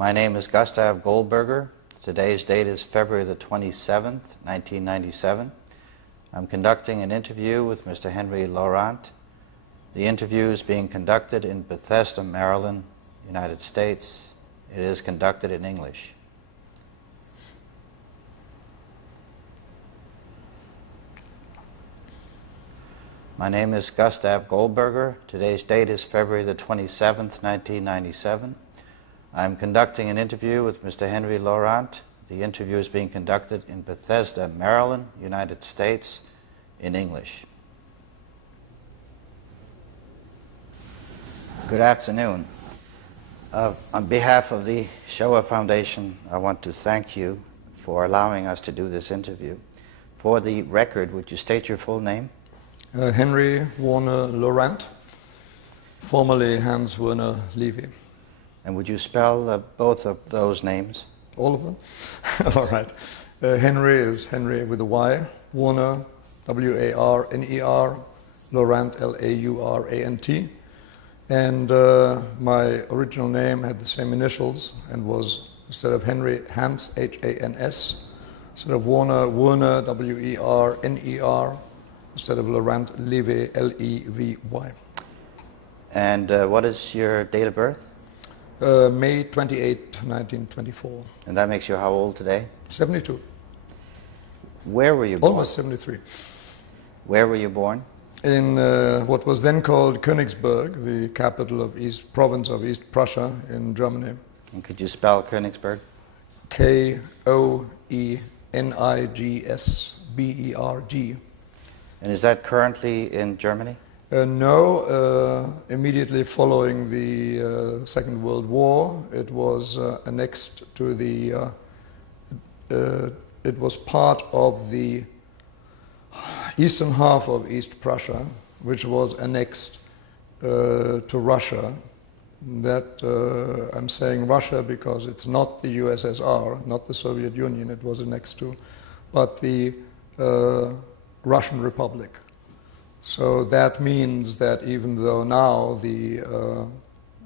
My name is Gustav Goldberger. Today's date is February the 27th, 1997. I'm conducting an interview with Mr. Henry Laurant. The interview is being conducted in Bethesda, Maryland, United States. It is conducted in English. My name is Gustav Goldberger. Today's date is February the 27th, 1997. I'm conducting an interview with Mr. Henry Laurant. The interview is being conducted in Bethesda, Maryland, United States, in English. Good afternoon. On behalf of the Shoah Foundation, I want to thank you for allowing us to do this interview. For the record, would you state your full name? Henry Warner Laurant, formerly Hans Werner Levy. And would you spell both of those names? All of them? All right. Henry is Henry with a Y, Warner, W-A-R-N-E-R, Laurant, L-A-U-R-A-N-T. And my original name had the same initials and was, instead of Henry, Hans, H-A-N-S, instead of Warner, Werner, W-E-R-N-E-R, instead of Laurent, Levy, L-E-V-Y. And what is your date of birth? May 28, 1924. And that makes you how old today? 72. Where were you born? Almost 73. Where were you born? In what was then called Königsberg, the capital of province of East Prussia in Germany. And could you spell Königsberg? K-O-E-N-I-G-S-B-E-R-G. And is that currently in Germany? No, immediately following the Second World War, it was annexed to the, it was part of the eastern half of East Prussia, which was annexed to Russia. That, I'm saying Russia because it's not the USSR, not the Soviet Union it was annexed to, but the Russian Republic. So that means that even though now the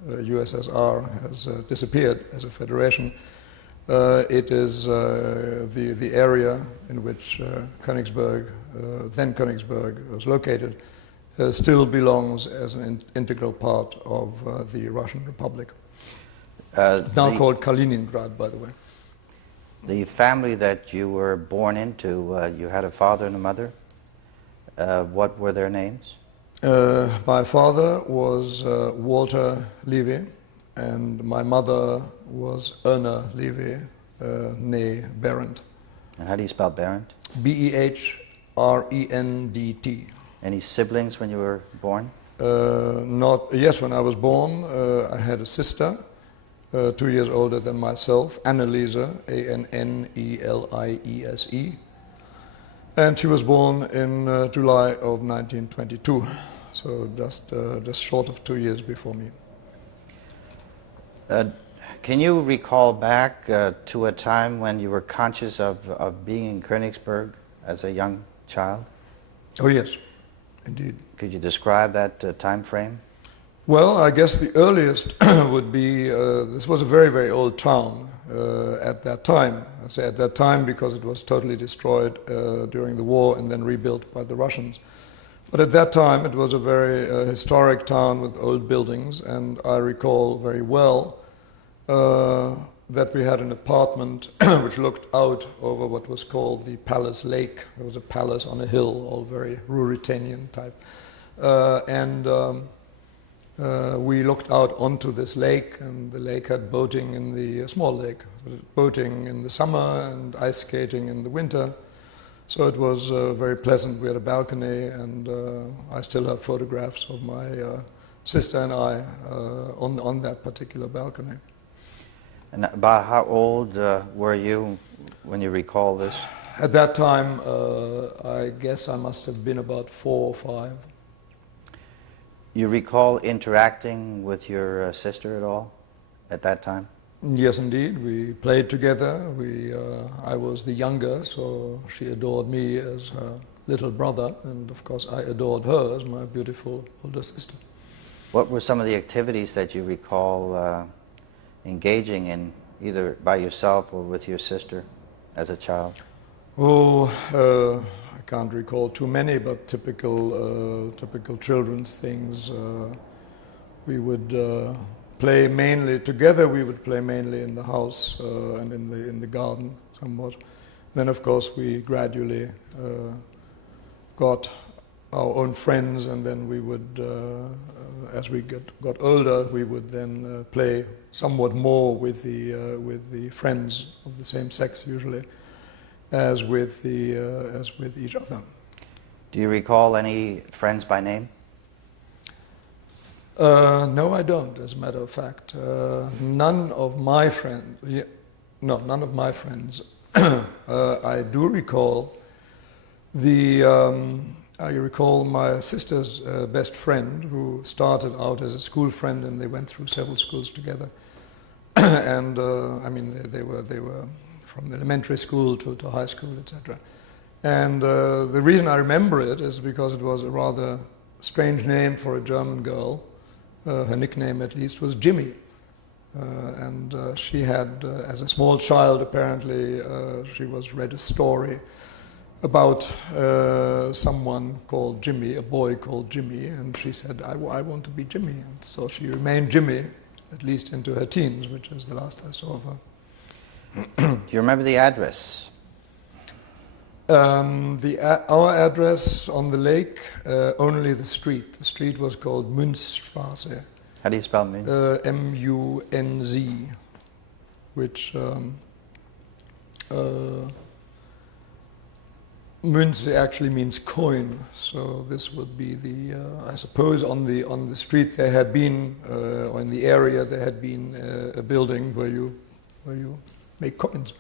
USSR has disappeared as a federation, it is the area in which Königsberg, then Königsberg, was located, still belongs as an integral part of the Russian Republic. Now called Kaliningrad, by the way. The family that you were born into, you had a father and a mother. What were their names? My father was Walter Levy, and my mother was Erna Levy, née Berendt. And how do you spell Berendt? B-E-H-R-E-N-D-T. Any siblings when you were born? Yes, when I was born, I had a sister, 2 years older than myself, Anneliese, A-N-N-E-L-I-E-S-E. And she was born in July of 1922, so just short of 2 years before me. Can you recall back to a time when you were conscious of being in Königsberg as a young child? Oh yes, indeed. Could you describe that time frame? Well, I guess the earliest would be, this was a very, very old town at that time. I say at that time because it was totally destroyed during the war and then rebuilt by the Russians. But at that time it was a very historic town with old buildings, and I recall very well that we had an apartment which looked out over what was called the Palace Lake. There was a palace on a hill, all very Ruritanian type. We looked out onto this lake, and the lake had boating in the small lake, boating in the summer and ice skating in the winter. So it was very pleasant. We had a balcony, and I still have photographs of my sister and I on that particular balcony. And about how old were you when you recall this? At that time, I guess I must have been about 4 or 5. You recall interacting with your sister at all at that time? Yes, indeed. We played together. I was the younger, so she adored me as her little brother, and of course I adored her as my beautiful older sister. What were some of the activities that you recall engaging in either by yourself or with your sister as a child? Oh, I can't recall too many, but typical children's things. We would play mainly together. We would play mainly in the house and in the garden somewhat. Then, of course, we gradually got our own friends, and then we would, as we got older, we would then play somewhat more with the friends of the same sex, usually, as with each other. Do you recall any friends by name? No, I don't. As a matter of fact, none of my friends. None of my friends. I do recall I recall my sister's best friend, who started out as a school friend, and they went through several schools together. And I mean, they were from elementary school to high school, etc. And the reason I remember it is because it was a rather strange name for a German girl. Her nickname, at least, was Jimmy. And she had, as a small child, apparently, she was read a story about someone called Jimmy, a boy called Jimmy, and she said, I want to be Jimmy. And so she remained Jimmy, at least into her teens, which is the last I saw of her. Do you remember the address? Our address on the lake, only the street. The street was called Münzstraße. How do you spell Munz? M-U-N-Z, which Münz actually means coin. So this would be the, I suppose, on the street there had been, or in the area there had been a building where you make coins.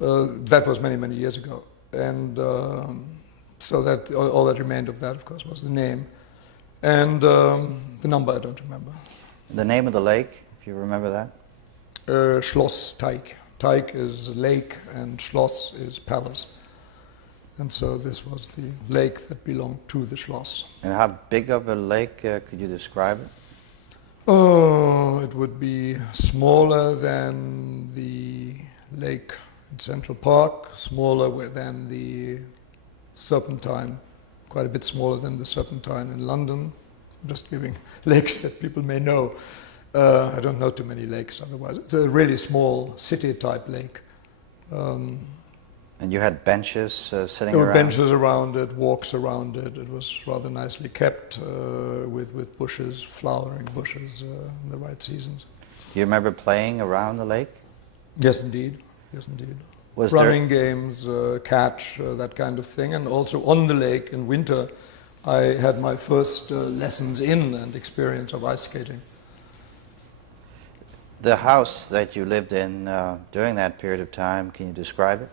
That was many years ago, and so that all that remained of that, of course, was the name, and the number I don't remember. The name of the lake, if you remember that? Schloss Teich. Teich is lake, and Schloss is palace, and so this was the lake that belonged to the Schloss. And how big of a lake could you describe it? Oh, it would be smaller than the lake in Central Park, smaller than the Serpentine, quite a bit smaller than the Serpentine in London. I'm just giving lakes that people may know. I don't know too many lakes otherwise. It's a really small city-type lake. And you had benches sitting around? There were benches around it, walks around it. It was rather nicely kept with bushes, flowering bushes in the right seasons. Do you remember playing around the lake? Yes, indeed. Yes, indeed. Was running games, catch, that kind of thing. And also on the lake in winter, I had my first lessons in and experience of ice skating. The house that you lived in during that period of time, can you describe it?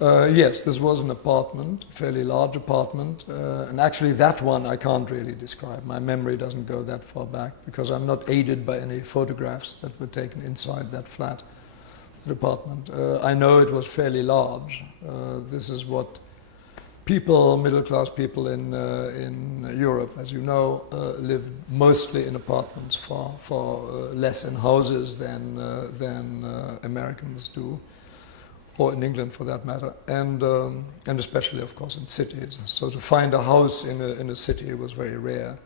Yes, this was an apartment, a fairly large apartment, and actually that one I can't really describe. My memory doesn't go that far back because I'm not aided by any photographs that were taken inside that flat, that apartment. I know it was fairly large. This is what people, middle-class people in Europe, as you know, live mostly in apartments, far less in houses than Americans do, or in England for that matter, and especially, of course, in cities. So to find a house in a city was very rare.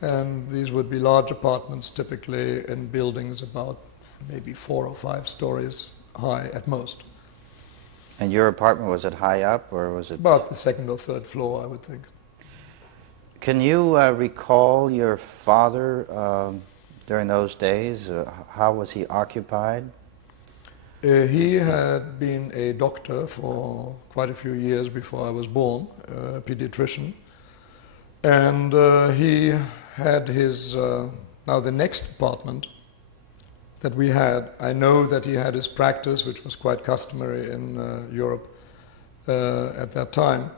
And these would be large apartments, typically in buildings about maybe 4 or 5 stories high at most. And your apartment, was it high up, or was it? About the 2nd or 3rd floor, I would think. Can you recall your father during those days? How was he occupied? He had been a doctor for quite a few years before I was born, a pediatrician. And he had his, now the next apartment that we had, I know that he had his practice, which was quite customary in Europe at that time.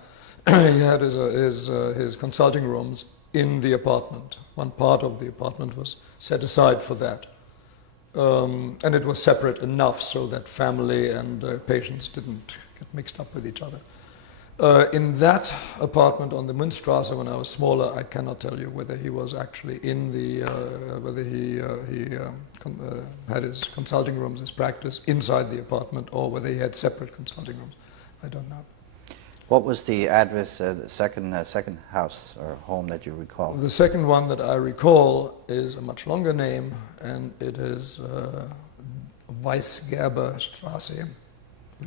He had his consulting rooms in the apartment. One part of the apartment was set aside for that. And it was separate enough so that family and patients didn't get mixed up with each other. In that apartment on the Münzstraße, when I was smaller, I cannot tell you whether he was actually in the, whether he had his consulting rooms, his practice inside the apartment, or whether he had separate consulting rooms. I don't know. What was the address, the second house or home that you recall? The second one that I recall is a much longer name, and it is Weisgerber Straße,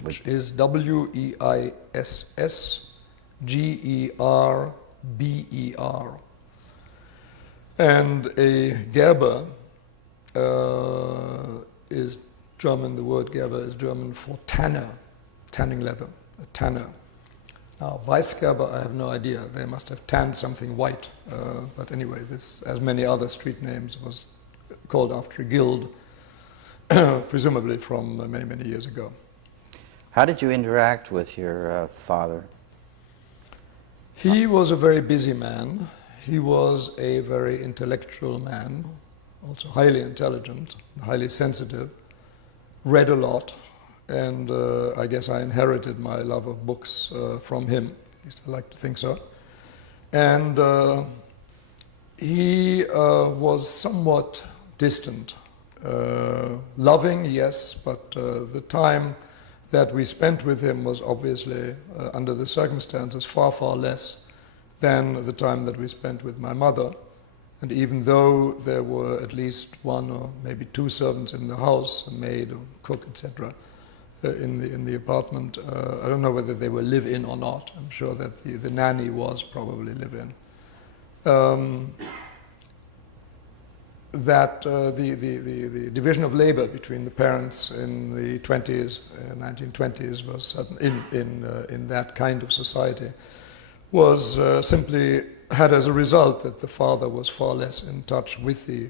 which is Weissgerber. And a Gerber is German, the word Gerber is German for tanner, tanning leather, a tanner. Now, Weisgerber, I have no idea. They must have tanned something white. But anyway, this, as many other street names, was called after a guild, presumably from many, many years ago. How did you interact with your father? He was a very busy man. He was a very intellectual man, also highly intelligent, highly sensitive, read a lot, and I guess I inherited my love of books from him. At least I like to think so. And he was somewhat distant. Loving, yes, but the time that we spent with him was obviously, under the circumstances, far, far less than the time that we spent with my mother. And even though there were at least one or maybe two servants in the house, a maid, a cook, etc., in the apartment, I don't know whether they were live-in or not. I'm sure that the nanny was probably live-in. That the division of labor between the parents in the 20s, 1920s, was certain in that kind of society, was simply had as a result that the father was far less in touch with the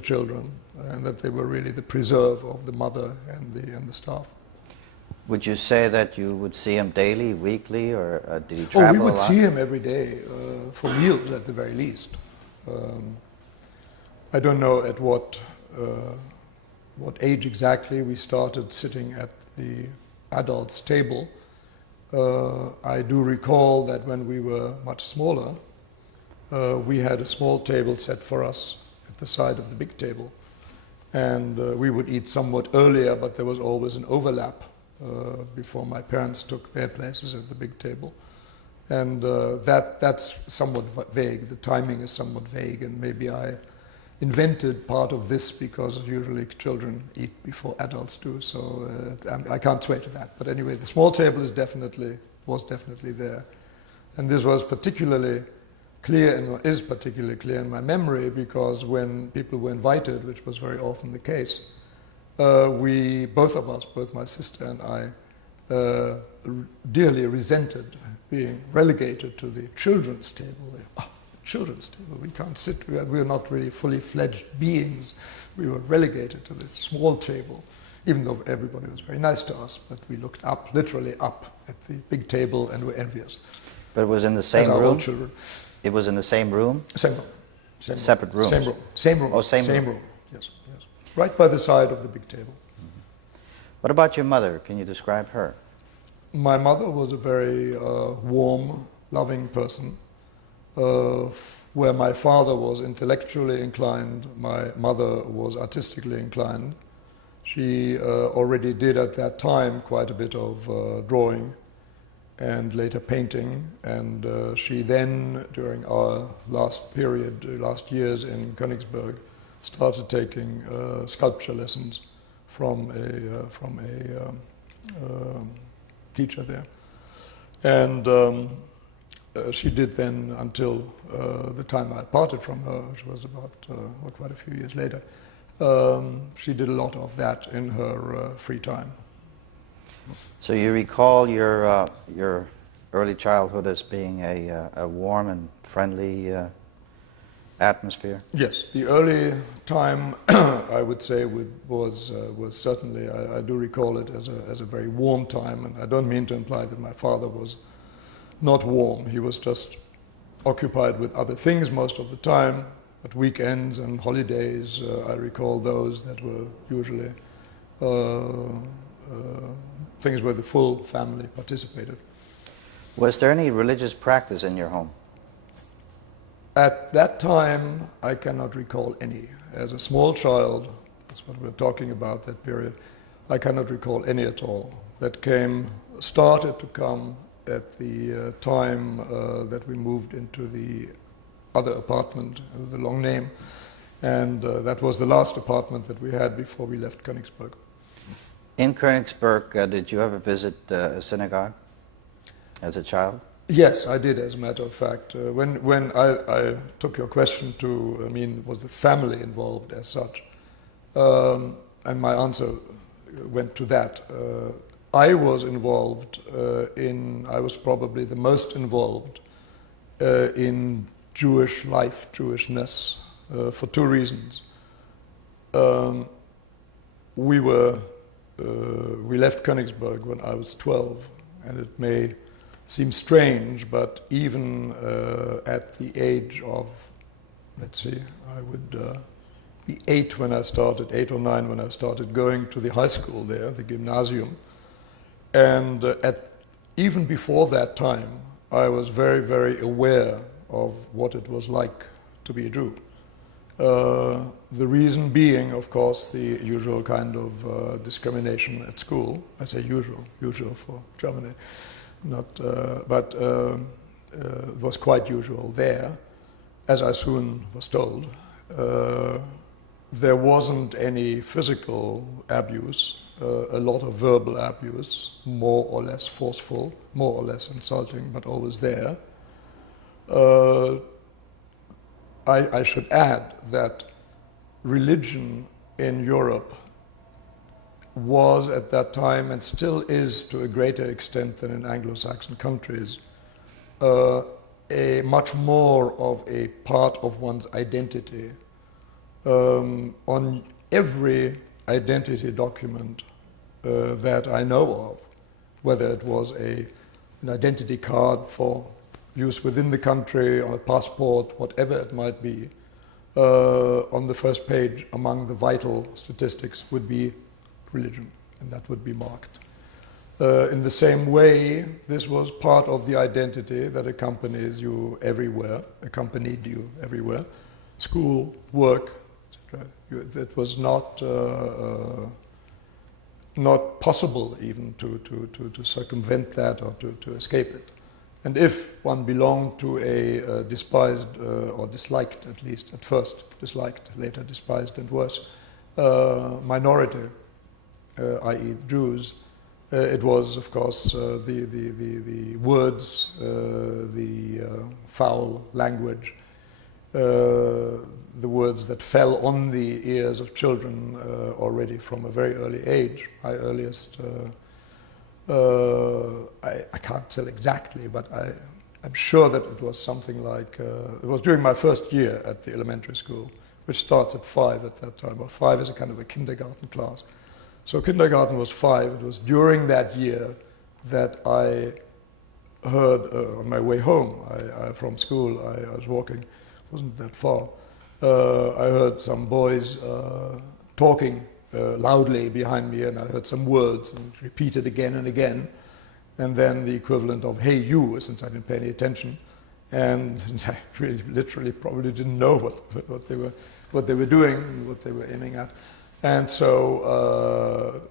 children, and that they were really the preserve of the mother and the staff. Would you say that you would see him daily, weekly, or did he travel a lot? Oh, we would see him every day, for meals at the very least. I don't know at what age exactly we started sitting at the adults' table. I do recall that when we were much smaller, we had a small table set for us at the side of the big table. And we would eat somewhat earlier, but there was always an overlap before my parents took their places at the big table. And that's somewhat vague. The timing is somewhat vague, and maybe I invented part of this because usually children eat before adults do, so I can't swear to that. But anyway, the small table was definitely there. And this was particularly clear and is particularly clear in my memory because when people were invited, which was very often the case, we, both of us, both my sister and I, dearly resented being relegated to the children's table. Children's table, we can't sit, we are not really fully fledged beings. We were relegated to this small table, even though everybody was very nice to us, but we looked up, literally up at the big table and were envious. But it was in the same room? As our own children. It was in the same room? Same room. Separate rooms? Same room. Same room. Oh, same room. Yes, yes. Right by the side of the big table. Mm-hmm. What about your mother? Can you describe her? My mother was a very warm, loving person. Where my father was intellectually inclined, my mother was artistically inclined. She already did at that time quite a bit of drawing and later painting, and she then, during our last years in Königsberg, started taking sculpture lessons from a teacher there. And she did then until the time I parted from her, which was about quite a few years later. She did a lot of that in her free time. So you recall your early childhood as being a warm and friendly atmosphere? Yes, the early time I would say was certainly, I do recall it as a very warm time, and I don't mean to imply that my father was not warm. He was just occupied with other things most of the time. At weekends and holidays, I recall those that were usually things where the full family participated. Was there any religious practice in your home? At that time, I cannot recall any. As a small child, that's what we're talking about, that period, I cannot recall any at all. That started to come at the time that we moved into the other apartment, the long name, and that was the last apartment that we had before we left Königsberg. In Königsberg, did you ever visit a synagogue as a child? Yes, I did, as a matter of fact. When I took your question to, was the family involved as such? And my answer went to that. I was involved I was probably the most involved in Jewish life, Jewishness, for two reasons. We left Königsberg when I was 12, and it may seem strange, but even at the age of, let's see, I would be 8 or 9 when I started going to the high school there, the gymnasium. And even before that time, I was very, very aware of what it was like to be a Jew. The reason being, of course, the usual kind of discrimination at school. I say usual for Germany, but it was quite usual there, as I soon was told. There wasn't any physical abuse, a lot of verbal abuse, more or less forceful, more or less insulting, but always there. I should add that religion in Europe was at that time, and still is to a greater extent than in Anglo-Saxon countries, a much more of a part of one's identity. On every identity document that I know of, whether it was an identity card for use within the country, on a passport, whatever it might be, on the first page among the vital statistics would be religion, and that would be marked. In the same way, this was part of the identity that accompanied you everywhere, school, work, etc. It was not possible even to circumvent that or to escape it. And if one belonged to a despised or disliked, at least at first disliked, later despised and worse, minority, i.e. Jews, it was, of course, the words, the foul language, the words that fell on the ears of children already from a very early age. My earliest, I can't tell exactly, but I'm sure that it was something like, it was during my first year at the elementary school, which starts at 5 at that time. Well, 5 is a kind of a kindergarten class. So kindergarten was 5. It was during that year that I heard, on my way home from school, I was walking, it wasn't that far, I heard some boys talking loudly behind me, and I heard some words and repeated again and again, and then the equivalent of "hey you," since I didn't pay any attention, and since I really literally probably didn't know what they were doing and what they were aiming at. And so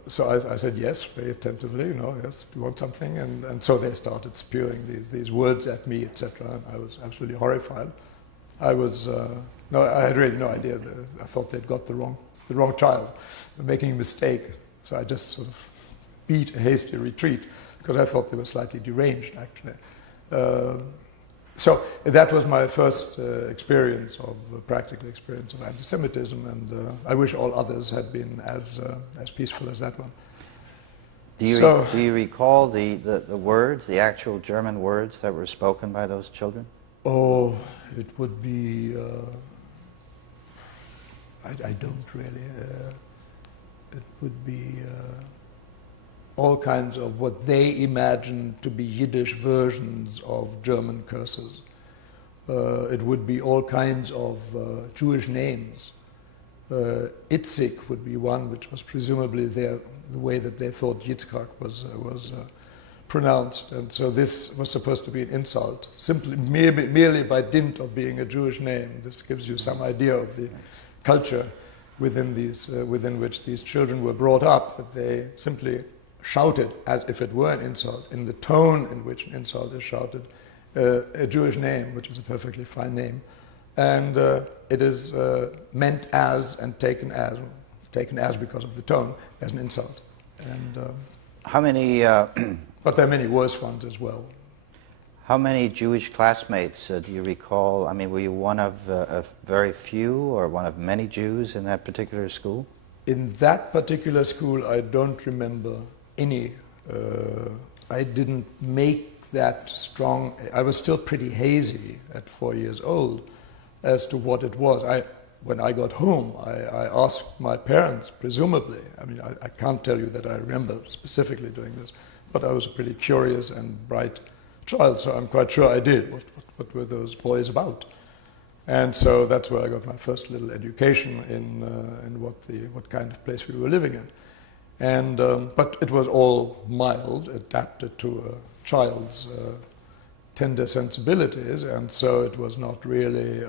I said yes, very attentively, yes, do you want something? And so they started spewing these words at me, etc. And I was absolutely horrified. I had really no idea. I thought they'd got the wrong child, making a mistake. So I just sort of beat a hasty retreat because I thought they were slightly deranged, actually. So that was my first practical experience of anti-Semitism, and I wish all others had been as peaceful as that one. Do you recall the words, the actual German words that were spoken by those children? Oh, it would be, I don't really. It would be all kinds of what they imagined to be Yiddish versions of German curses. It would be all kinds of Jewish names. Itzik would be one, which was presumably the way that they thought Yitzchak was pronounced, and so this was supposed to be an insult, simply merely by dint of being a Jewish name. This gives you some idea of the culture within which these children were brought up, that they simply shouted as if it were an insult, in the tone in which an insult is shouted, a Jewish name, which is a perfectly fine name, and it is meant as and taken as because of the tone, as an insult. And how many? But there are many worse ones as well. How many Jewish classmates do you recall? I mean, were you one of a very few or one of many Jews in that particular school? In that particular school, I don't remember any. I didn't make that strong. I was still pretty hazy at 4 years old as to what it was. When I got home, I asked my parents, presumably. I mean, I can't tell you that I remember specifically doing this, but I was a pretty curious and bright child, so I'm quite sure I did. What were those boys about? And so that's where I got my first little education in what kind of place we were living in. And but it was all mild, adapted to a child's tender sensibilities, and so it was not really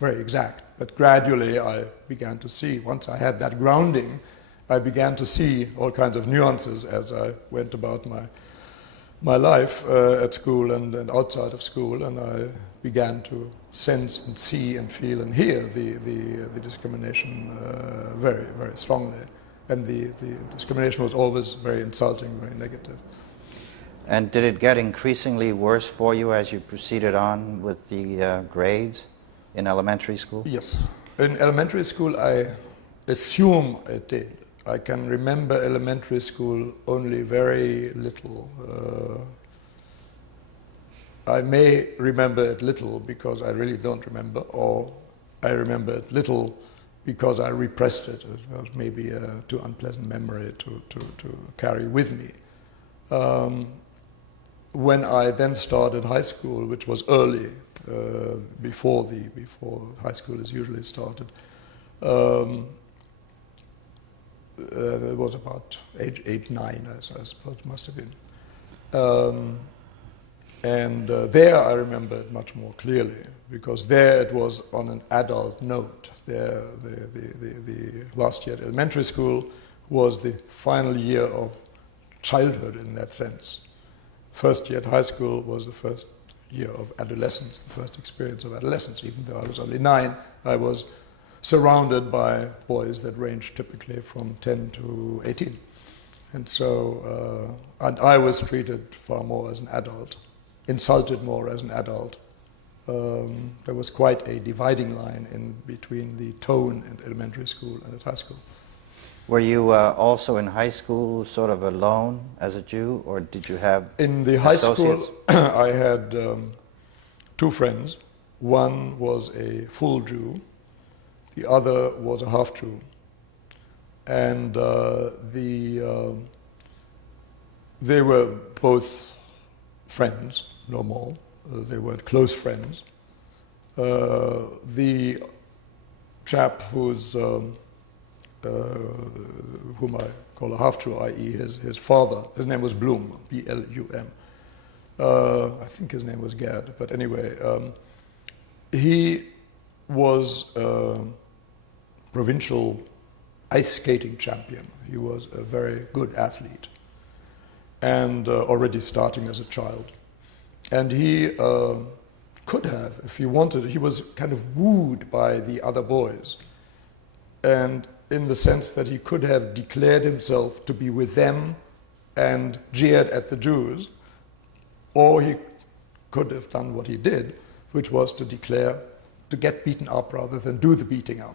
very exact. But gradually I began to see, once I had that grounding, I began to see all kinds of nuances as I went about my life at school and outside of school, and I began to sense and see and feel and hear the discrimination very, very strongly. And the discrimination was always very insulting, very negative. And did it get increasingly worse for you as you proceeded on with the grades in elementary school? Yes. In elementary school, I assume it did. I can remember elementary school only very little. I may remember it little because I really don't remember, or I remember it little because I repressed it. It was maybe a too unpleasant memory to carry with me. When I then started high school, which was early, before high school is usually started, it was about age 8, 9, I suppose it must have been. There I remember it much more clearly, because there it was on an adult note. There, the last year at elementary school was the final year of childhood in that sense. First year at high school was the first year of adolescence, the first experience of adolescence. Even though I was only 9, I was surrounded by boys that ranged typically from 10 to 18. And so, and I was treated far more as an adult, insulted more as an adult. There was quite a dividing line in between the tone at elementary school and at high school. Were you also in high school sort of alone as a Jew, or did you have in the high associates? school, I had 2 friends. One was a full Jew, the other was a half Jew. And they were both friends, no more. They weren't close friends. The chap whom I call a half-Jew, i.e. his father, his name was Blum, B-L-U-M. I think his name was Gerd, but anyway, he was a provincial ice skating champion. He was a very good athlete, and already starting as a child. And he could have, if he wanted, he was kind of wooed by the other boys, and in the sense that he could have declared himself to be with them and jeered at the Jews, or he could have done what he did, which was to declare, to get beaten up rather than do the beating up.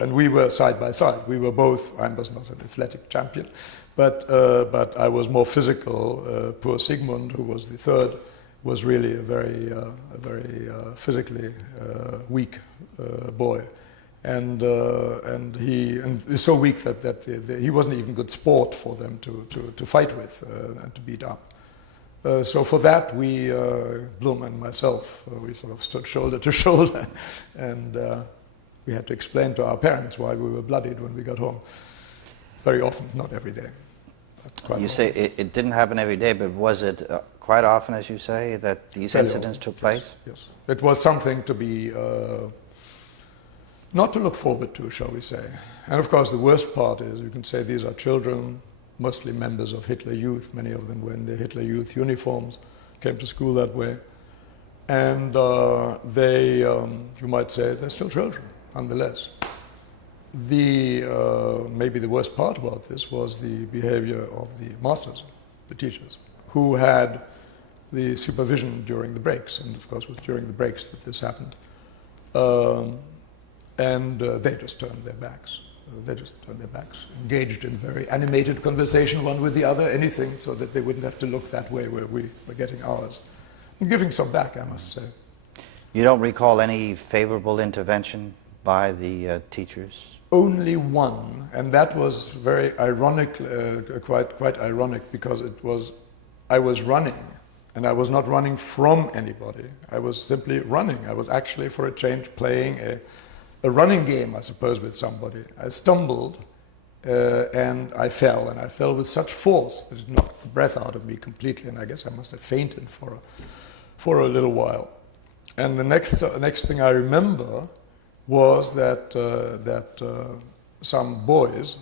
And we were side by side. We were both, I was not an athletic champion, but I was more physical. Poor Sigmund, who was the third, was really a very physically weak boy. And he is so weak that he wasn't even good sport for them to fight with and to beat up. So for that, we, Blum and myself, we sort of stood shoulder to shoulder, and we had to explain to our parents why we were bloodied when we got home. Very often, not every day. quite You often. say it didn't happen every day, but was it quite often, as you say, that these Fairly incidents often, took place? Yes. It was something to be, not to look forward to, shall we say. And of course, the worst part is, you can say these are children, mostly members of Hitler Youth. Many of them were in their Hitler Youth uniforms, came to school that way. And they, you might say, they're still children, nonetheless. Maybe the worst part about this was the behavior of the masters, the teachers, who had the supervision during the breaks, and of course it was during the breaks that this happened. They just turned their backs. Engaged in very animated conversation one with the other, anything, so that they wouldn't have to look that way where we were getting ours. And giving some back, I must say. You don't recall any favorable intervention by the teachers? Only one, and that was very ironic, quite ironic, because I was running, and I was not running from anybody. I was simply running. I was actually, for a change, playing a running game, I suppose, with somebody. I stumbled, and I fell with such force that it knocked the breath out of me completely, and I guess I must have fainted for a little while. And the next thing I remember was that some boys,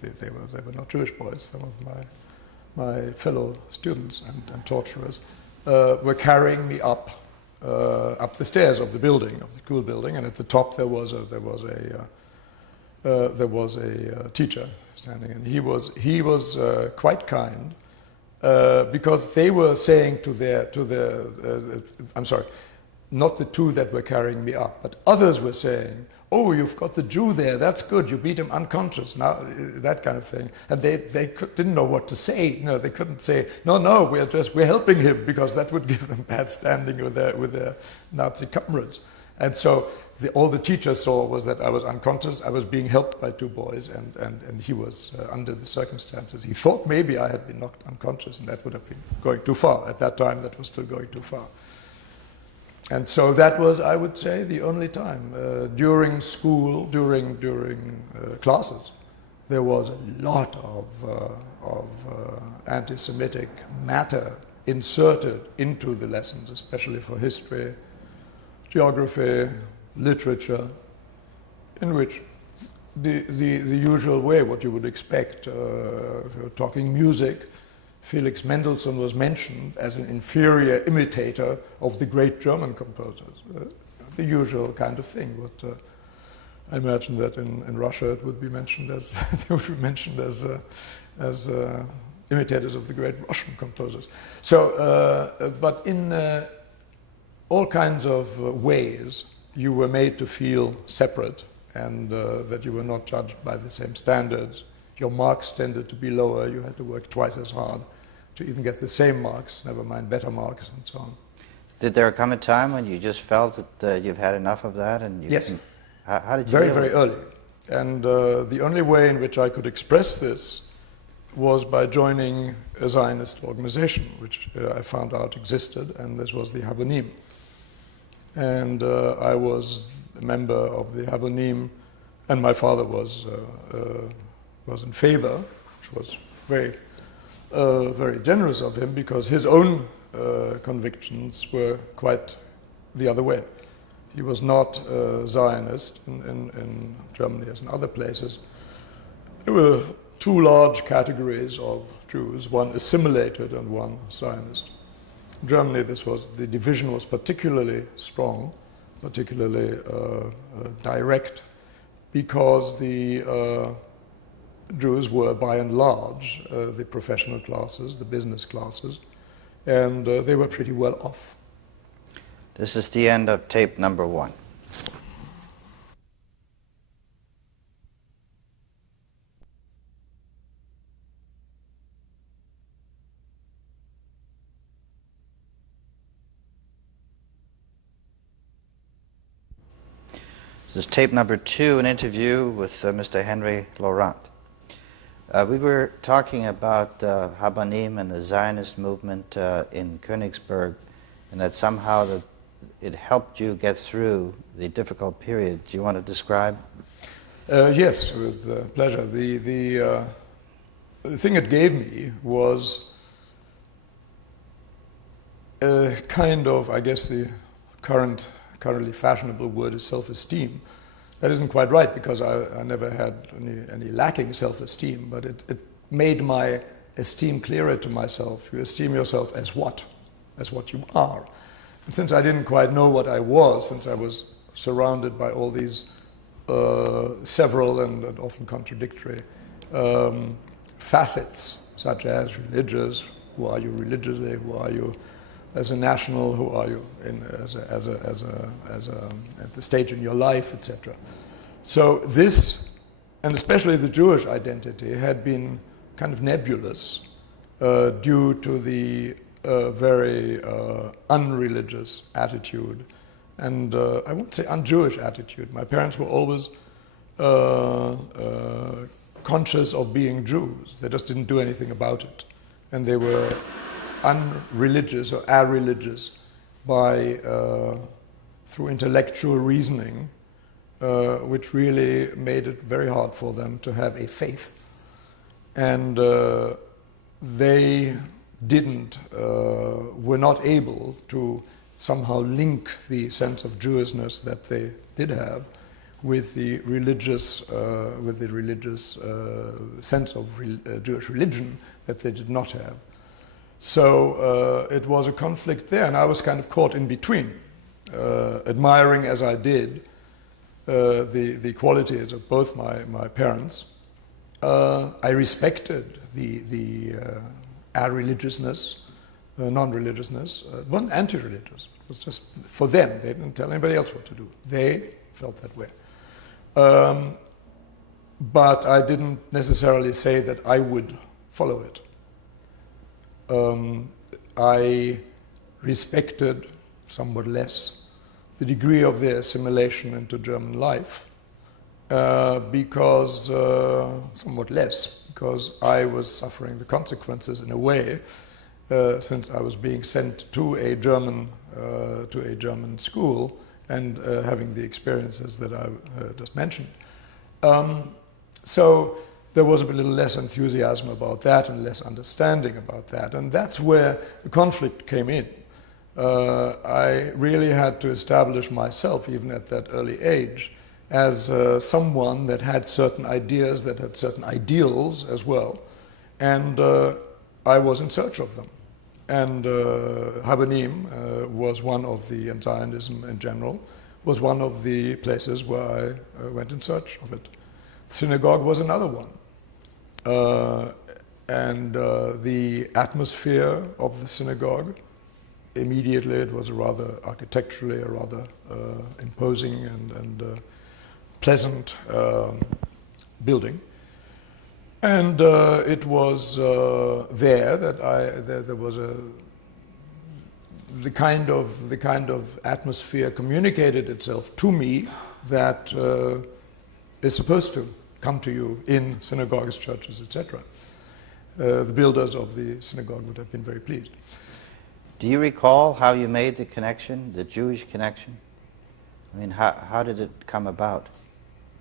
they were not Jewish boys, some of my fellow students and torturers, were carrying me up the stairs of the building, of the school building, and at the top there was a teacher standing, and he was quite kind, because they were saying to their I'm sorry, not the two that were carrying me up, but others were saying, "Oh, you've got the Jew there, that's good, you beat him unconscious," now, that kind of thing. And they didn't know what to say. No, they couldn't say, no, we're helping him, because that would give them bad standing with their Nazi comrades. And so all the teacher saw was that I was unconscious, I was being helped by two boys, and he was, under the circumstances, he thought maybe I had been knocked unconscious, and that would have been going too far. At that time, that was still going too far. And so that was, I would say, the only time. During school, during classes, there was a lot of anti-Semitic matter inserted into the lessons, especially for history, geography, literature, in which the usual way, what you would expect, if you're talking music, Felix Mendelssohn was mentioned as an inferior imitator of the great German composers. The usual kind of thing. But I imagine that in Russia it would be mentioned as they would be mentioned as imitators of the great Russian composers. So, but in all kinds of ways, you were made to feel separate, and that you were not judged by the same standards. Your marks tended to be lower. You had to work twice as hard to even get the same marks, never mind better marks, and so on. Did there come a time when you just felt that you've had enough of that? And yes. How did you Very, very early. And the only way in which I could express this was by joining a Zionist organization, which I found out existed, and this was the Habonim. And I was a member of the Habonim, and my father was in favor, which was very generous of him, because his own convictions were quite the other way. He was not Zionist in Germany as in other places. There were two large categories of Jews, one assimilated and one Zionist. In Germany, the division was particularly strong, particularly direct, because the Jews were, by and large, the professional classes, the business classes, and they were pretty well off. This is the end of tape number 1. This is tape number 2, an interview with Mr. Henry Laurant. We were talking about Habonim and the Zionist movement in Königsberg, and that somehow it helped you get through the difficult period. Do you want to describe? Yes, with pleasure. the thing it gave me was a kind of, I guess the currently fashionable word is self-esteem. That isn't quite right, because I never had any lacking self-esteem, but it made my esteem clearer to myself. You esteem yourself as what? As what you are. And since I didn't quite know what I was, since I was surrounded by all these several and often contradictory facets, such as religious, who are you religiously, who are you as a national, who are you at the stage in your life, etc. So this, and especially the Jewish identity, had been kind of nebulous due to the very unreligious attitude, and I won't say un-Jewish attitude. My parents were always conscious of being Jews. They just didn't do anything about it, and they were unreligious or irreligious by through intellectual reasoning, which really made it very hard for them to have a faith. And they were not able to somehow link the sense of Jewishness that they did have with the religious sense of Jewish religion that they did not have. So it was a conflict there, and I was kind of caught in between, admiring as I did the qualities of both my parents. I respected the religiousness, non-religiousness. It wasn't anti-religious. It was just for them. They didn't tell anybody else what to do. They felt that way. But I didn't necessarily say that I would follow it. I respected somewhat less the degree of their assimilation into German life, because somewhat less, because I was suffering the consequences in a way, since I was being sent to a German school and having the experiences that I just mentioned. So there was a little less enthusiasm about that and less understanding about that, and that's where the conflict came in. I really had to establish myself, even at that early age, as someone that had certain ideas, that had certain ideals as well, and I was in search of them. And Habonim was one of the, and Zionism in general, was one of the places where I went in search of it. Synagogue was another one. And the atmosphere of the synagogue, immediately it was a rather architecturally, a rather imposing and pleasant building. And it was there that there was the kind of atmosphere communicated itself to me that is supposed to come to you in synagogues, churches, etc. The builders of the synagogue would have been very pleased. Do you recall how you made the connection, the Jewish connection? I mean, how did it come about?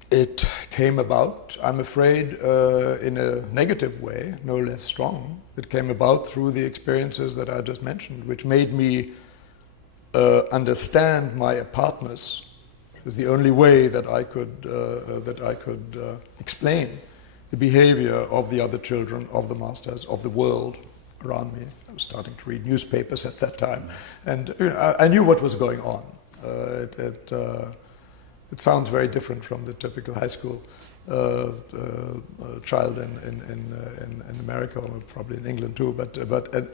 It came about, I'm afraid, in a negative way, no less strong. It came about through the experiences that I just mentioned, which made me understand my apartness. It was the only way that I could explain the behavior of the other children, of the masters, of the world around me. I was starting to read newspapers at that time, and I knew what was going on. It sounds very different from the typical high school child in America, or probably in England too. But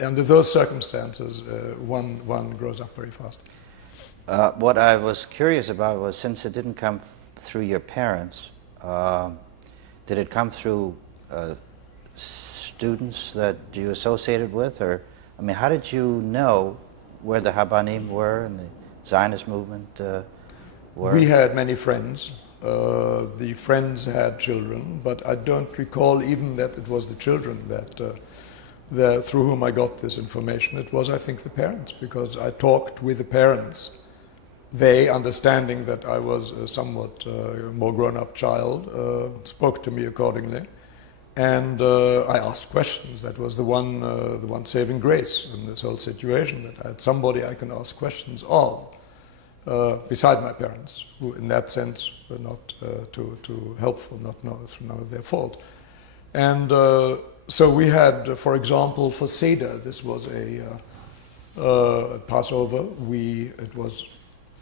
under those circumstances, one grows up very fast. What I was curious about was, since it didn't come through your parents, did it come through students that you associated with, or I mean, how did you know where the Habanim were and the Zionist movement? We had many friends. The friends had children, but I don't recall even that it was the children that through whom I got this information. It was, I think, the parents, because I talked with the parents. They, understanding that I was a somewhat more grown-up child, spoke to me accordingly. And I asked questions. That was the one saving grace in this whole situation, that I had somebody I can ask questions of, beside my parents, who in that sense were not too helpful, none of their fault. And so we had, for example, for Seder, this was a Passover, it was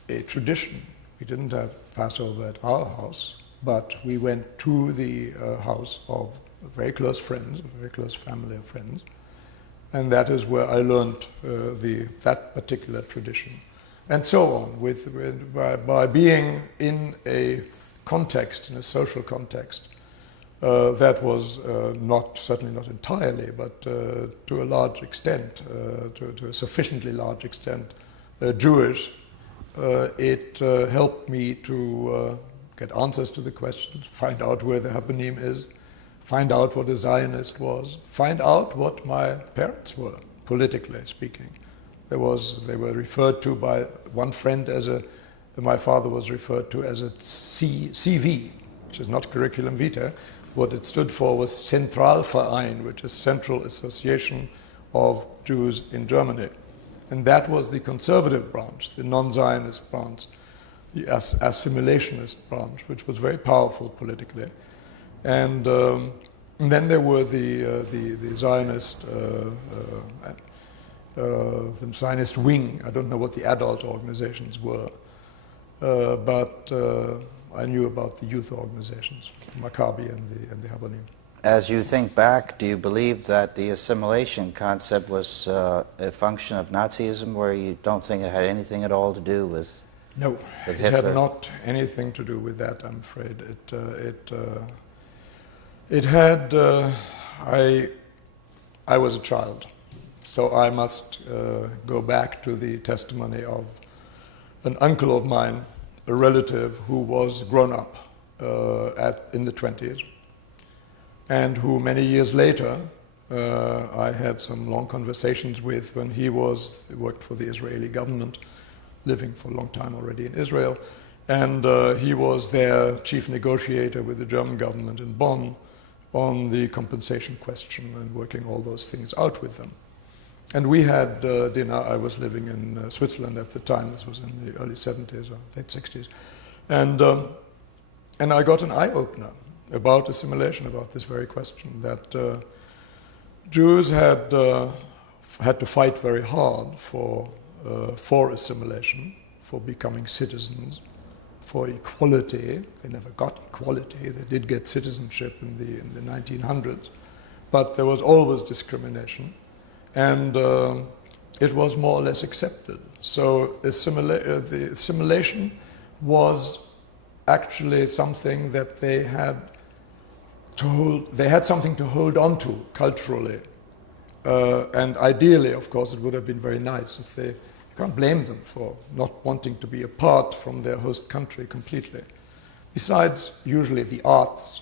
a tradition. We didn't have Passover at our house, but we went to the house of very close friends, a very close family of friends, and that is where I learned that particular tradition. And so on, by being in a context, in a social context, that was certainly not entirely, but to a large extent, to a sufficiently large extent, Jewish, it helped me to get answers to the questions, find out where the Hapanim is, find out what a Zionist was, find out what my parents were, politically speaking. They were referred to by one friend my father was referred to as a CV, which is not curriculum vitae. What it stood for was Zentralverein, which is Central Association of Jews in Germany. And that was the conservative branch, the non-Zionist branch, the assimilationist branch, which was very powerful politically. And then there were the Zionist wing. I don't know what the adult organizations were, but I knew about the youth organizations, Maccabi and the Habanim. As you think back, do you believe that the assimilation concept was a function of Nazism, where you don't think it had anything at all to do with No, with it Hitler? had not anything to do with that, I'm afraid. It had, I was a child, so I must go back to the testimony of an uncle of mine, a relative who was grown up in the 20s, and who many years later I had some long conversations with when he worked for the Israeli government, living for a long time already in Israel, and he was their chief negotiator with the German government in Bonn on the compensation question and working all those things out with them. And we had dinner. I was living in Switzerland at the time. This was in the early 70s or late 60s. And I got an eye-opener about assimilation, about this very question, that Jews had to fight very hard for assimilation, for becoming citizens, for equality. They never got equality. They did get citizenship in the 1900s, but there was always discrimination, and it was more or less accepted. So the assimilation was actually something that they had something to hold on to culturally, and ideally, of course, it would have been very nice if they. You can't blame them for not wanting to be apart from their host country completely. Besides, usually the arts,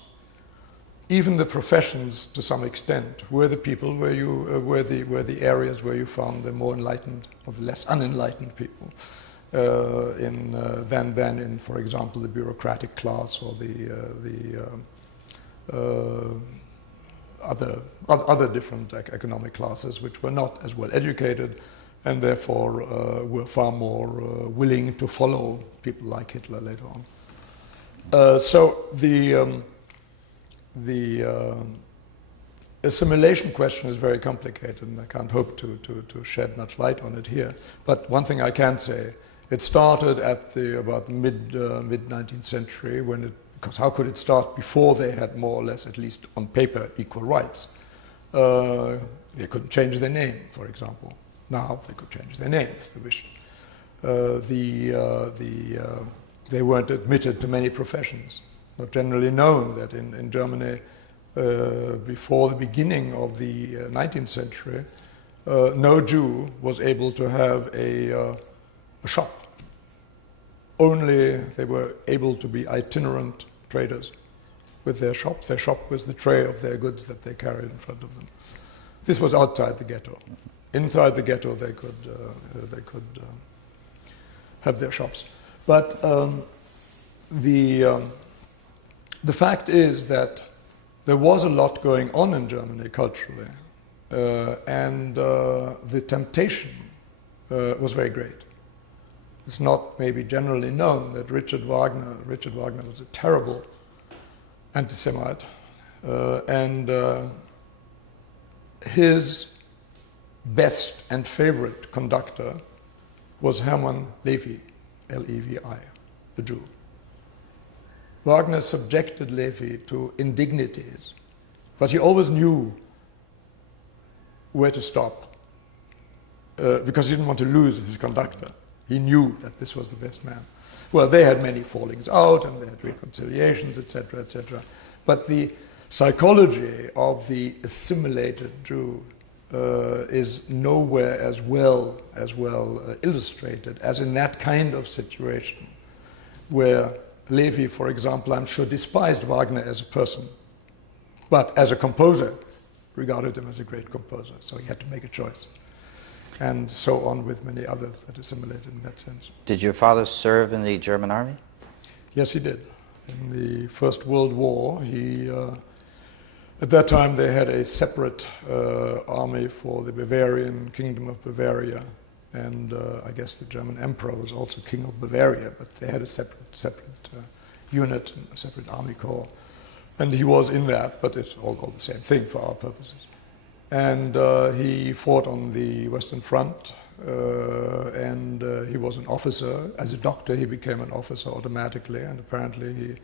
even the professions to some extent, were the people were the areas where you found the more enlightened or the less unenlightened people, than in, for example, the bureaucratic class or the other different economic classes, which were not as well educated, and therefore were far more willing to follow people like Hitler later on. So the assimilation question is very complicated, and I can't hope to shed much light on it here. But one thing I can say, it started at about the mid 19th century, because how could it start before they had more or less, at least on paper, equal rights? They couldn't change their name, for example. Now they could change their name if they wished. They weren't admitted to many professions. Not generally known that in Germany, before the beginning of the 19th century, no Jew was able to have a shop. Only they were able to be itinerant traders with their shop. Their shop was the tray of their goods that they carried in front of them. This was outside the ghetto. Inside the ghetto, they could have their shops. But the fact is that there was a lot going on in Germany culturally, and the temptation was very great. It's not maybe generally known that Richard Wagner was a terrible anti-Semite, and his best and favorite conductor was Hermann Levi, L-E-V-I, the Jew. Wagner subjected Levi to indignities, but he always knew where to stop, because he didn't want to lose his conductor. He knew that this was the best man. Well, they had many fallings out, and they had reconciliations, etc., etc. But the psychology of the assimilated Jew is nowhere as well illustrated as in that kind of situation, where Levi, for example, I'm sure despised Wagner as a person, but as a composer, regarded him as a great composer. So he had to make a choice. And so on with many others that assimilated in that sense. Did your father serve in the German army? Yes, he did. In the First World War, at that time they had a separate army for the Bavarian Kingdom of Bavaria, and I guess the German Emperor was also King of Bavaria, but they had a separate unit, a separate army corps, and he was in that, but it's all the same thing for our purposes. And he fought on the Western Front, and he was an officer. As a doctor, he became an officer automatically, and apparently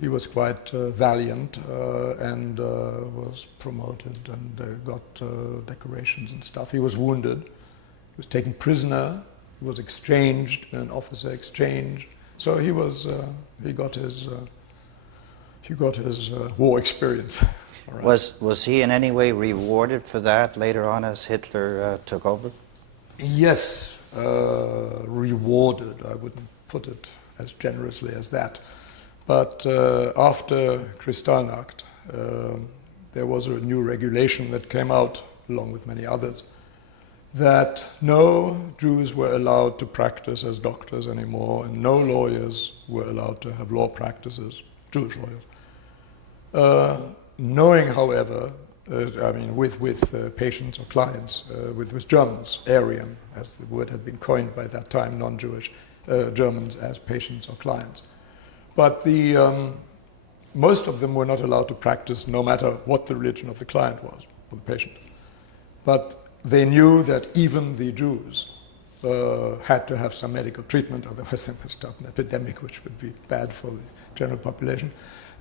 he was quite valiant and was promoted and got decorations and stuff. He was wounded. He was taken prisoner. He was exchanged in an officer exchange. So he got his war experience. Right. Was he in any way rewarded for that later on as Hitler took over? Yes, rewarded. I wouldn't put it as generously as that. But after Kristallnacht, there was a new regulation that came out, along with many others, that no Jews were allowed to practice as doctors anymore, and no lawyers were allowed to have law practices, Jewish lawyers. Knowing, however, with patients or clients, with Germans, Aryan, as the word had been coined by that time, non-Jewish Germans as patients or clients. But most of them were not allowed to practice no matter what the religion of the client was, or the patient. But they knew that even the Jews had to have some medical treatment, otherwise they would start an epidemic, which would be bad for the general population.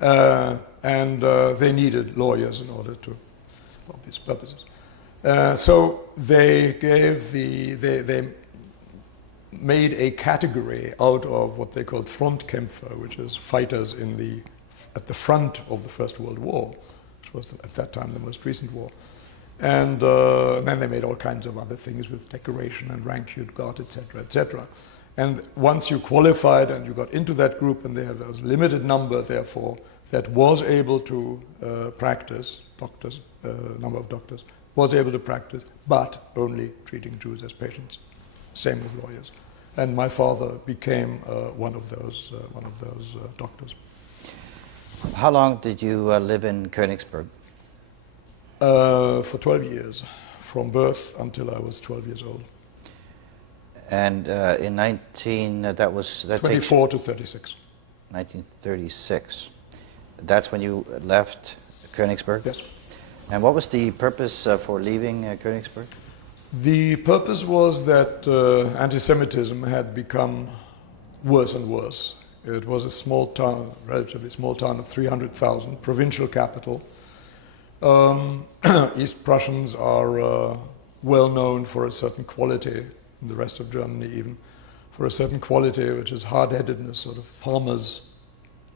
And they needed lawyers in order to, for obvious purposes. So they made a category out of what they called Frontkämpfer, which is fighters at the front of the First World War, which was at that time the most recent war. And then they made all kinds of other things with decoration and rank you'd got, etc., etc. And once you qualified and you got into that group, and there was a limited number, therefore, that was able to practice, doctors, number of doctors, was able to practice, but only treating Jews as patients. Same with lawyers. And my father became one of those doctors. How long did you live in Königsberg? For 12 years, from birth until I was 12 years old. And in 24 to 36. 1936. That's when you left Königsberg? Yes. And what was the purpose for leaving Königsberg? The purpose was that anti-Semitism had become worse and worse. It was a small town, relatively small town of 300,000, provincial capital. East Prussians are well known for a certain quality, in the rest of Germany even, for a certain quality which is hard-headedness, sort of farmers,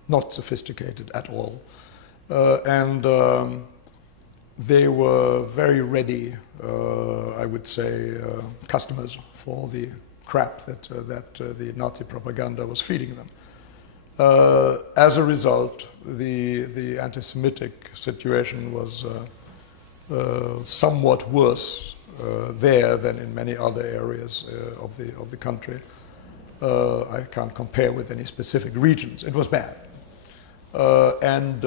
not sophisticated at all. And they were very ready, I would say, customers for the crap that the Nazi propaganda was feeding them. As a result, the anti-Semitic situation was somewhat worse there than in many other areas of the country. I can't compare with any specific regions. It was bad. And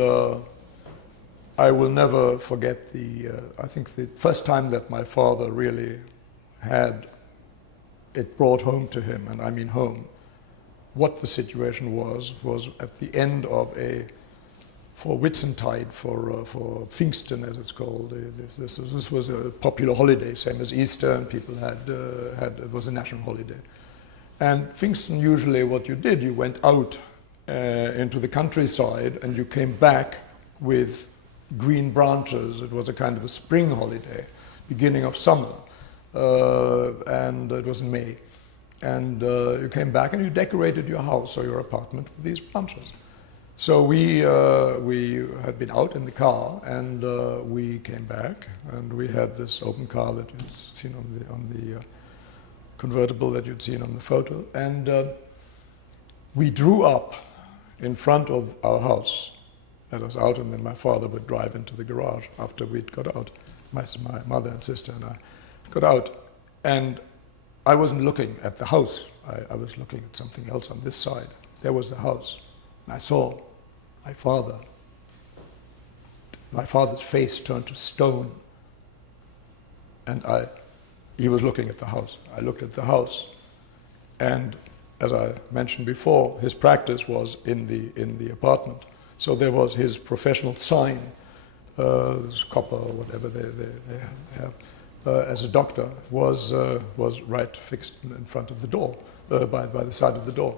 I will never forget I think the first time that my father really had it brought home to him, and I mean home, what the situation was at the end of for Whitsuntide, for Pfingsten as it's called. This was a popular holiday, same as Easter, and people it was a national holiday. And Pfingsten, usually what you did, you went out into the countryside and you came back with green branches. It was a kind of a spring holiday, beginning of summer, and it was in May. And you came back and you decorated your house or your apartment with these branches. So we had been out in the car, and we came back, and we had this open car that you'd seen on the convertible that you'd seen on the photo, and we drew up in front of our house. Let us out, and then my father would drive into the garage after we'd got out. My mother and sister and I got out, and I wasn't looking at the house. I was looking at something else on this side. There was the house. And I saw my father's face turned to stone. And he was looking at the house. I looked at the house. And as I mentioned before, his practice was in the apartment. So there was his professional sign, copper or whatever they have, as a doctor, was right fixed in front of the door, by the side of the door.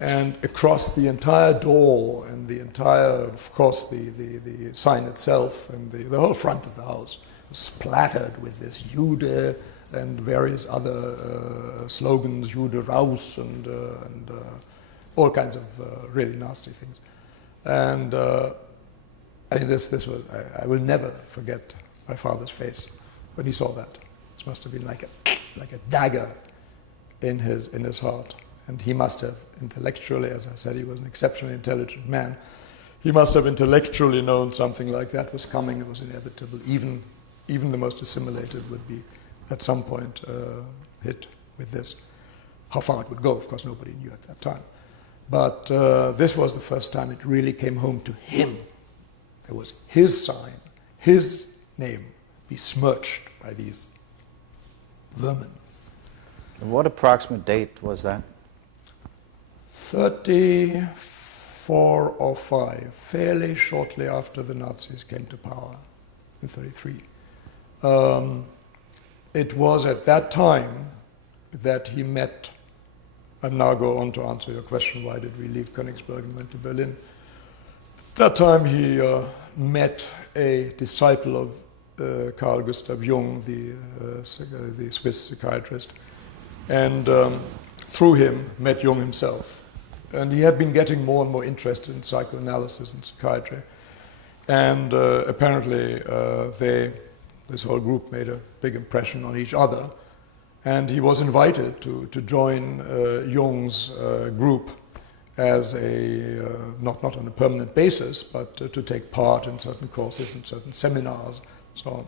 And across the entire door and the entire, of course, the sign itself and the whole front of the house was splattered with this Jude and various other slogans, Jude raus, and all kinds of really nasty things. And I mean, this was, I will never forget my father's face when he saw that. This must have been like a dagger in his heart. And he must have intellectually, as I said, he was an exceptionally intelligent man. He must have intellectually known something like that was coming. It was inevitable. Even the most assimilated would be at some point hit with this. How far it would go, of course, nobody knew at that time. But this was the first time it really came home to him. There was his sign, his name besmirched by these vermin. What approximate date was that? 34 or 5, fairly shortly after the Nazis came to power in 1933. It was at that time that he met, and now go on to answer your question, why did we leave Königsberg and went to Berlin? At that time he met a disciple of Carl Gustav Jung, the Swiss psychiatrist, and through him met Jung himself. And he had been getting more and more interested in psychoanalysis and psychiatry. And apparently this whole group made a big impression on each other. And he was invited to join Jung's group as not on a permanent basis, but to take part in certain courses and certain seminars and so on.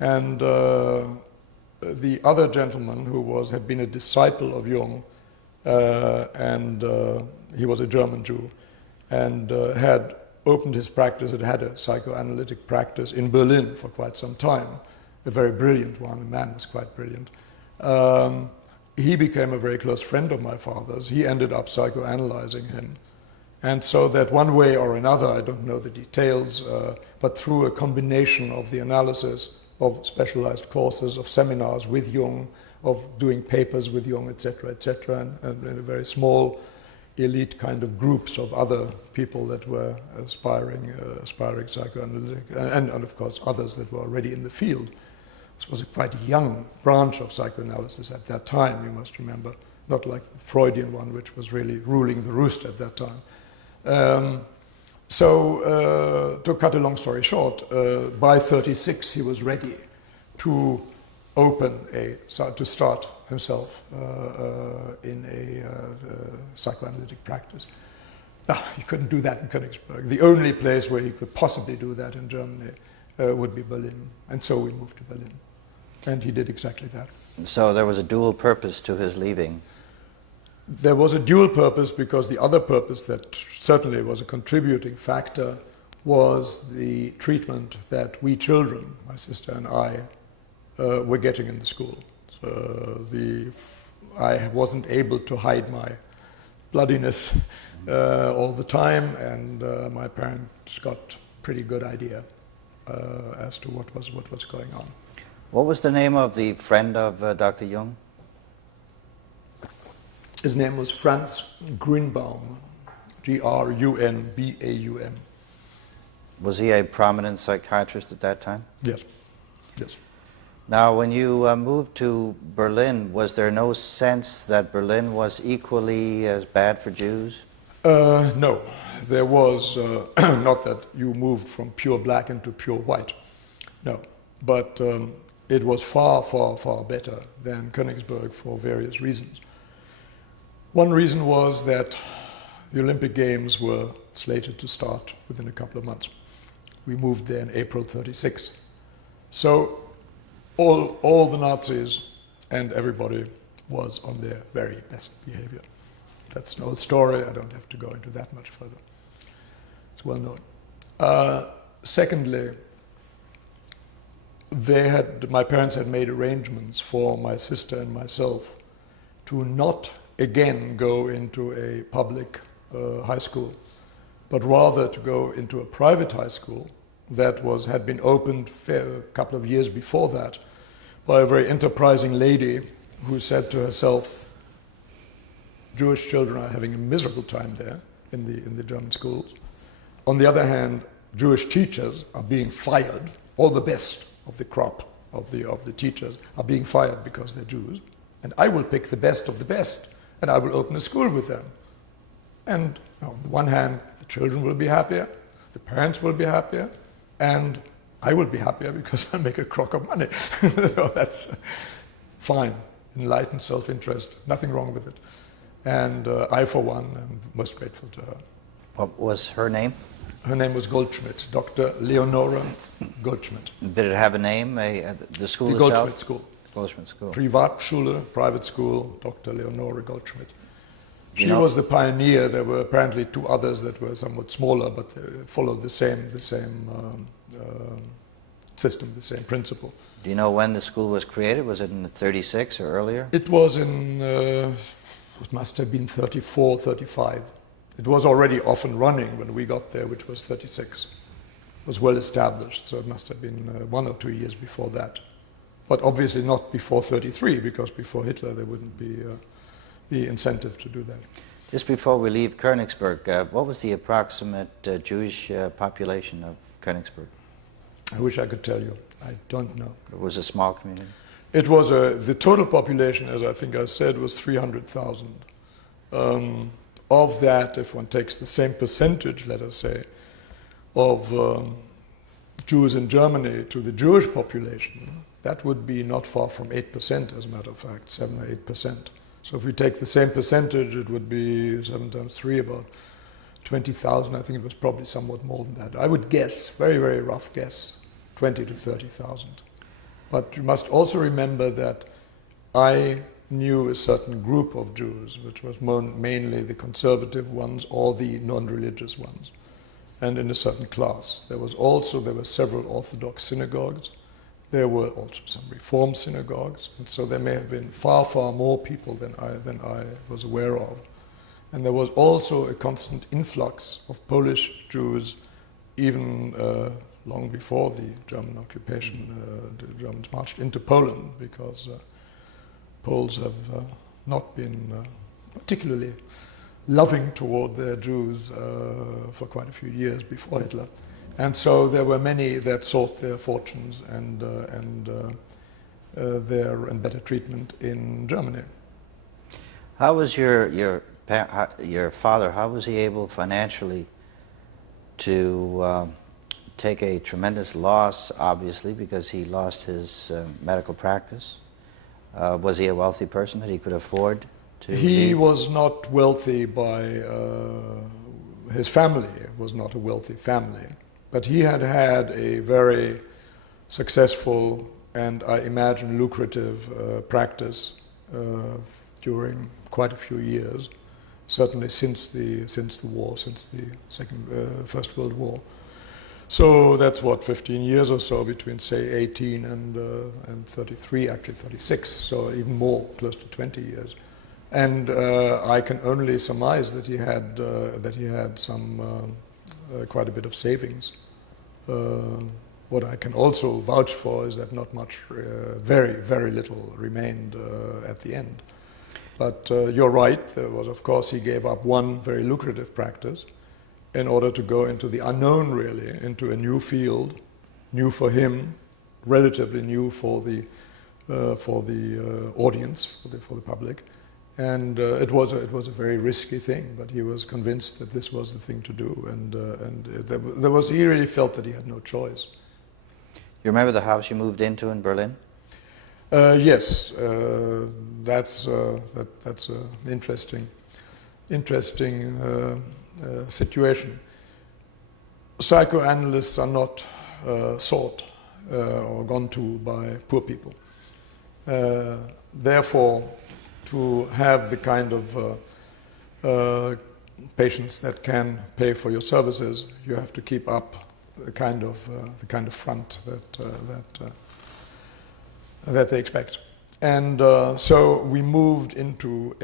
And the other gentleman who had been a disciple of Jung, and he was a German Jew, and had opened his practice, had a psychoanalytic practice in Berlin for quite some time, a very brilliant one. The man was quite brilliant. He became a very close friend of my father's. He ended up psychoanalyzing him. And so that one way or another, I don't know the details, but through a combination of the analysis of specialized courses, of seminars with Jung, of doing papers with Jung, etc., and in a very small elite kind of groups of other people that were aspiring psychoanalytic, and of course others that were already in the field. This was a quite young branch of psychoanalysis at that time, you must remember, not like the Freudian one, which was really ruling the roost at that time. So to cut a long story short, by 1936 he was ready to to start himself in a psychoanalytic practice. Now, he couldn't do that in Königsberg. The only place where he could possibly do that in Germany would be Berlin. And so we moved to Berlin. And he did exactly that. So there was a dual purpose to his leaving. There was a dual purpose because the other purpose that certainly was a contributing factor was the treatment that we children, my sister and I, were getting in the school. So I wasn't able to hide my bloodiness all the time, and my parents got a pretty good idea as to what was going on. What was the name of the friend of Dr. Jung? His name was Franz Grünbaum, Grunbaum. Was he a prominent psychiatrist at that time? Yes, yes. Now, when you moved to Berlin, was there no sense that Berlin was equally as bad for Jews? No, there was not that you moved from pure black into pure white. No, but it was far, far, far better than Königsberg for various reasons. One reason was that the Olympic Games were slated to start within a couple of months. We moved there in April '36. So all the Nazis and everybody was on their very best behavior. That's an old story. I don't have to go into that much further. It's well known. Secondly, my parents had made arrangements for my sister and myself to not again go into a public high school, but rather to go into a private high school that had been opened a couple of years before that by a very enterprising lady who said to herself, Jewish children are having a miserable time there in the German schools. On the other hand, Jewish teachers are being fired. All the best of the crop of the teachers are being fired because they're Jews. And I will pick the best of the best, and I will open a school with them. And on the one hand, the children will be happier, the parents will be happier, and I will be happier because I'll make a crock of money. So that's fine. Enlightened self-interest, nothing wrong with it. And I, for one, am most grateful to her. What was her name? Her name was Goldschmidt, Dr. Leonora Goldschmidt. Did it have a name, the school The itself? Goldschmidt School. Goldschmidt School. Privatschule, private school, Dr. Leonora Goldschmidt. She You know, was the pioneer. There were apparently two others that were somewhat smaller, but they followed the same system, the same principle. do you know when the school was created? Was it in 36 or earlier? It was in, it must have been 34, 35. It was already off and running when we got there, which was 36. It was well established, so it must have been 1 or 2 years before that. But obviously not before 33, because before Hitler there wouldn't be the incentive to do that. Just before we leave Königsberg, what was the approximate Jewish population of Königsberg? I wish I could tell you. I don't know. It was a small community. It was the total population, as I think I said, was 300,000. Of that, if one takes the same percentage, let us say, of Jews in Germany to the Jewish population, that would be not far from 8%, as a matter of fact, 7 or 8%. So if we take the same percentage, it would be 7 times 3, about 20,000. I think it was probably somewhat more than that. I would guess, very, very rough guess, 20 to 30,000. But you must also remember that I knew a certain group of Jews, which was mainly the conservative ones or the non-religious ones, and in a certain class. There were several Orthodox synagogues. There were also some Reform synagogues, and so there may have been far, far more people than I was aware of. And there was also a constant influx of Polish Jews, even long before the German occupation. The Germans marched into Poland because Poles have not been particularly loving toward their Jews for quite a few years before Hitler. And so there were many that sought their fortunes and better treatment in Germany. How was your father? How was he able financially to take a tremendous loss? Obviously, because he lost his medical practice. Was he a wealthy person that he could afford to? He was not wealthy by his family. Was not a wealthy family. But he had had a very successful and, I imagine, lucrative practice during quite a few years, certainly since the war, since the First World War. So that's what, 15 years or so, between say 18 and 33, actually 36, so even more, close to 20 years. And I can only surmise that he had some quite a bit of savings. What I can also vouch for is that not much, very, very little remained at the end. But you're right, there was, of course, he gave up one very lucrative practice in order to go into the unknown, really, into a new field, new for him, relatively new for the audience, for the public. And it was a very risky thing, but he was convinced that this was the thing to do, he really felt that he had no choice. You remember the house you moved into in Berlin? Yes, that's an interesting situation. Psychoanalysts are not sought or gone to by poor people. Therefore, to have the kind of patients that can pay for your services, you have to keep up the kind of front that they expect. And so we moved into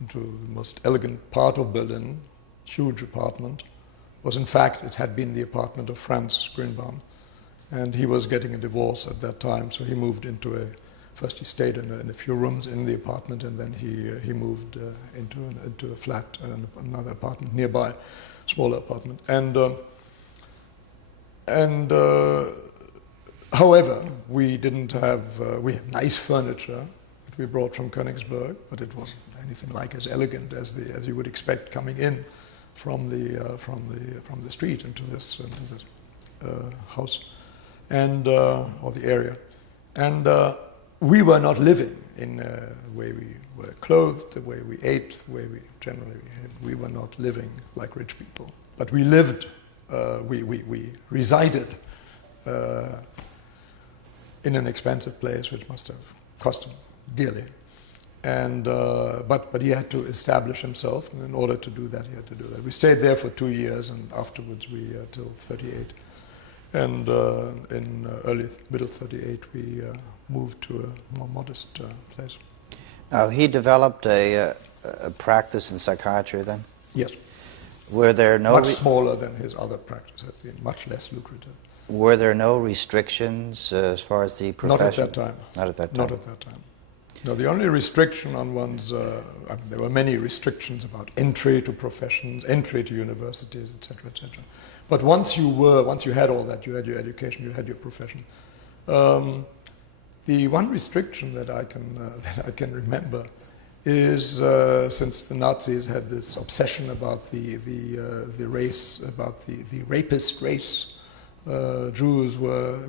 into the most elegant part of Berlin, huge apartment. In fact, it had been the apartment of Franz Grünbaum, and he was getting a divorce at that time, so he moved into first he stayed in a few rooms in the apartment, and then he moved into a flat, another apartment nearby, smaller apartment. However, we didn't have, we had nice furniture that we brought from Königsberg, but it wasn't anything like as elegant as you would expect coming in from the street into this house or the area. And we were not living in the way we were clothed, the way we ate, the way we generally behaved. We were not living like rich people, but we lived. We resided in an expensive place, which must have cost him dearly. And but he had to establish himself, and in order to do that, he had to do that. We stayed there for 2 years, and afterwards we till 38. And in middle 38, we moved to a more modest place. Now, he developed a practice in psychiatry then? Yes. Were there no much smaller than his other practice had been, much less lucrative. Were there no restrictions as far as the profession? Not at that time. Not at that time. Not at that time. No, the only restriction on one's, there were many restrictions about entry to professions, entry to universities, etc., etc. But once you had all that, you had your education, you had your profession. The one restriction that I can remember is since the Nazis had this obsession about the race, about the rapist race. Jews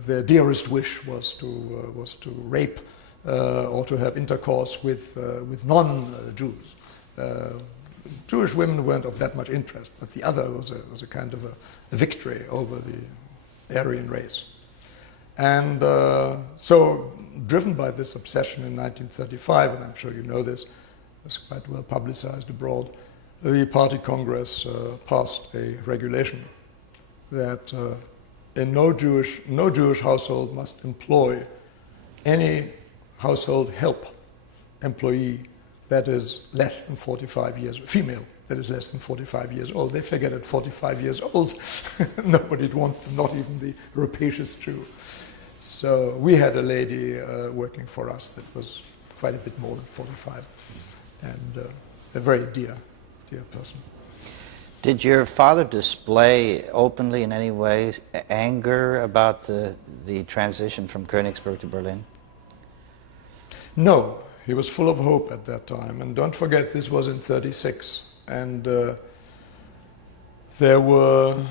their dearest wish was to rape or to have intercourse with non-Jews. Jewish women weren't of that much interest, but the other was a kind of a victory over the Aryan race. And so, driven by this obsession in 1935, and I'm sure you know this, it was quite well publicized abroad, the party congress passed a regulation that no Jewish household must employ any household help employee that is less than 45 years, female that is less than 45 years old. They figured at 45 years old, nobody'd want them, not even the rapacious Jew. So we had a lady working for us that was quite a bit more than 45, and a very dear person. Did your father display openly in any way anger about the transition from Königsberg to Berlin? No, he was full of hope at that time. And don't forget, this was in 36. And there were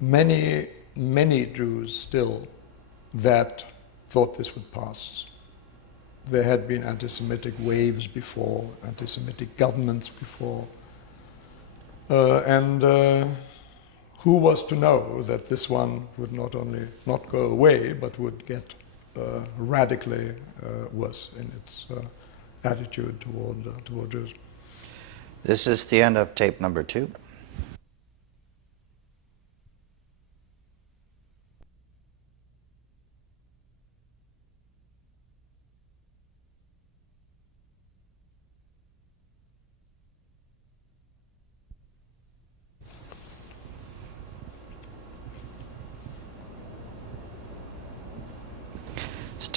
many, many Jews still that thought this would pass. There had been anti-Semitic waves before, anti-Semitic governments before. And who was to know that this one would not only not go away, but would get radically worse in its attitude toward Jews. This is the end of tape number 2.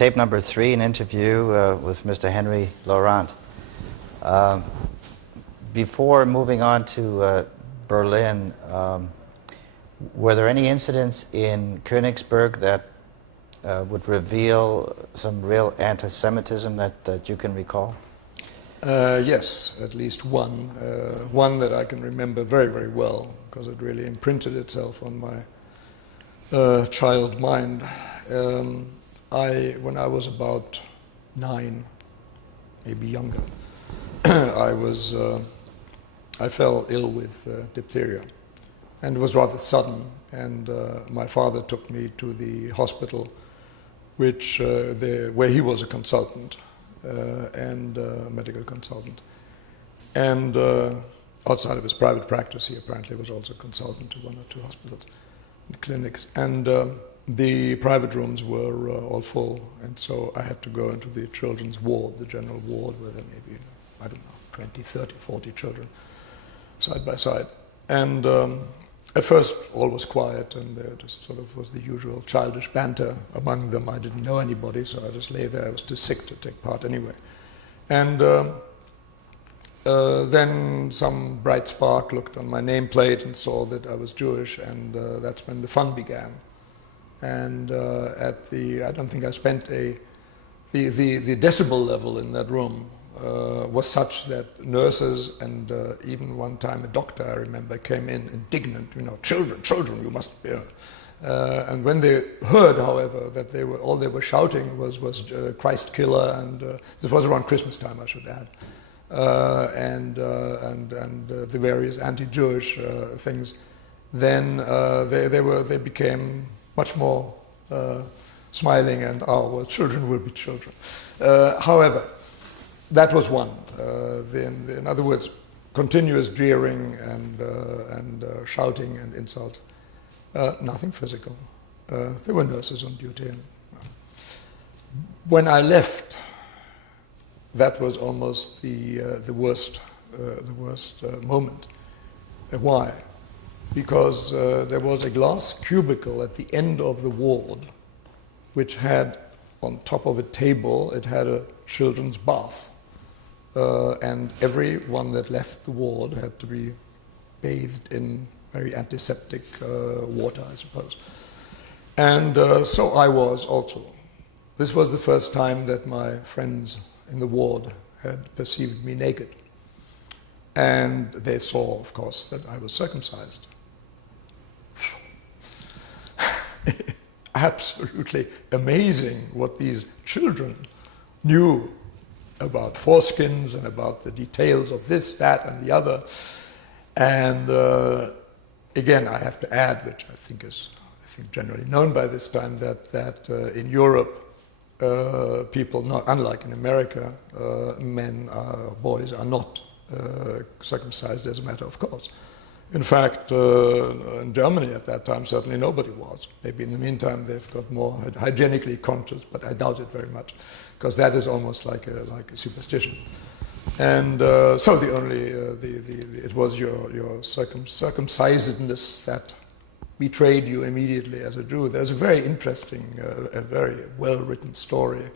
tape number 3, an interview with Mr. Henry Laurant. Before moving on to Berlin, were there any incidents in Königsberg that would reveal some real anti-Semitism that you can recall? Yes, at least one. One that I can remember very, very well, because it really imprinted itself on my child mind. When I was about 9, maybe younger, I fell ill with diphtheria, and it was rather sudden. And my father took me to the hospital, where he was a consultant and a medical consultant. And outside of his private practice, he apparently was also a consultant to 1 or 2 hospitals and clinics. And the private rooms were all full, and so I had to go into the children's ward, the general ward, where there may be, I don't know, 20, 30, 40 children side by side. And at first all was quiet, and there just sort of was the usual childish banter among them. I didn't know anybody, so I just lay there. I was too sick to take part anyway. And then some bright spark looked on my nameplate and saw that I was Jewish, and that's when the fun began. And I don't think I spent the decibel level in that room was such that nurses and even one time a doctor, I remember, came in indignant, children, you must be. And when they heard, however, that all they were shouting was Christ killer, and this was around Christmas time, I should add, and the various anti-Jewish things, then they became much more smiling and, oh, well, children will be children. However, that was one. In other words, continuous jeering and shouting and insults. Nothing physical. There were nurses on duty. And, when I left, that was almost the worst moment. Why? Because there was a glass cubicle at the end of the ward, which had on top of a table, it had a children's bath. And everyone that left the ward had to be bathed in very antiseptic water, I suppose. And so I was also. This was the first time that my friends in the ward had perceived me naked. And they saw, of course, that I was circumcised. Absolutely amazing what these children knew about foreskins and about the details of this, that, and the other. And again, I have to add, which I think is generally known by this time, that in Europe, people, not unlike in America, boys are not circumcised as a matter of course. In fact, in Germany at that time, certainly nobody was. Maybe in the meantime they've got more hygienically conscious, but I doubt it very much, because that is almost like a superstition. And so it was your circumcisedness that betrayed you immediately as a Jew. There's a very interesting, a very well-written story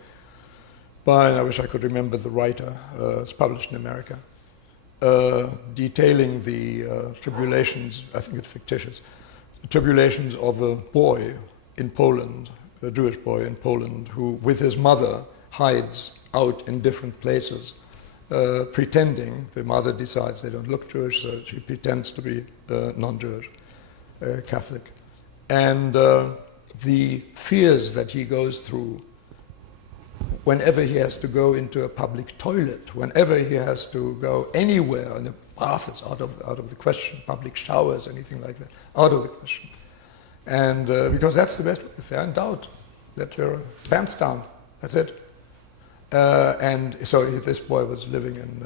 by, and I wish I could remember the writer, it's published in America, detailing the tribulations, I think it's fictitious, the tribulations of a boy in Poland, a Jewish boy in Poland, who with his mother hides out in different places, pretending, the mother decides they don't look Jewish, so she pretends to be non-Jewish, Catholic. And the fears that he goes through whenever he has to go into a public toilet, whenever he has to go anywhere, and the bath is out of the question, public showers, anything like that, out of the question. And because that's the best way, if they're in doubt, let your pants down, that's it. And so this boy was living in,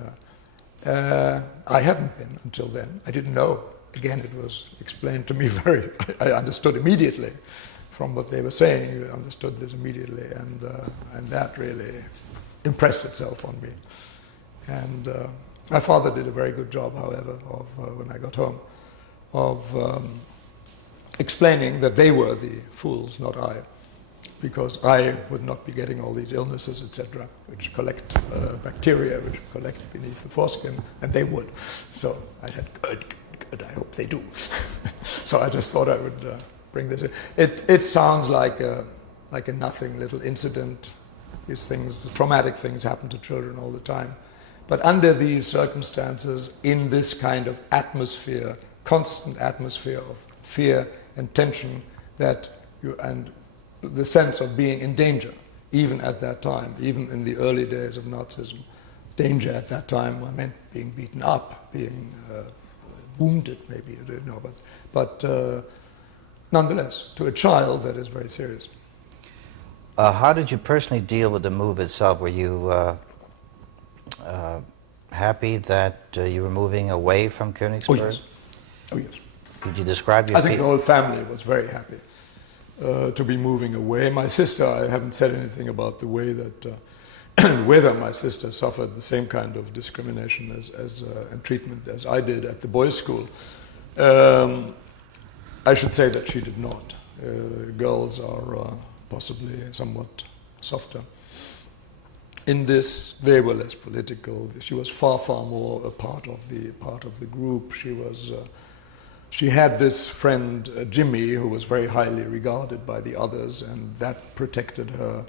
I hadn't been until then, I didn't know. Again, it was explained to me I understood immediately. From what they were saying, I understood this immediately, and that really impressed itself on me. And my father did a very good job, however, of when I got home, of explaining that they were the fools, not I. because I would not be getting all these illnesses, etc., which collect bacteria, which collect beneath the foreskin, and they would. So I said, good, I hope they do. So I just thought I would bring this in. It sounds like a nothing little incident. These things, the traumatic things happen to children all the time. But under these circumstances, in this kind of atmosphere, constant atmosphere of fear and tension, and the sense of being in danger, even at that time, even in the early days of Nazism. Danger at that time meant being beaten up, being wounded, maybe, but nonetheless, to a child, that is very serious. How did you personally deal with the move itself? Were you happy that you were moving away from Königsberg? Oh, yes. Oh, yes. Could you describe your I think the whole family was very happy to be moving away. My sister, I haven't said anything about the way that whether my sister suffered the same kind of discrimination and treatment as I did at the boys' school. I should say that she did not. Girls are possibly somewhat softer. In this, they were less political. She was far more a part of the group. She had this friend, Jimmy, who was very highly regarded by the others, and that protected her.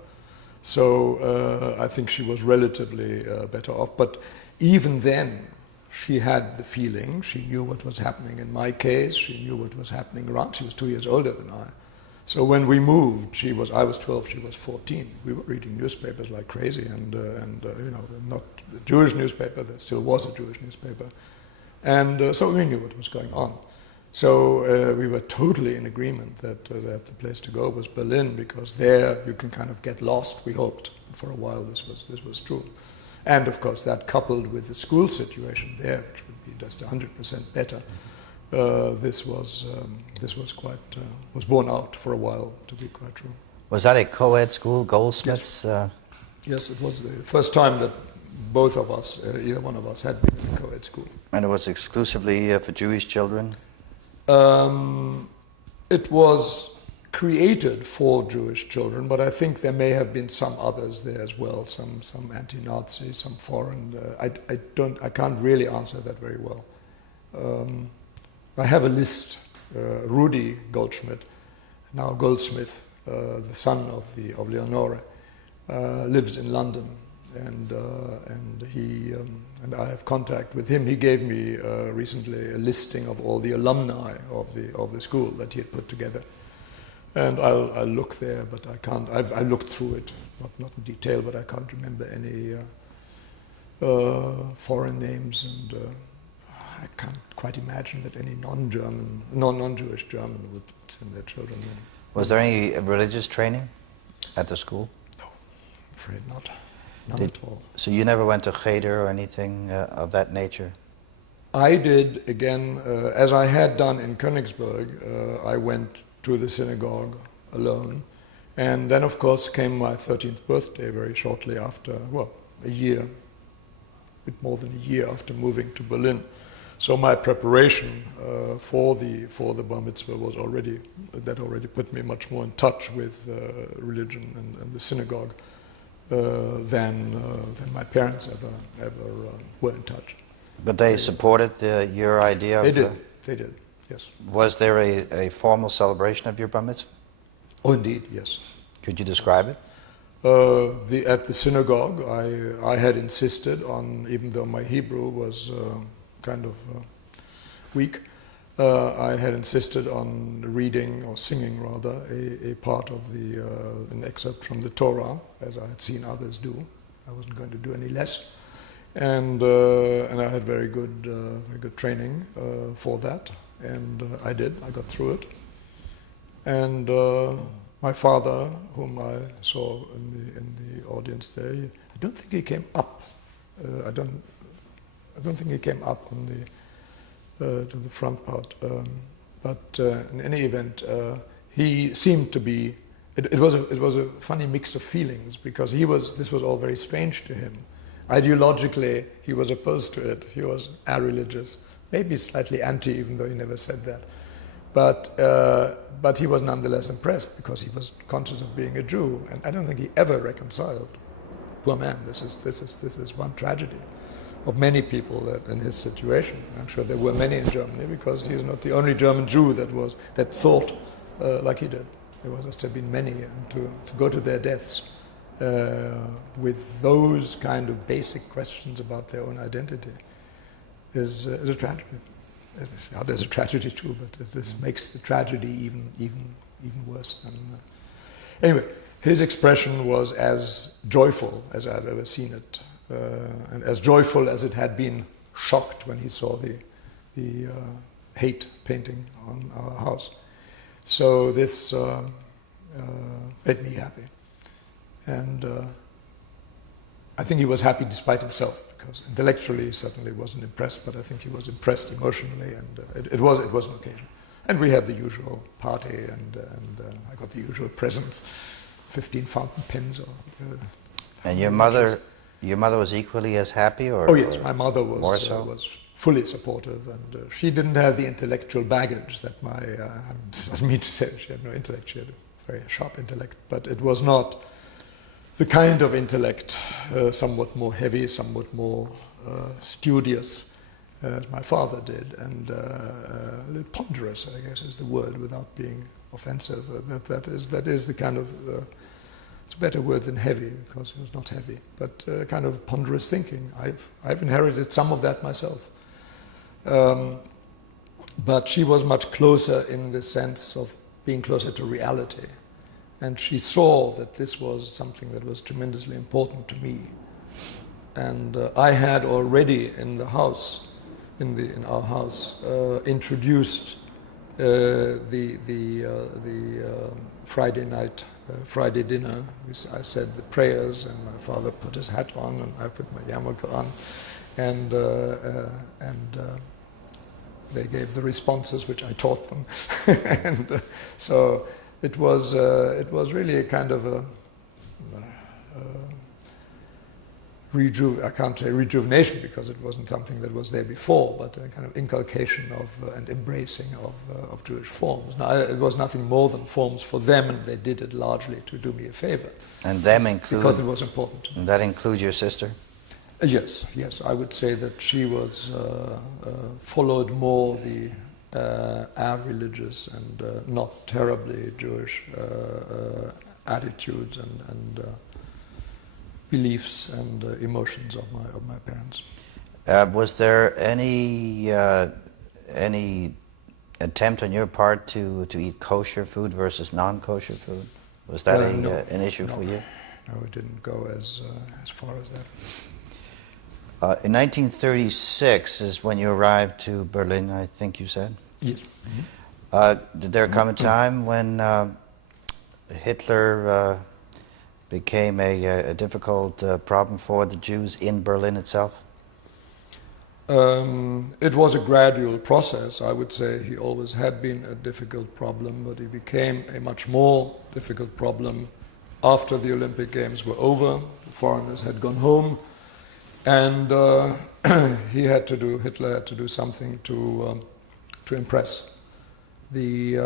So I think she was relatively better off. But even then, she had the feeling, she knew what was happening in my case, she knew what was happening around. She was 2 years older than I. So when we moved, I was 12, she was 14. We were reading newspapers like crazy, and not the Jewish newspaper, there still was a Jewish newspaper. And so we knew what was going on. So we were totally in agreement that the place to go was Berlin, because there you can kind of get lost, we hoped. For a while this was true. And of course that coupled with the school situation there, which would be just 100% better, this was borne out for a while, to be quite true. Was that a co-ed school, Goldsmiths? Yes. Yes, it was the first time that both of us, either one of us, had been in a co-ed school. And it was exclusively for Jewish children? It was created for Jewish children, but I think there may have been some others there as well, some anti-Nazi, some foreign. I can't really answer that very well. I have a list. Rudi Goldschmidt, now Goldsmith, the son of Leonore, lives in London, and he and I have contact with him. He gave me recently a listing of all the alumni of the school that he had put together, and I'll look there, but I can't. I looked through it, not in detail, but I can't remember any foreign names, and I can't quite imagine that any non-Jewish German would send their children in. Was there any religious training at the school? No, I'm afraid not. None at all. So you never went to Cheder or anything of that nature? I did, again, as I had done in Königsberg. I went to the synagogue alone. And then, of course, came my 13th birthday very shortly after, a year, a bit more than a year after moving to Berlin. So my preparation for the bar mitzvah was already put me much more in touch with religion and the synagogue than my parents ever were in touch. But they supported your idea of... They did, yes. Was there a formal celebration of your bar mitzvah? Oh, indeed, yes. Could you describe it? At the synagogue, I had insisted on, even though my Hebrew was kind of weak, I had insisted on reading, or singing rather, a part of an excerpt from the Torah, as I had seen others do. I wasn't going to do any less. And I had very good training for that, and I did. I got through it. And my father, whom I saw in the audience there, I don't think he came up. I don't think he came up on to the front part. But in any event, he seemed to be. It was a funny mix of feelings, because this was all very strange to him. Ideologically, he was opposed to it. He was a-religious, maybe slightly anti, even though he never said that. But he was nonetheless impressed because he was conscious of being a Jew, and I don't think he ever reconciled. Poor man, this is one tragedy of many people that in his situation. I'm sure there were many in Germany, because he's not the only German Jew that thought like he did. There must have been many, and to go to their deaths with those kind of basic questions about their own identity is a tragedy. There's a tragedy too, but this makes the tragedy even worse. Anyway, his expression was as joyful as I've ever seen it, and as joyful as it had been shocked when he saw the hate painting on our house. So this made me happy, and I think he was happy despite himself, because intellectually he certainly wasn't impressed, but I think he was impressed emotionally, and it was an occasion. And we had the usual party, and I got the usual presents, 15 fountain pens. And your mother was equally as happy, or? Oh yes, my mother was more so? Was fully supportive, and she didn't have the intellectual baggage that my. I doesn't mean to say she had no intellect; she had a very sharp intellect, but it was not the kind of intellect, somewhat more heavy, somewhat more studious, as my father did, and a little ponderous, I guess is the word, without being offensive. That is the kind of, it's a better word than heavy, because it was not heavy, but kind of ponderous thinking. I've inherited some of that myself. But she was much closer in the sense of being closer to reality. And she saw that this was something that was tremendously important to me. And I had already in the house, in our house, introduced the Friday night, Friday dinner. I said the prayers, and my father put his hat on, and I put my yarmulke on, and they gave the responses which I taught them, and so. It was really a kind of a I can't say rejuvenation, because it wasn't something that was there before, but a kind of inculcation of and embracing of Jewish forms. Now, it was nothing more than forms for them, and they did it largely to do me a favor. And them include, because it was important. And that includes your sister? Yes. I would say that she was followed more the religious and not terribly Jewish attitudes and beliefs and emotions of my parents. Was there any attempt on your part to eat kosher food versus non-kosher food? Was that an issue for you? No, it didn't go as far as that. In 1936 is when you arrived to Berlin, I think you said? Yes. Mm-hmm. Did there come a time when Hitler became a difficult problem for the Jews in Berlin itself? It was a gradual process. I would say he always had been a difficult problem, but he became a much more difficult problem after the Olympic Games were over. The foreigners had gone home, and Hitler had to do something to impress the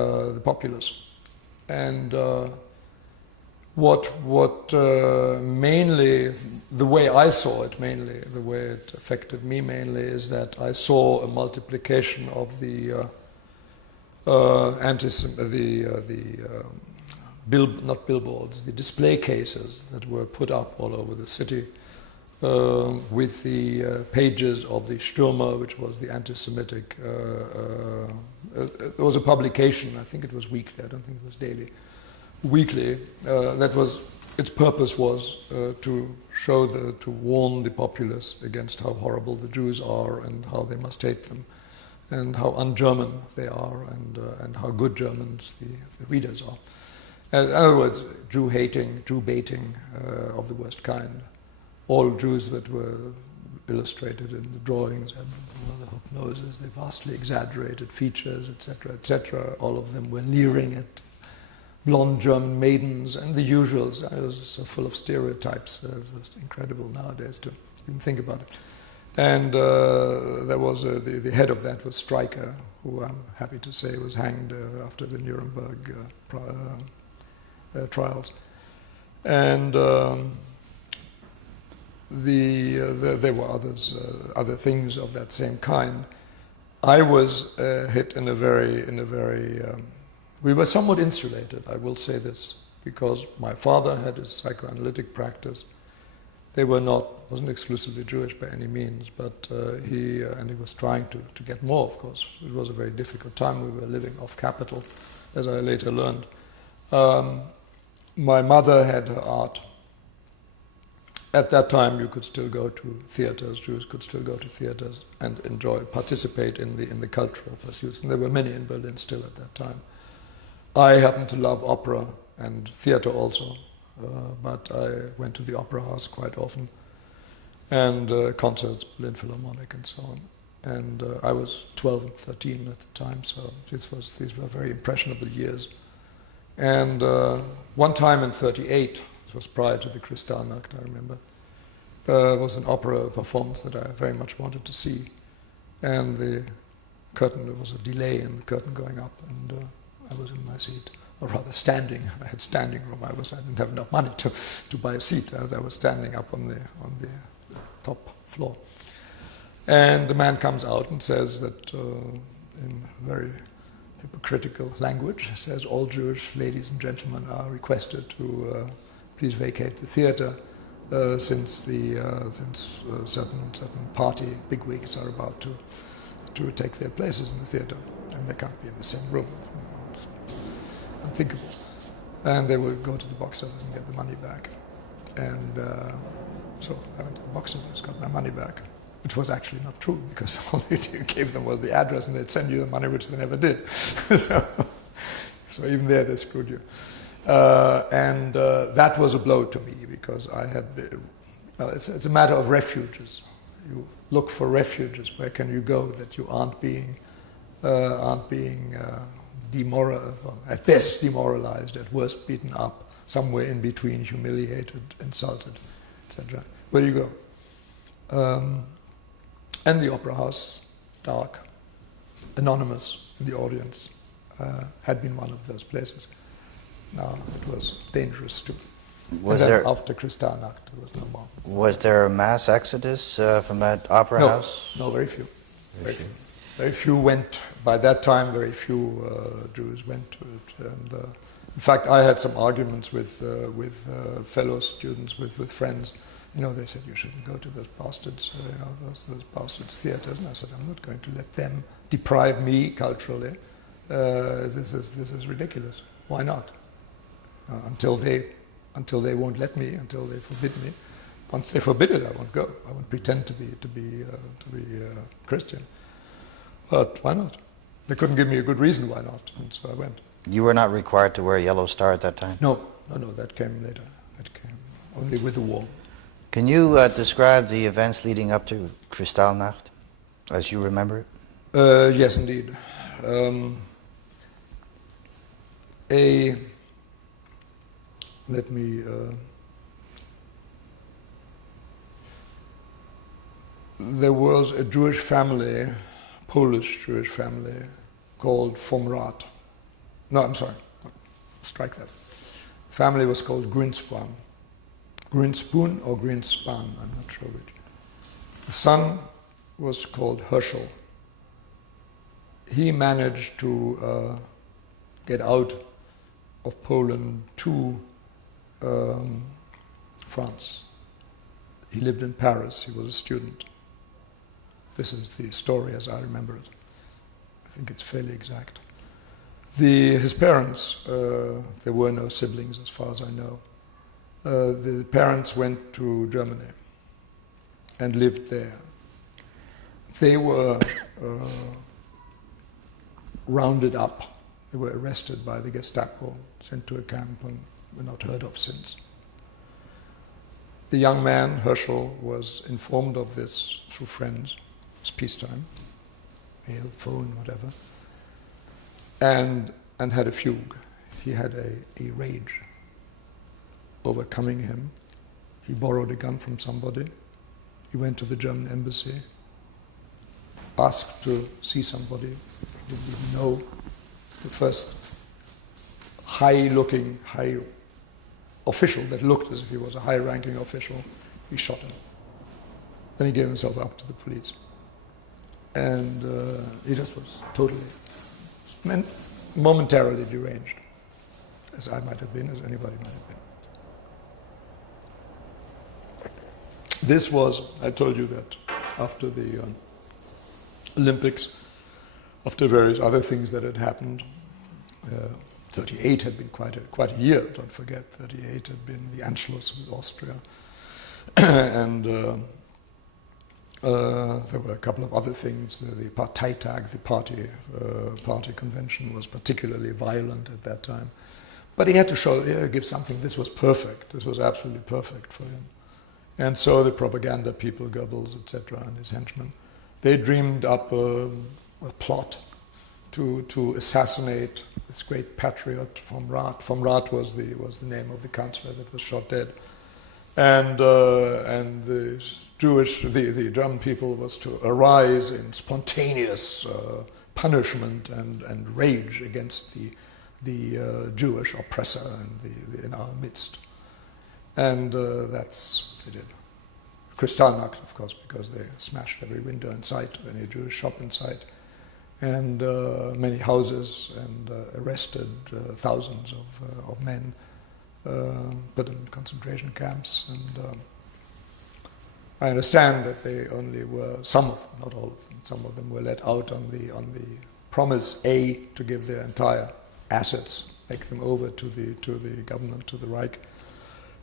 populace. And what mainly, the way I saw it mainly, the way it affected me mainly, is that I saw a multiplication of the display cases that were put up all over the city, with the pages of the Stürmer, which was the anti-Semitic. There was a publication, I think it was weekly, I don't think it was daily, weekly. Its purpose was to warn the populace against how horrible the Jews are and how they must hate them, and how un-German they are, and how good Germans the readers are. In other words, Jew-hating, Jew-baiting of the worst kind. All Jews that were illustrated in the drawings had the hook noses, the vastly exaggerated features, etc., etc. All of them were leering at blonde German maidens and the usuals. It was so full of stereotypes. It's just incredible nowadays to even think about it. And there was the head of that was Stryker, who I'm happy to say was hanged after the Nuremberg trials. And there were other things of that same kind. I was hit in a very. We were somewhat insulated, I will say this, because my father had his psychoanalytic practice. They wasn't exclusively Jewish by any means, but he was trying to get more, of course. It was a very difficult time. We were living off capital, as I later learned. My mother had her art. At that time, you could still go to theaters. Jews could still go to theaters and participate in the cultural pursuits. And there were many in Berlin still at that time. I happened to love opera and theater also. But I went to the opera house quite often, and concerts, Berlin Philharmonic, and so on. And I was 12 and 13 at the time, so these were very impressionable years. And one time in '38, it was prior to the Kristallnacht, I remember, was an opera performance that I very much wanted to see. And there was a delay in the curtain going up, and I was in my seat. Or rather standing. I had standing room. I didn't have enough money to buy a seat. I was standing up on the top floor. And the man comes out and says that in very hypocritical language, says all Jewish ladies and gentlemen are requested to please vacate the theater since certain party bigwigs are about to take their places in the theater, and they can't be in the same room. Unthinkable. And they would go to the box office and get the money back. And so I went to the box office, got my money back, which was actually not true, because all they gave them was the address and they'd send you the money, which they never did. So even there they screwed you. And that was a blow to me, because I had it's a matter of refuges. You look for refuges. Where can you go that you aren't being at best demoralized, at worst beaten up, somewhere in between, humiliated, insulted, etc. Where do you go? And the opera house, dark, anonymous in the audience, had been one of those places. Now it was dangerous too. After Kristallnacht, there was no more. Was there a mass exodus from that opera house? No, very few. Very few went. By that time, very few Jews went to it. And in fact, I had some arguments with fellow students, with friends. They said, you shouldn't go to those bastards, those bastards theaters. And I said, I'm not going to let them deprive me culturally. This is ridiculous. Why not? Until they won't let me, until they forbid me. Once they forbid it, I won't go. I won't pretend to be Christian. But why not? They couldn't give me a good reason why not, and so I went. You were not required to wear a yellow star at that time? No, that came later. That came only with the war. Can you describe the events leading up to Kristallnacht, as you remember it? Yes, indeed. There was a Jewish family, Polish Jewish family, called vom Rat. No, I'm sorry, strike that. Family was called Greenspan. Greenspoon or Greenspan, I'm not sure which. The son was called Herschel. He managed to get out of Poland to France. He lived in Paris, he was a student. This is the story as I remember it. I think it's fairly exact. His parents, there were no siblings as far as I know. The parents went to Germany and lived there. They were rounded up. They were arrested by the Gestapo, sent to a camp, and were not heard of since. The young man, Herschel, was informed of this through friends. It was peacetime, mail, phone, whatever, and had a fugue. He had a rage overcoming him. He borrowed a gun from somebody, He went to the German embassy, asked to see somebody he didn't even know. The first high official that looked as if he was a high-ranking official, he shot him. Then he gave himself up to the police. And he just was totally, momentarily deranged, as I might have been, as anybody might have been. This was, I told you that after the Olympics, after various other things that had happened, 38 had been quite a year, don't forget. 38 had been the Anschluss with Austria. And there were a couple of other things. The Parteitag, the party convention, was particularly violent at that time. But he had to give something. This was perfect. This was absolutely perfect for him. And so the propaganda people, Goebbels, etc., and his henchmen, they dreamed up a plot to assassinate this great patriot von Rath. Von Rath was the name of the counselor that was shot dead. And the German people was to arise in spontaneous punishment and rage against the Jewish oppressor in our midst. And that's what they did. Kristallnacht, of course, because they smashed every window in sight, any Jewish shop in sight, and many houses, and arrested thousands of men, put them in concentration camps. And I understand that they only were, some of them, not all of them, some of them were let out on the promise, A, to give their entire assets, make them over to the government, to the Reich,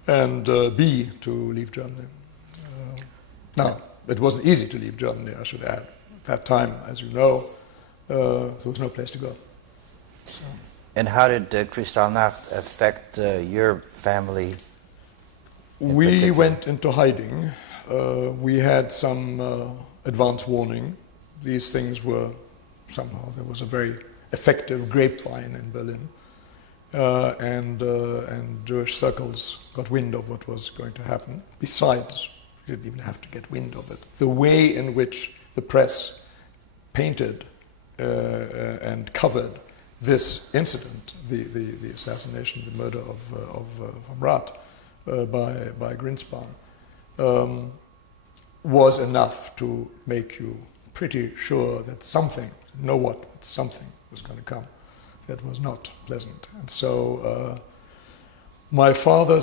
and B, to leave Germany. Now, it wasn't easy to leave Germany, I should add. At that time, as you know, there was no place to go. So. And how did Kristallnacht affect your family? We went into hiding. We had some advance warning. These things were somehow, there was a very effective grapevine in Berlin. And Jewish circles got wind of what was going to happen. Besides, you didn't even have to get wind of it. The way in which the press painted and covered this incident, the assassination, the murder of von Rath by Grinspan, was enough to make you pretty sure that something was going to come that was not pleasant. And so my father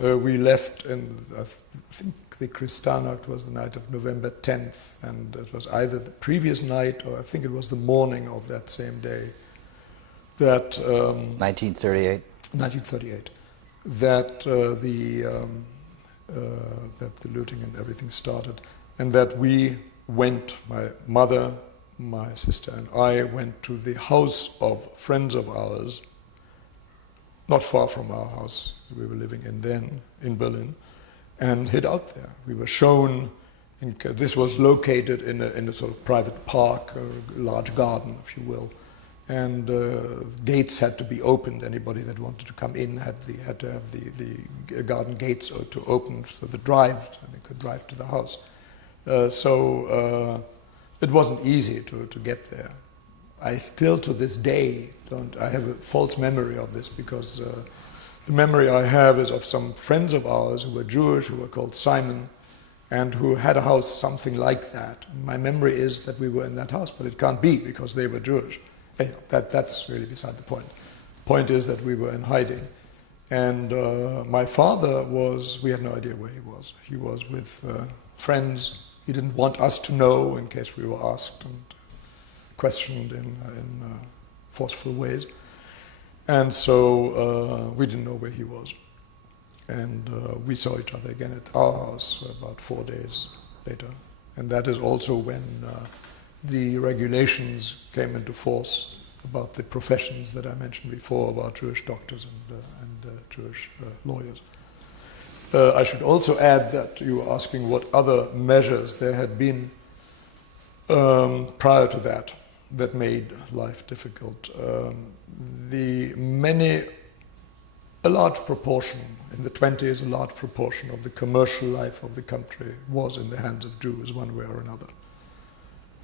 we left I think the Kristallnacht was the night of November 10th, and it was either the previous night or I think it was the morning of that same day that 1938. 1938, that the looting and everything started, and that we went, my mother, my sister and I went to the house of friends of ours, not far from our house that we were living in then, in Berlin, and hid out there. We were shown, this was located in a sort of private park, a large garden, if you will, and gates had to be opened. Anybody that wanted to come in had to have the garden gates to open, so they could drive to the house. It wasn't easy to get there. I still, to this day, I have a false memory of this, because the memory I have is of some friends of ours who were Jewish, who were called Simon, and who had a house something like that. And my memory is that we were in that house, but it can't be because they were Jewish. Anyway, that's really beside the point. The point is that we were in hiding. And my father we had no idea where he was. He was with friends. He didn't want us to know in case we were asked and questioned in forceful ways. And so we didn't know where he was. And we saw each other again at our house about 4 days later. And that is also when the regulations came into force about the professions that I mentioned before, about Jewish doctors and Jewish lawyers. I should also add that you were asking what other measures there had been prior to that made life difficult. The many a large proportion, in the 20s, a large proportion of the commercial life of the country was in the hands of Jews one way or another.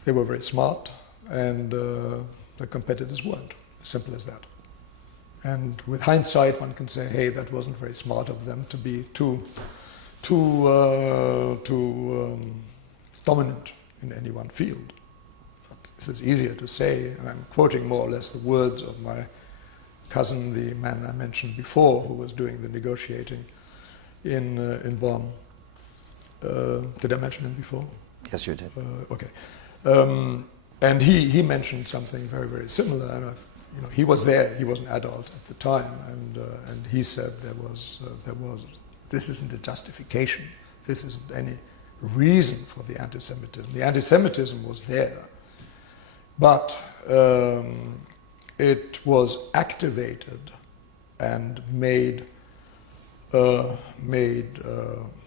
They were very smart, and the competitors weren't. As simple as that. And with hindsight, one can say, hey, that wasn't very smart of them to be too dominant in any one field. But this is easier to say, and I'm quoting more or less the words of my cousin, the man I mentioned before, who was doing the negotiating in Bonn. Did I mention him before? Yes, you did. Okay. And he mentioned something very, very similar. And he was there. He was an adult at the time, and he said this isn't a justification. This isn't any reason for the anti-Semitism. The anti-Semitism was there, but it was activated and made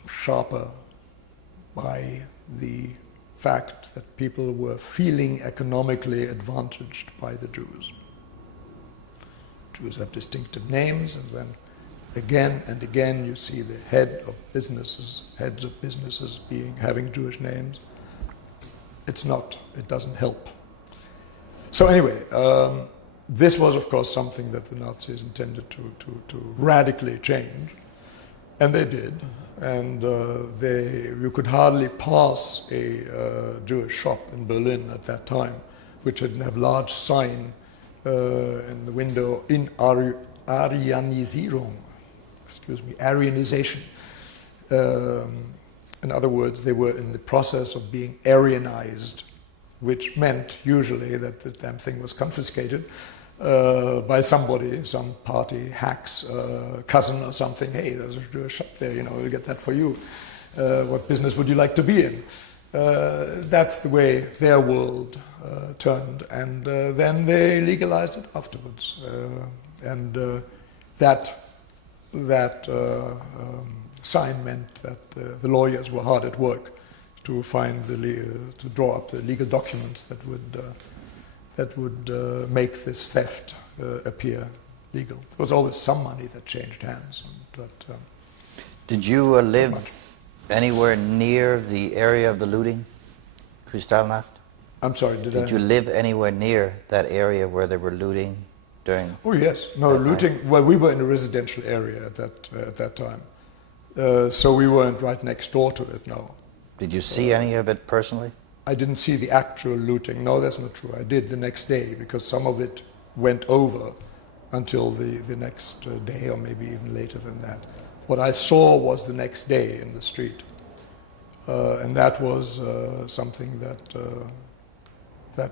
sharper by the fact that people were feeling economically advantaged by the Jews. Jews have distinctive names, and then again and again you see the heads of businesses having Jewish names. It doesn't help. So anyway, this was of course something that the Nazis intended to radically change, and they did. And you could hardly pass a Jewish shop in Berlin at that time which didn't have large sign in the window in Aryanisierung, Aryanization. In other words, they were in the process of being Aryanized, which meant usually that the damn thing was confiscated by somebody, some party hack's cousin or something. Hey, there's a Jewish shop there, we'll get that for you. What business would you like to be in? That's the way their world turned, and then they legalized it afterwards. That sign meant that the lawyers were hard at work to find to draw up the legal documents that would make this theft appear legal. There was always some money that changed hands. Did you live anywhere near the area of the looting, Kristallnacht? I'm sorry, did you live anywhere near that area where they were looting during? Oh yes, no looting. Night? Well, we were in a residential area at that time, so we weren't right next door to it. No. Did you see any of it personally? I didn't see the actual looting. No, that's not true. I did the next day, because some of it went over until the next day, or maybe even later than that. What I saw was the next day in the street, and that was something that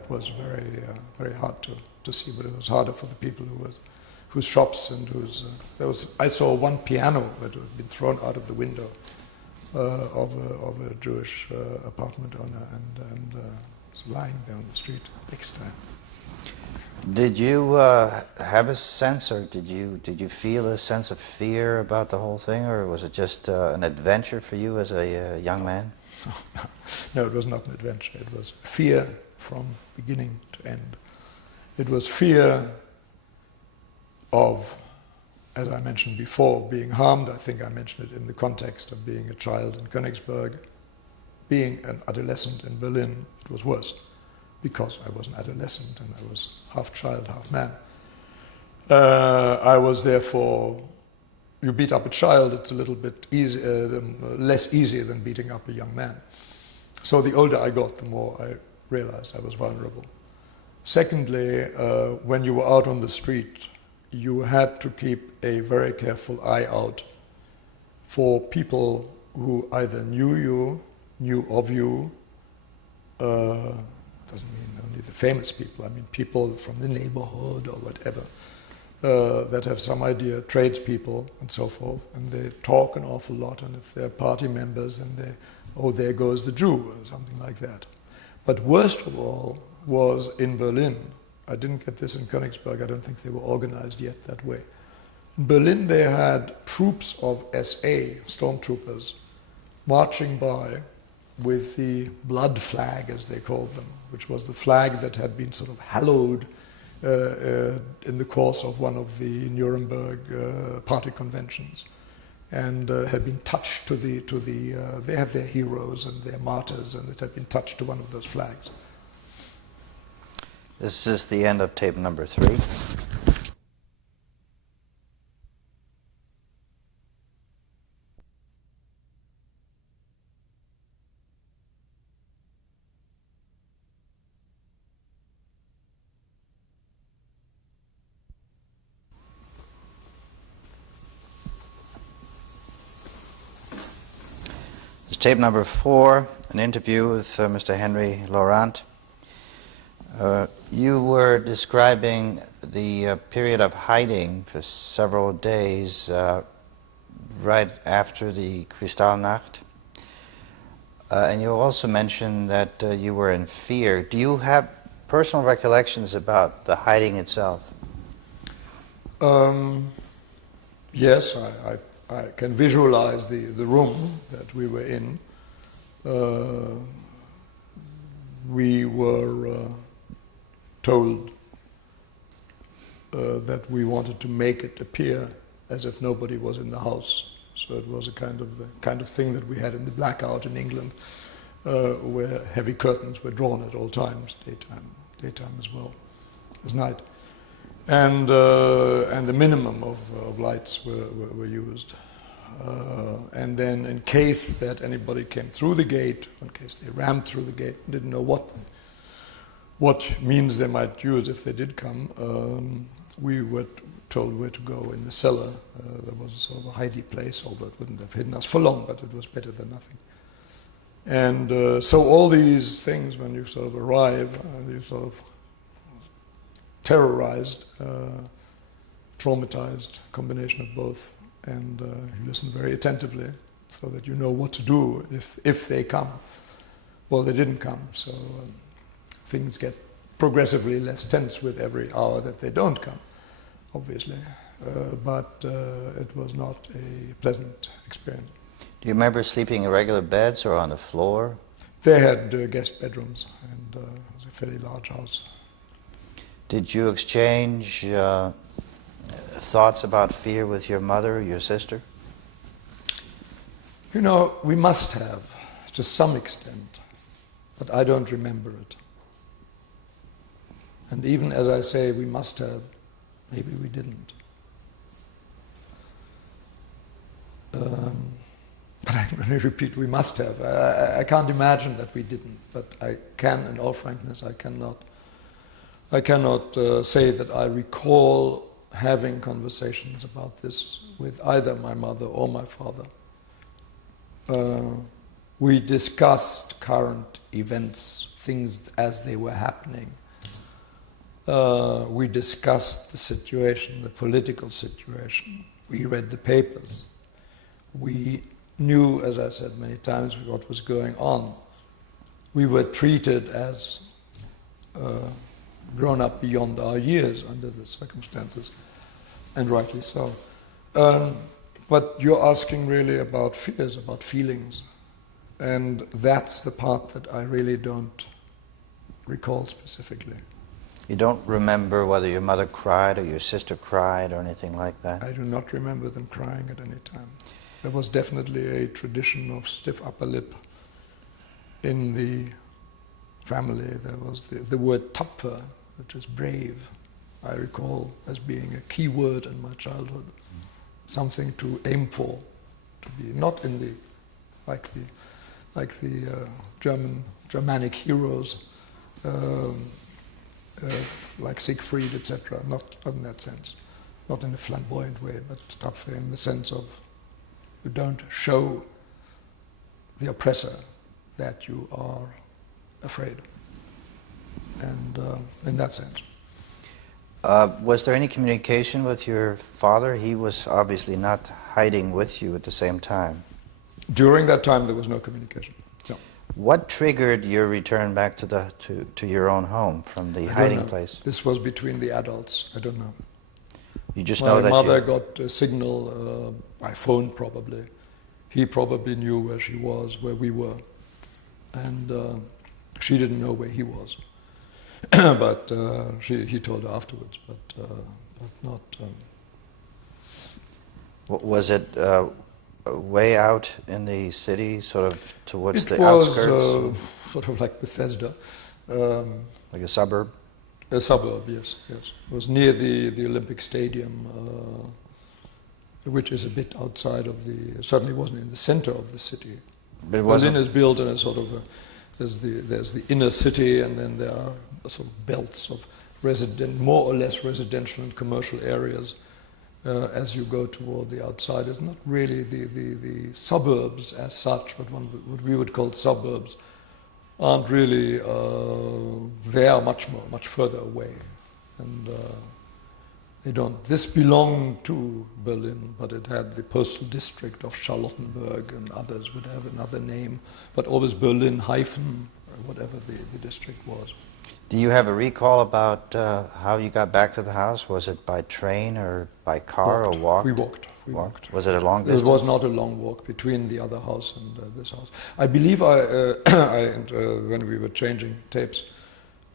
was very very hard to see. But it was harder for the people whose shops and whose I saw one piano that had been thrown out of the window of a Jewish apartment owner, and was lying there on the street next time. Did you have a sense, or did you feel a sense of fear about the whole thing, or was it just an adventure for you as a young man? No, it was not an adventure. It was fear from beginning to end. It was fear of, as I mentioned before, being harmed. I think I mentioned it in the context of being a child in Königsberg. Being an adolescent in Berlin, it was worse, because I was an adolescent and I was half child, half man. I was therefore, you beat up a child, it's a little bit less easy than beating up a young man. So the older I got, the more I realized I was vulnerable. Secondly, when you were out on the street, you had to keep a very careful eye out for people who either knew you, knew of you, doesn't mean only the famous people, I mean people from the neighborhood or whatever, that have some idea, tradespeople and so forth, and they talk an awful lot, and if they're party members, then they, oh, there goes the Jew, or something like that. But worst of all was in Berlin. I didn't get this in Königsberg, I don't think they were organized yet that way. In Berlin they had troops of SA, stormtroopers, marching by with the blood flag, as they called them, which was the flag that had been sort of hallowed in the course of one of the Nuremberg party conventions, and had been touched to the they have their heroes and their martyrs, and it had been touched to one of those flags. This is the end of tape number 3. This is tape number 4, an interview with Mr. Henry Laurant. You were describing the period of hiding for several days right after the Kristallnacht. And you also mentioned that you were in fear. Do you have personal recollections about the hiding itself? Yes, I can visualize the room that we were in. We were told that we wanted to make it appear as if nobody was in the house. So it was a kind of thing that we had in the blackout in England, where heavy curtains were drawn at all times, daytime as well as night, and the minimum of lights were used. And then, in case that anybody came through the gate, in case they rammed through the gate, didn't know what means they might use if they did come, we were told where to go in the cellar. There was a sort of a hidey place, although it wouldn't have hidden us for long, but it was better than nothing. And so all these things, when you sort of arrive, you're sort of terrorized, traumatized, combination of both, and you listen very attentively so that you know what to do if they come. Well, they didn't come, so things get progressively less tense with every hour that they don't come, obviously. But it was not a pleasant experience. Do you remember sleeping in regular beds or on the floor? They had guest bedrooms, and it was a fairly large house. Did you exchange thoughts about fear with your mother or your sister? You know, we must have, to some extent, but I don't remember it. And even as I say we must have, maybe we didn't. But I can only repeat, we must have. I can't imagine that we didn't, but I can, in all frankness, I cannot say that I recall having conversations about this with either my mother or my father. We discussed current events, things as they were happening. We discussed the situation, the political situation. We read the papers. We knew, as I said many times, what was going on. We were treated as grown up beyond our years under the circumstances, and rightly so. But you're asking really about fears, about feelings, and that's the part that I really don't recall specifically. You don't remember whether your mother cried or your sister cried or anything like that? I do not remember them crying at any time. There was definitely a tradition of stiff upper lip in the family. There was the word tapfer, which is brave, I recall as being a key word in my childhood. Something to aim for, to be not in the like the Germanic heroes, like Siegfried, etc. Not in that sense, not in a flamboyant way, but tapfer in the sense of you don't show the oppressor that you are afraid, and in that sense. Was there any communication with your father? He was obviously not hiding with you at the same time. During that time, there was no communication. No. What triggered your return back to your own home from the hiding place? This was between the adults. I don't know. You just know that my mother got a signal by phone, probably. He probably knew where she was, where we were, and she didn't know where he was. but he told her afterwards, but not. Was it way out in the city, sort of towards the was, outskirts? Sort of like Bethesda. Like a suburb? A suburb, yes, yes. It was near the Olympic Stadium, which is a bit outside of certainly wasn't in the center of the city. But it wasn't. Berlin is built in a sort of, there's the inner city, and then there are sort of belts of more or less residential and commercial areas as you go toward the outside. It's not really the suburbs as such, what we would call suburbs, aren't really there much further away, and they don't. This belonged to Berlin, but it had the postal district of Charlottenburg, and others would have another name, but always Berlin hyphen whatever the district was. Do you have a recall about how you got back to the house? Was it by train or by car or walked? We walked. Was it a long distance? It was not a long walk between the other house and this house. I believe when we were changing tapes,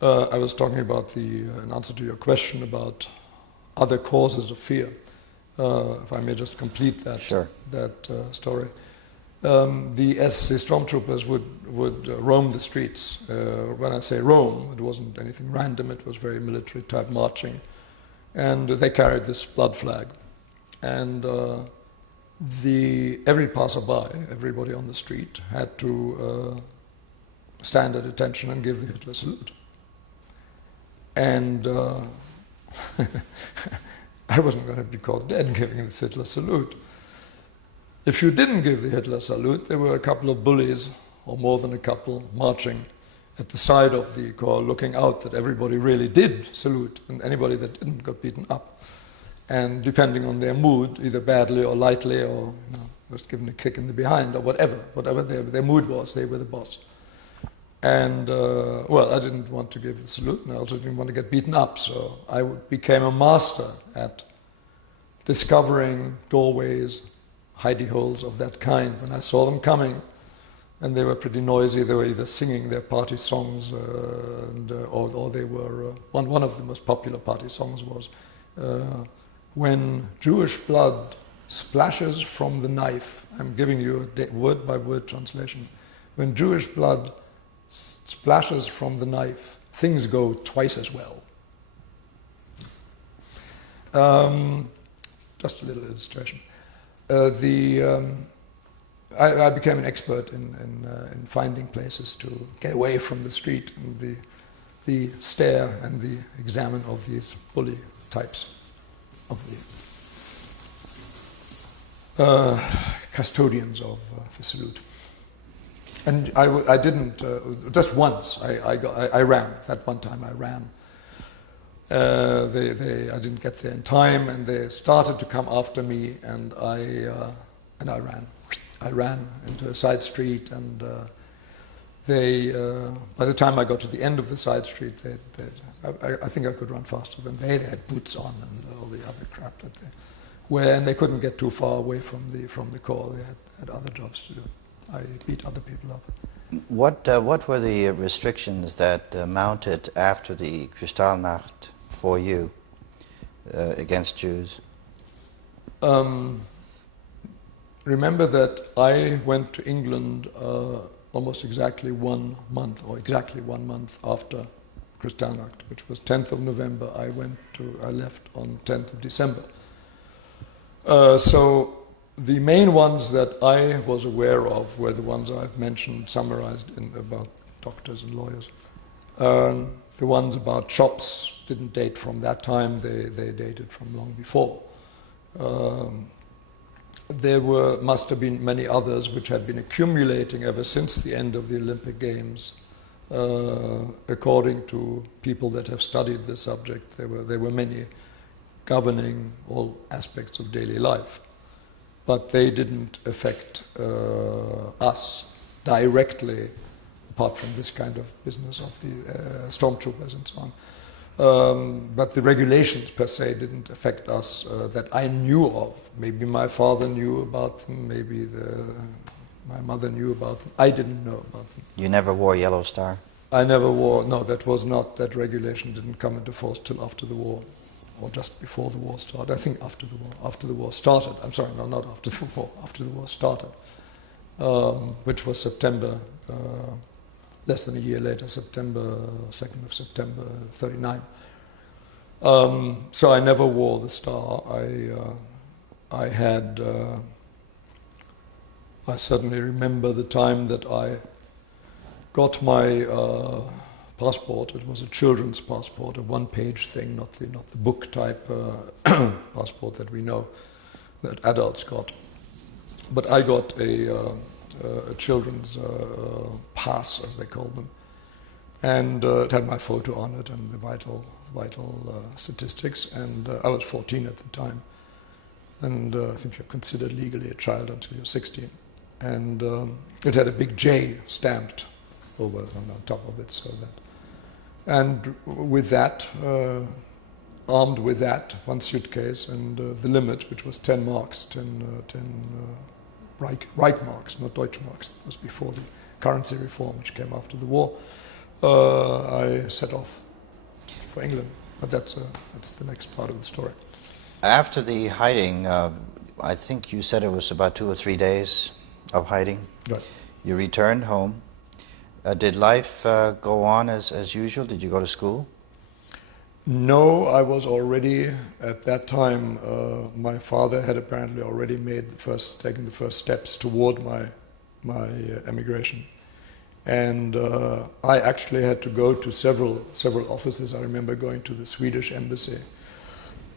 I was talking about in answer to your question about other causes of fear. If I may just complete that, Sure. that story. The stormtroopers would roam the streets. When I say roam, it wasn't anything random. It was very military type marching, and they carried this blood flag. And every passerby, everybody on the street, had to stand at attention and give the Hitler salute. And I wasn't going to be caught dead giving the Hitler salute. If you didn't give the Hitler salute, there were a couple of bullies, or more than a couple, marching at the side of the corps, looking out that everybody really did salute, and anybody that didn't got beaten up. And depending on their mood, either badly or lightly, or just given a kick in the behind, or whatever their mood was, they were the boss. And, I didn't want to give the salute, and I also didn't want to get beaten up, so I became a master at discovering doorways, hidey holes of that kind. When I saw them coming, and they were pretty noisy, they were either singing their party songs, or they were, one of the most popular party songs was, when Jewish blood splashes from the knife. I'm giving you a word-by-word translation. When Jewish blood splashes from the knife, things go twice as well. Just a little illustration. I became an expert in finding places to get away from the street and the stare and the examine of these bully types of the custodians of the salute. And I didn't, just once, I ran. That one time I ran. I didn't get there in time, and they started to come after me, and I ran. I ran into a side street, and by the time I got to the end of the side street, I think I could run faster than they. They had boots on and all the other crap that they wear, and they couldn't get too far away from the corps. They had other jobs to do. I beat other people up. What were the restrictions that mounted after the Kristallnacht for you against Jews? Remember that I went to England almost exactly 1 month, or exactly 1 month after Kristallnacht, which was 10th of November. I left on 10th of December. So the main ones that I was aware of were the ones I've mentioned, summarized about doctors and lawyers. The ones about shops didn't date from that time, they dated from long before. There must have been many others which had been accumulating ever since the end of the Olympic Games. According to people that have studied the subject, there were many governing all aspects of daily life. But they didn't affect us directly, apart from this kind of business of the stormtroopers and so on. But the regulations per se didn't affect us that I knew of. Maybe my father knew about them, maybe my mother knew about them. I didn't know about them. You never wore Yellow Star? I never wore, no, that was not, that regulation didn't come into force till after the war, or just before the war started. I think after the war started. I'm sorry, no, not after the war, after the war started, which was September, less than a year later, September, 2nd of September, 39. So I never wore the star. I had, I certainly remember the time that I got my passport. It was a children's passport, a one-page thing, not the book type passport that we know that adults got. But I got a children's pass, as they call them, and it had my photo on it and the vital statistics. And I was 14 at the time, and I think you're considered legally a child until you're 16. And it had a big J stamped over on top of it, so that. And with that, armed with that, one suitcase, and the limit, which was 10 marks, 10 Reich marks, not Deutsche marks. It was before the currency reform, which came after the war. I set off for England, but that's the next part of the story. After the hiding, I think you said it was about 2 or 3 days of hiding. Right. You returned home. Did life go on as usual? Did you go to school? No, I was already, at that time, my father had apparently already taken the first steps toward my emigration. And I actually had to go to several offices. I remember going to the Swedish embassy.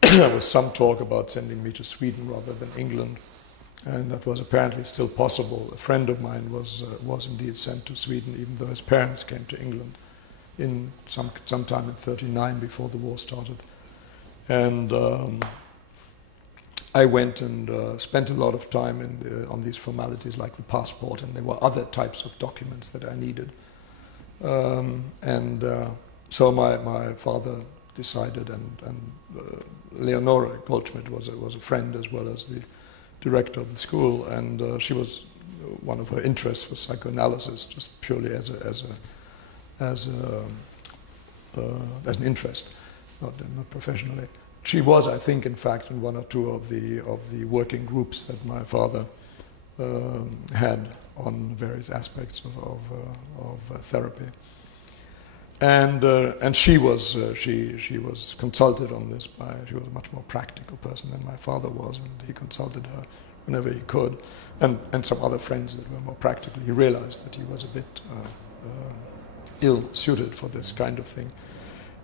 There was some talk about sending me to Sweden rather than England, and that was apparently still possible. A friend of mine was indeed sent to Sweden, even though his parents came to England in sometime in '39, before the war started. And I went and spent a lot of time on these formalities like the passport, and there were other types of documents that I needed. So my father decided, and Leonora Goldschmidt was a friend as well as the director of the school, and one of her interests was psychoanalysis, just purely as an interest, not professionally. She was, I think, in fact, in one or two of the working groups that my father had on various aspects of therapy. And she was consulted on this by. She was a much more practical person than my father was, and he consulted her whenever he could, and some other friends that were more practical. He realized that he was a bit ill-suited for this kind of thing.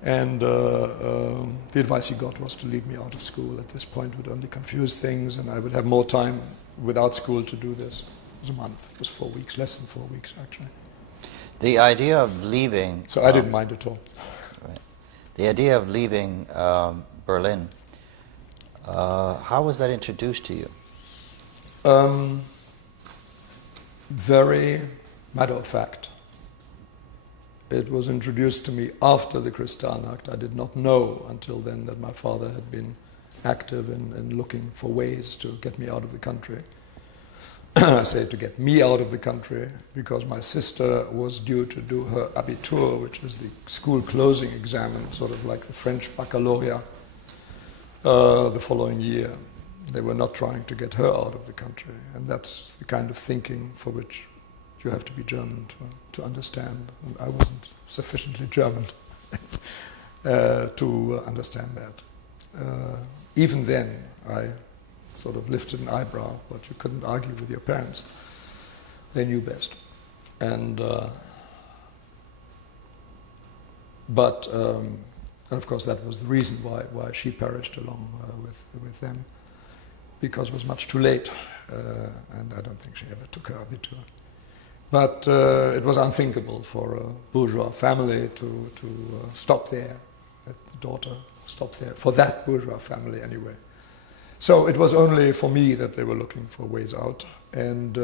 And the advice he got was to leave me out of school. At this point, would only confuse things, and I would have more time without school to do this. It was a month. It was 4 weeks, less than 4 weeks, actually. The idea of leaving... So I didn't mind at all. Right. The idea of leaving Berlin, how was that introduced to you? Very matter of fact. It was introduced to me after the Kristallnacht. I did not know until then that my father had been active in looking for ways to get me out of the country. I say to get me out of the country because my sister was due to do her Abitur, which is the school closing exam, sort of like the French baccalaureate, the following year. They were not trying to get her out of the country, and that's the kind of thinking for which you have to be German to understand. And I wasn't sufficiently German to understand that. Even then, I sort of lifted an eyebrow, but you couldn't argue with your parents. They knew best. And of course that was the reason why she perished along with them, because it was much too late, and I don't think she ever took her Abitur. But it was unthinkable for a bourgeois family to stop there, that the daughter stopped there, for that bourgeois family anyway. So it was only for me that they were looking for ways out, and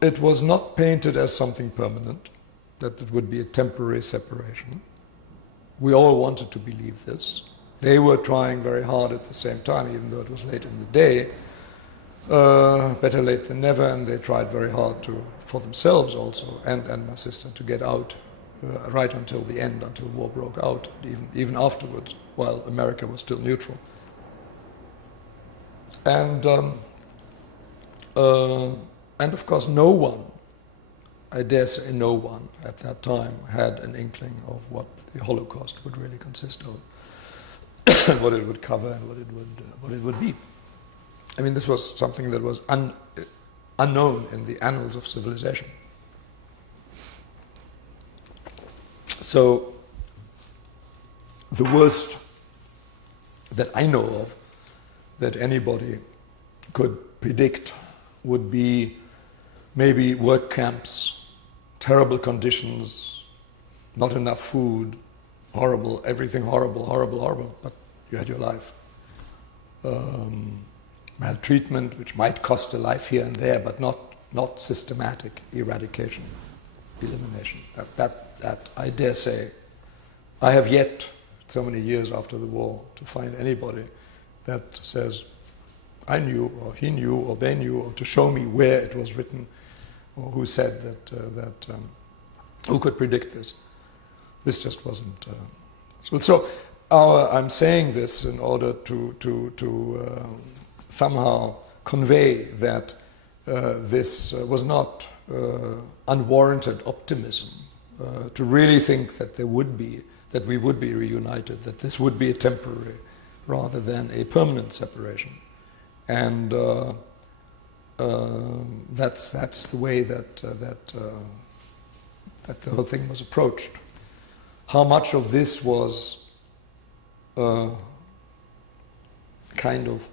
it was not painted as something permanent, that it would be a temporary separation. We all wanted to believe this. They were trying very hard at the same time, even though it was late in the day. Better late than never, and they tried very hard to for themselves also, and my sister, to get out right until the end, until war broke out, even afterwards, while America was still neutral. And of course, no one, I dare say no one at that time, had an inkling of what the Holocaust would really consist of, what it would cover and what it would be. I mean, this was something that was unknown in the annals of civilization. So, the worst that I know of that anybody could predict would be maybe work camps, terrible conditions, not enough food, horrible, everything horrible, horrible, horrible, but you had your life. Maltreatment, which might cost a life here and there, but not systematic eradication, elimination. That I dare say, I have yet, so many years after the war, to find anybody that says, I knew, or he knew, or they knew, or to show me where it was written, or who said that who could predict this. This just wasn't. So I'm saying this in order to somehow convey that this was not unwarranted optimism, to really think that that we would be reunited, that this would be a temporary rather than a permanent separation. And that's the way that the whole thing was approached. How much of this was kind of,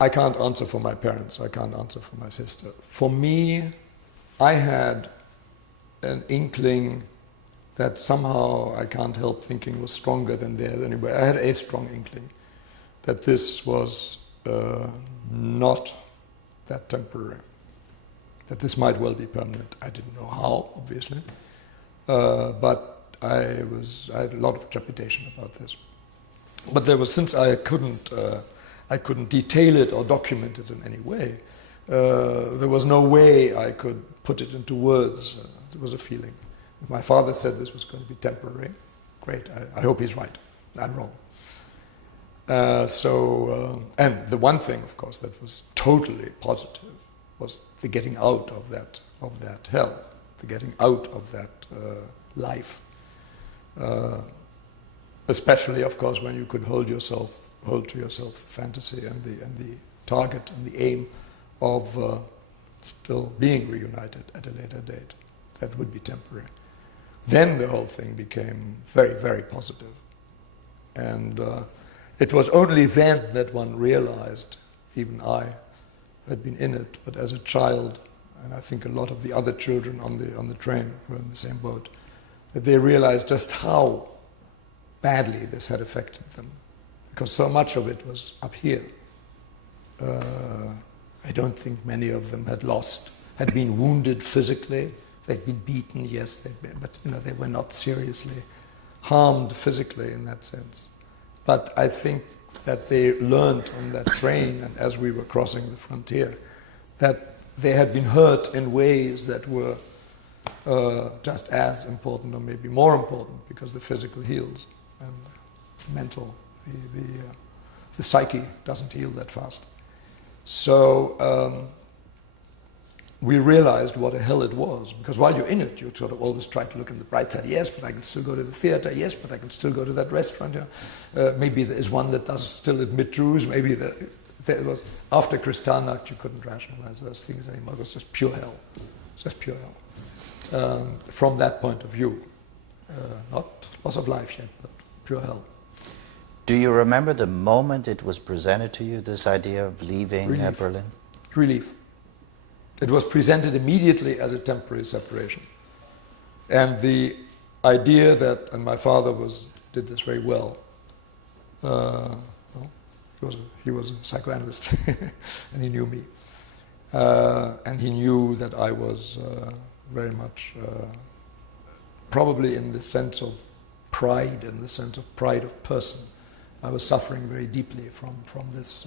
I can't answer for my parents, I can't answer for my sister. For me, I had an inkling that somehow I can't help thinking was stronger than theirs anyway. I had a strong inkling that this was not that temporary, that this might well be permanent. I didn't know how, obviously, but I had a lot of trepidation about this. But there was, since I couldn't detail it or document it in any way, there was no way I could put it into words. It was a feeling. If my father said this was going to be temporary, great, I hope he's right. I'm wrong. And the one thing, of course, that was totally positive was the getting out of that hell, the getting out of that life. Especially, of course, when you could hold to yourself the fantasy and the target and the aim of still being reunited at a later date. That would be temporary. Then the whole thing became very, very positive. And it was only then that one realized, even I had been in it, but as a child, and I think a lot of the other children on the train were in the same boat, that they realized just how badly this had affected them, because so much of it was up here. I don't think many of them had been wounded physically. They'd been beaten, yes, but they were not seriously harmed physically in that sense. But I think that they learned on that train, and as we were crossing the frontier, that they had been hurt in ways that were just as important, or maybe more important, because the physical heals and the mental, the psyche doesn't heal that fast. So we realized what a hell it was, because while you're in it, you sort of always try to look on the bright side. Yes, but I can still go to the theater. Yes, but I can still go to that restaurant. Maybe there is one that does still admit Jews. Maybe there was, after Kristallnacht, you couldn't rationalize those things anymore. It was just pure hell. Just pure hell. From that point of view, not loss of life yet, but pure hell. Do you remember the moment it was presented to you, this idea of leaving Berlin? Relief. It was presented immediately as a temporary separation. And the idea that, and my father did this very well, he was a psychoanalyst, and he knew me. And he knew that I was very much, probably in the sense of pride, of person. I was suffering very deeply from this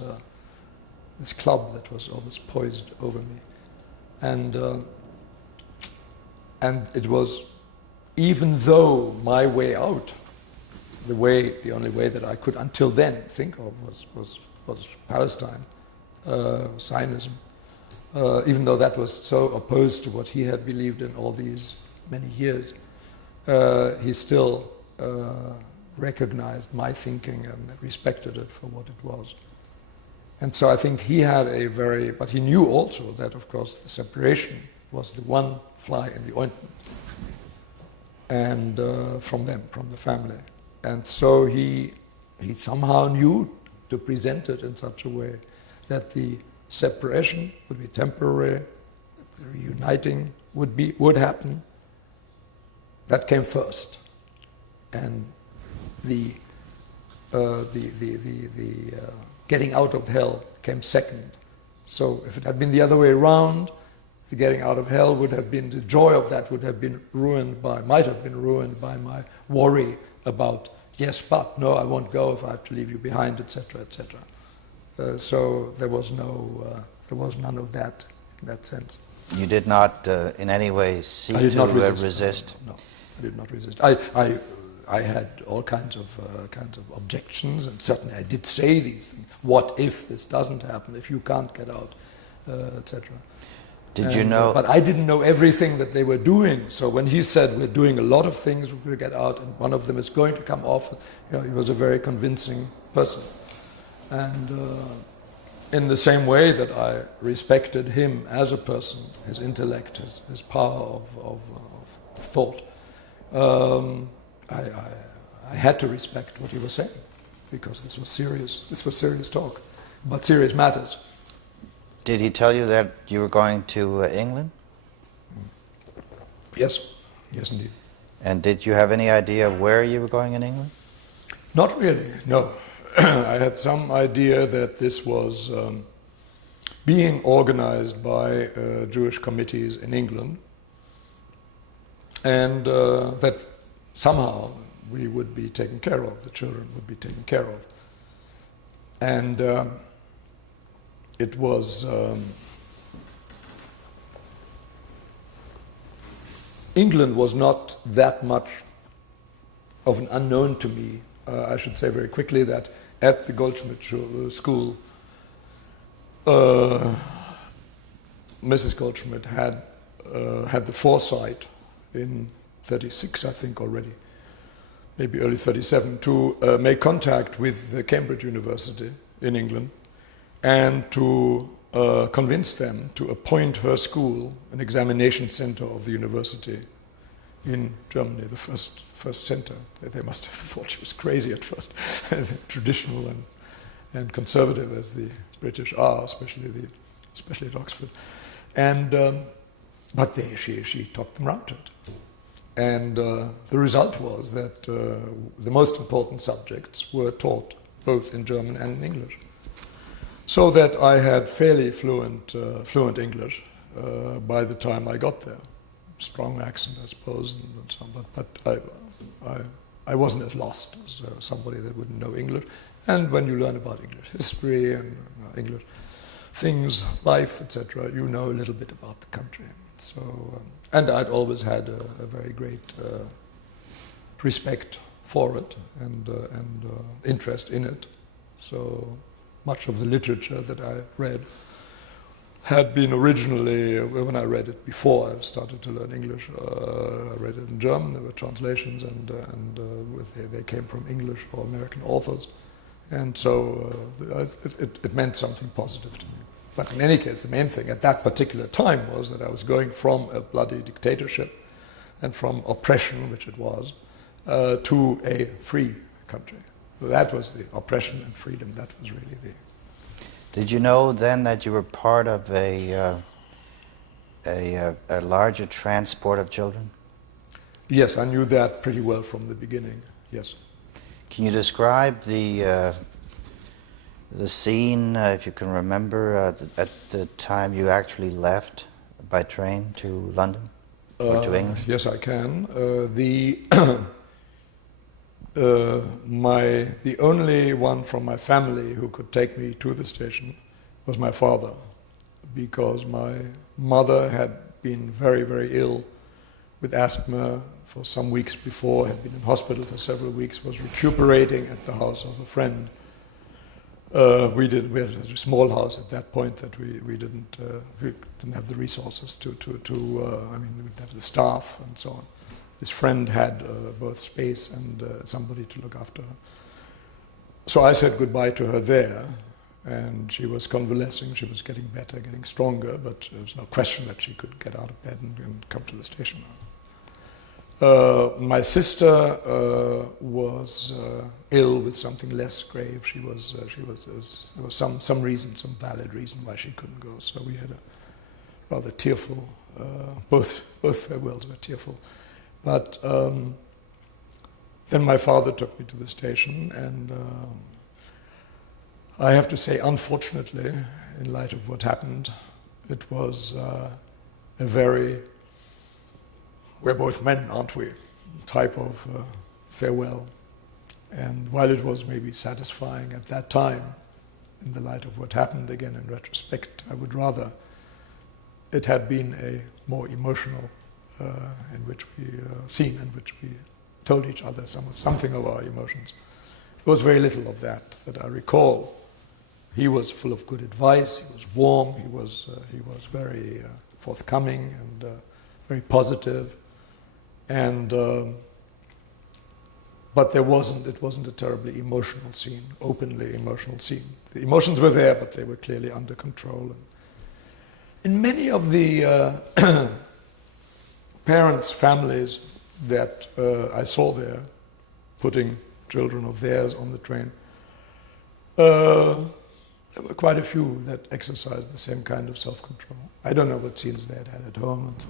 club that was always poised over me. And it was, even though my way out, the only way that I could until then think of was Palestine, Zionism, even though that was so opposed to what he had believed in all these many years, he still recognized my thinking and respected it for what it was. And so I think he had but he knew also that, of course, the separation was the one fly in the ointment, and from them, from the family. And so he somehow knew to present it in such a way that the separation would be temporary, the reuniting would happen. That came first, and the getting out of hell came second. So if it had been the other way around, the getting out of hell would have been, the joy of that would have been might have been ruined by my worry about, yes, but, no, I won't go if I have to leave you behind, etc., etc. So there was none of that in that sense. You did not in any way seek to resist? No, I did not resist. I had all kinds of objections, and certainly I did say these things. What if this doesn't happen? If you can't get out, etc. Did you know? But I didn't know everything that they were doing. So when he said we're doing a lot of things, we'll get out, and one of them is going to come off, he was a very convincing person. And in the same way that I respected him as a person, his intellect, his power of thought, I had to respect what he was saying, because this was serious talk about serious matters. Did he tell you that you were going to England? Yes, indeed. And did you have any idea where you were going in England? Not really, no. I had some idea that this was being organized by Jewish committees in England, and that somehow we would be taken care of, the children would be taken care of. And it was England was not that much of an unknown to me. I should say very quickly that at the Goldschmidt School, Mrs. Goldschmidt had the foresight in 36, I think already, maybe early 37, to make contact with Cambridge University in England and to convince them to appoint her school an examination center of the university in Germany, the first center. They must have thought she was crazy at first, traditional and conservative as the British are, especially at Oxford. And but she talked them round to it. And the result was that the most important subjects were taught both in German and in English. So that I had fairly fluent English by the time I got there. Strong accent, I suppose, and so on, but I wasn't as lost as somebody that wouldn't know English. And when you learn about English history and English things, life, etc., you know a little bit about the country. So, and I'd always had a very great respect for it and interest in it. So much of the literature that I read had been originally, when I read it before I started to learn English, I read it in German. There were translations, and they came from English or American authors, and so it meant something positive to me. But in any case, the main thing at that particular time was that I was going from a bloody dictatorship and from oppression, which it was, to a free country. So that was the oppression and freedom. That was really the... Did you know then that you were part of a larger transport of children? Yes, I knew that pretty well from the beginning, yes. Can you describe the scene, if you can remember, at the time you actually left by train to London or to England? Yes, I can. The only one from my family who could take me to the station was my father, because my mother had been very, very ill with asthma for some weeks before, had been in hospital for several weeks, was recuperating at the house of a friend. We had a small house at that point that we didn't have the resources we didn't have the staff and so on. This friend had both space and somebody to look after her. So I said goodbye to her there, and she was convalescing. She was getting better, getting stronger, but there was no question that she could get out of bed and come to the station. My sister was ill with something less grave. There was some reason, some valid reason why she couldn't go. So we had a rather tearful. Both farewells were tearful. But then my father took me to the station, and I have to say, unfortunately, in light of what happened, it was a very "we're both men, aren't we?" type of farewell. And while it was maybe satisfying at that time, in the light of what happened, again in retrospect, I would rather it had been a more emotional scene in which we told each other something of our emotions. There was very little of that I recall. He was full of good advice. He was warm. He was very forthcoming and very positive. And but it wasn't a terribly emotional scene, openly emotional scene. The emotions were there, but they were clearly under control. And in many of the parents' families that I saw there, putting children of theirs on the train, there were quite a few that exercised the same kind of self-control. I don't know what scenes they had at home, and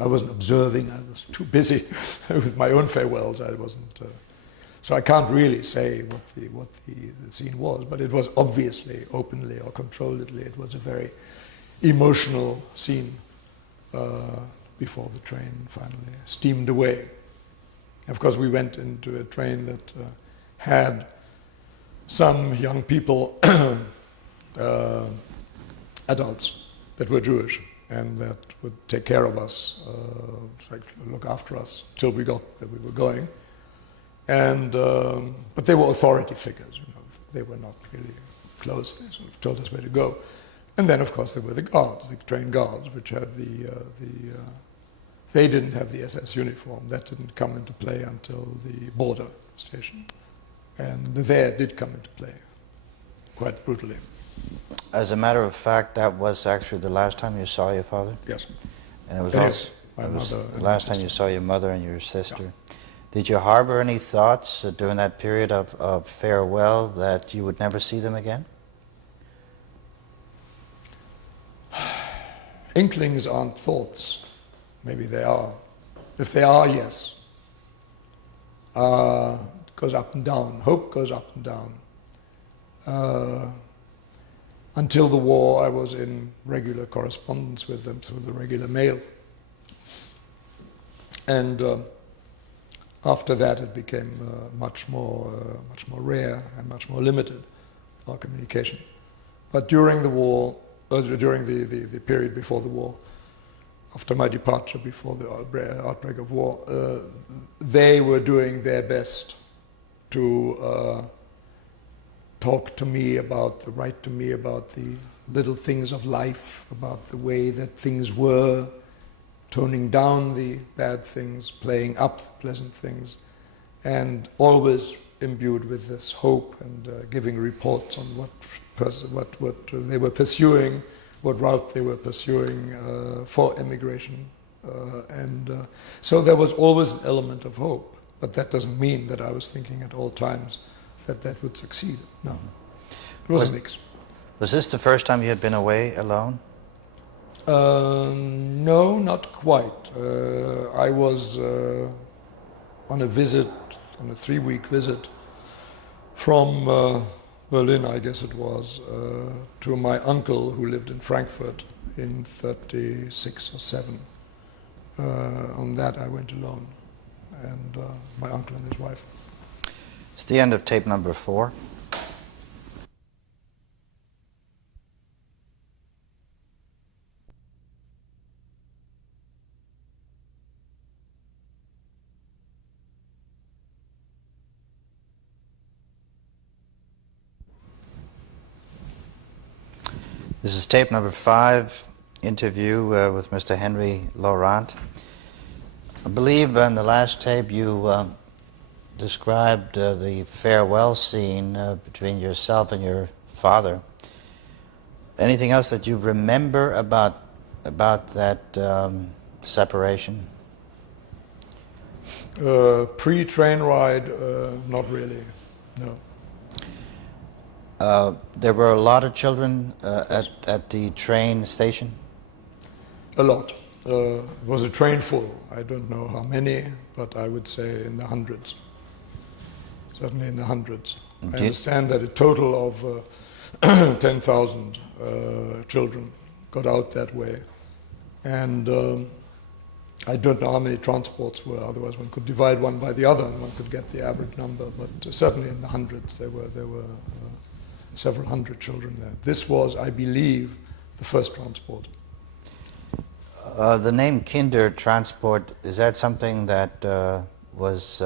I wasn't observing. I was too busy with my own farewells. I wasn't. So I can't really say what the scene was, but it was obviously, openly or controlledly, it was a very emotional scene before the train finally steamed away. Of course, we went into a train that had some young people, adults that were Jewish, and that would take care of us, look after us till we got where we were going. And but they were authority figures. You know, they were not really close. They sort of told us where to go. And then, of course, there were the guards, the train guards, which had they didn't have the SS uniform. That didn't come into play until the border station. And there it did come into play, quite brutally. As a matter of fact, that was actually the last time you saw your father? Yes. And it was also the last time you saw your mother and your sister. Yeah. Did you harbor any thoughts during that period of farewell that you would never see them again? Inklings aren't thoughts. Maybe they are. If they are, yes. It goes up and down. Hope goes up and down. Until the war, I was in regular correspondence with them through the regular mail. And after that, it became much more rare and much more limited, our communication. But during the war, during the period before the war, after my departure, before the outbreak of war, they were doing their best to write to me about the little things of life, about the way that things were, toning down the bad things, playing up the pleasant things, and always imbued with this hope and giving reports on what they were pursuing, what route they were pursuing for emigration. So there was always an element of hope, but that doesn't mean that I was thinking at all times that would succeed. No. It was a mix. Was this the first time you had been away alone? No, not quite. I was on a 3-week visit from Berlin, I guess it was, to my uncle who lived in Frankfurt in 36 or 7. On that I went alone, and my uncle and his wife. It's the end of tape number 4. This is tape number 5, interview with Mr. Henry Laurant. I believe in the last tape you described the farewell scene between yourself and your father. Anything else that you remember about that separation? Pre-train ride, not really, no. There were a lot of children at the train station? A lot. It was a train full. I don't know how many, but I would say in the hundreds. Certainly in the hundreds. I understand that a total of 10,000 children got out that way. And I don't know how many transports were, otherwise one could divide one by the other and one could get the average number, but certainly in the hundreds there were several hundred children there. This was, I believe, the first transport. The name Kindertransport, is that something that was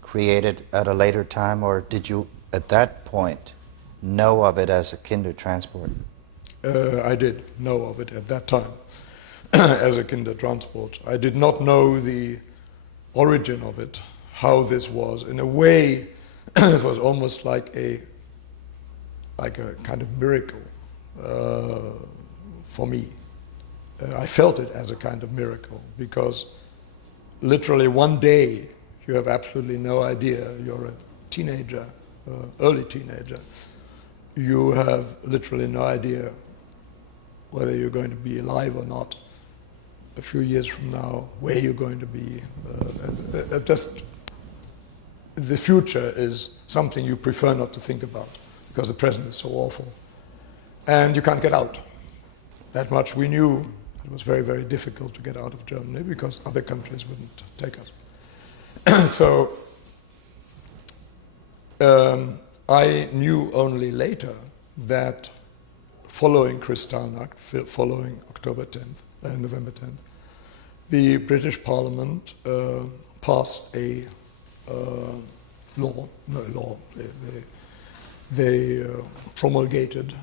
created at a later time, or did you at that point know of it as a Kindertransport? I did know of it at that time as a Kindertransport. I did not know the origin of it, how this was. In a way, it was almost like a kind of miracle for me. I felt it as a kind of miracle because literally one day you have absolutely no idea. You're a teenager, early teenager. You have literally no idea whether you're going to be alive or not a few years from now, where you're going to be. Just the future is something you prefer not to think about because the present is so awful. And you can't get out. That much we knew. It was very, very difficult to get out of Germany because other countries wouldn't take us. So I knew only later that following Kristallnacht, following October 10th, November 10th, the British Parliament passed a law. They promulgated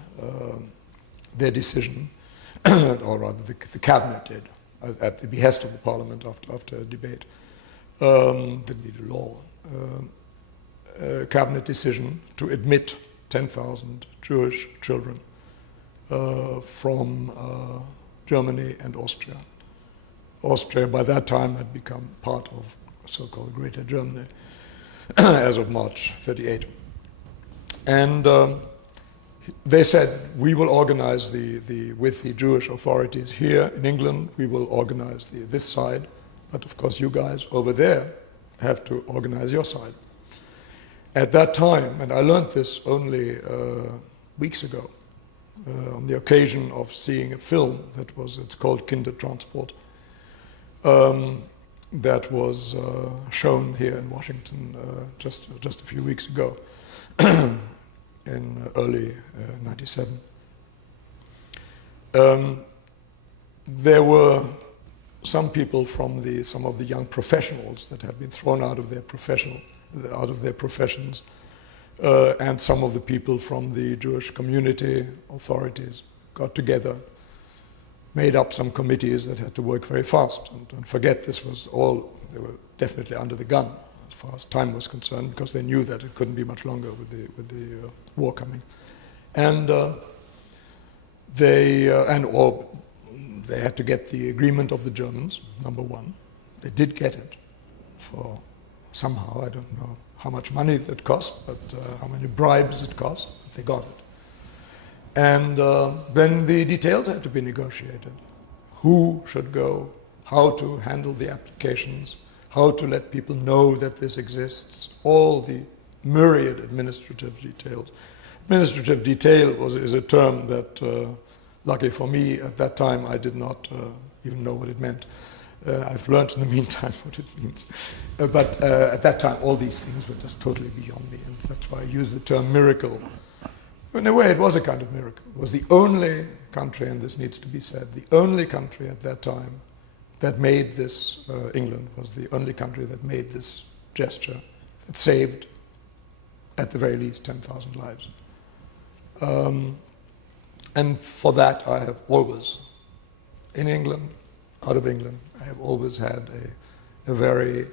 their decision, or rather the cabinet did, at the behest of the Parliament after a debate. Didn't need a law. Cabinet decision to admit 10,000 Jewish children from Germany and Austria. Austria by that time had become part of so-called Greater Germany as of March 38. And they said, we will organize with the Jewish authorities here in England, we will organize this side, but of course you guys over there have to organize your side. At that time, and I learned this only weeks ago, on the occasion of seeing a film it's called Kindertransport, that was shown here in Washington just a few weeks ago, in early '97. There were some people from some of the young professionals that had been thrown out of their professions, and some of the people from the Jewish community authorities got together, made up some committees that had to work very fast. And don't forget, this was all, they were definitely under the gun as far as time was concerned, because they knew that it couldn't be much longer with the war coming. And they had to get the agreement of the Germans, number one. They did get it for somehow, I don't know how much money it cost, but how many bribes it cost, but they got it. And then the details had to be negotiated. Who should go, how to handle the applications, how to let people know that this exists, all the myriad administrative details. Administrative detail is a term that, lucky for me, at that time I did not even know what it meant. I've learned in the meantime what it means. But at that time, all these things were just totally beyond me, and that's why I use the term miracle. In a way, it was a kind of miracle. It was the only country, and this needs to be said, the only country at that time that made this, England was the only country that made this gesture, that saved, at the very least, 10,000 lives. And for that I have always, in England, out of England, I have always had a very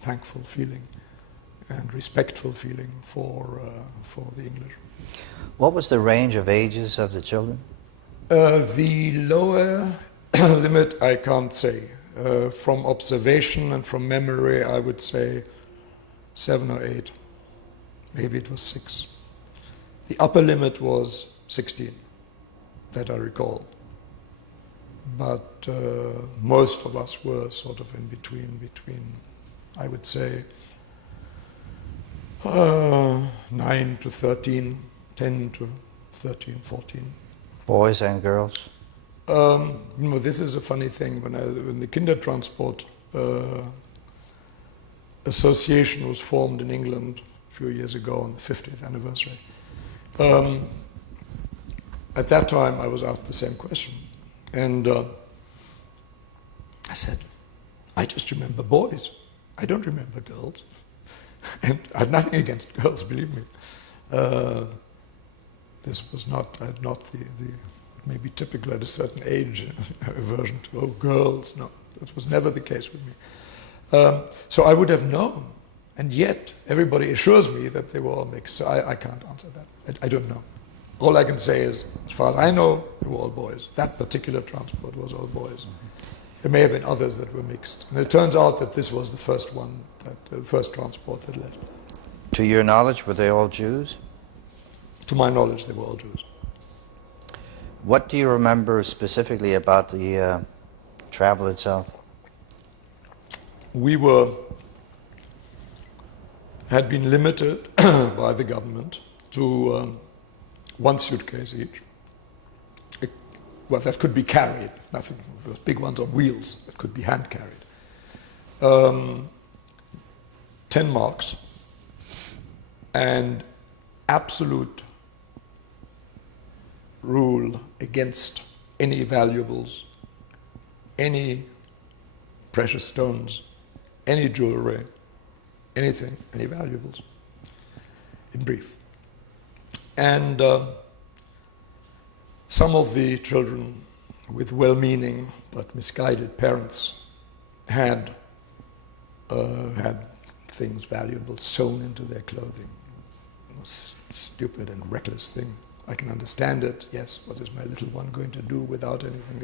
thankful feeling and respectful feeling for the English. What was the range of ages of the children? The lower limit I can't say. From observation and from memory, I would say 7 or 8. Maybe it was 6. The upper limit was 16, that I recall. But most of us were sort of in between, I would say, 9 to 13, 10 to 13, 14. Boys and girls? This is a funny thing. When the Kindertransport Association was formed in England a few years ago on the 50th anniversary, at that time I was asked the same question. And I said, I just remember boys. I don't remember girls. And I had nothing against girls, believe me. This was not the maybe typical at a certain age aversion to, oh, girls. No, that was never the case with me. So I would have known, and yet everybody assures me that they were all mixed. So I can't answer that. I don't know. All I can say is, as far as I know, they were all boys. That particular transport was all boys. There may have been others that were mixed. And it turns out that this was the first one, the first transport that left. To your knowledge, were they all Jews? To my knowledge, they were all Jews. What do you remember specifically about the travel itself? We had been limited by the government to one suitcase each. Well, that could be carried, nothing, those big ones on wheels that could be hand carried. 10 marks and absolute rule against any valuables, any precious stones, any jewelry, anything, any valuables, in brief. And some of the children with well-meaning but misguided parents had things valuable sewn into their clothing. It was a stupid and reckless thing. I can understand it. Yes, what is my little one going to do without anything?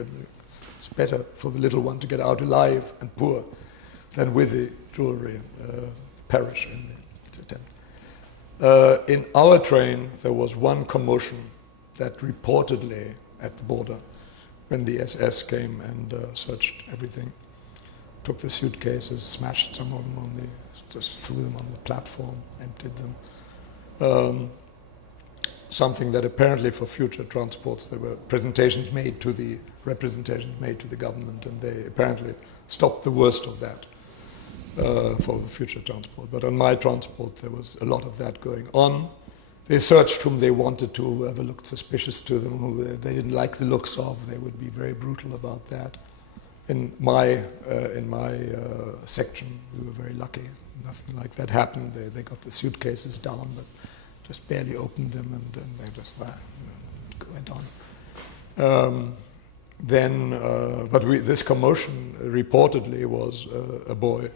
It's better for the little one to get out alive and poor than with the jewelry perish in the attempt. In our train, there was one commotion that reportedly at the border, when the SS came and searched everything, took the suitcases, smashed some of them just threw them on the platform, emptied them. Something that apparently for future transports there were representations made to the government, and they apparently stopped the worst of that for the future transport. But on my transport there was a lot of that going on. They searched whom they wanted to, whoever looked suspicious to them, who they didn't like the looks of. They would be very brutal about that. In my section, we were very lucky. Nothing like that happened. They got the suitcases down, but just barely opened them, and they just went on. This commotion reportedly was a boy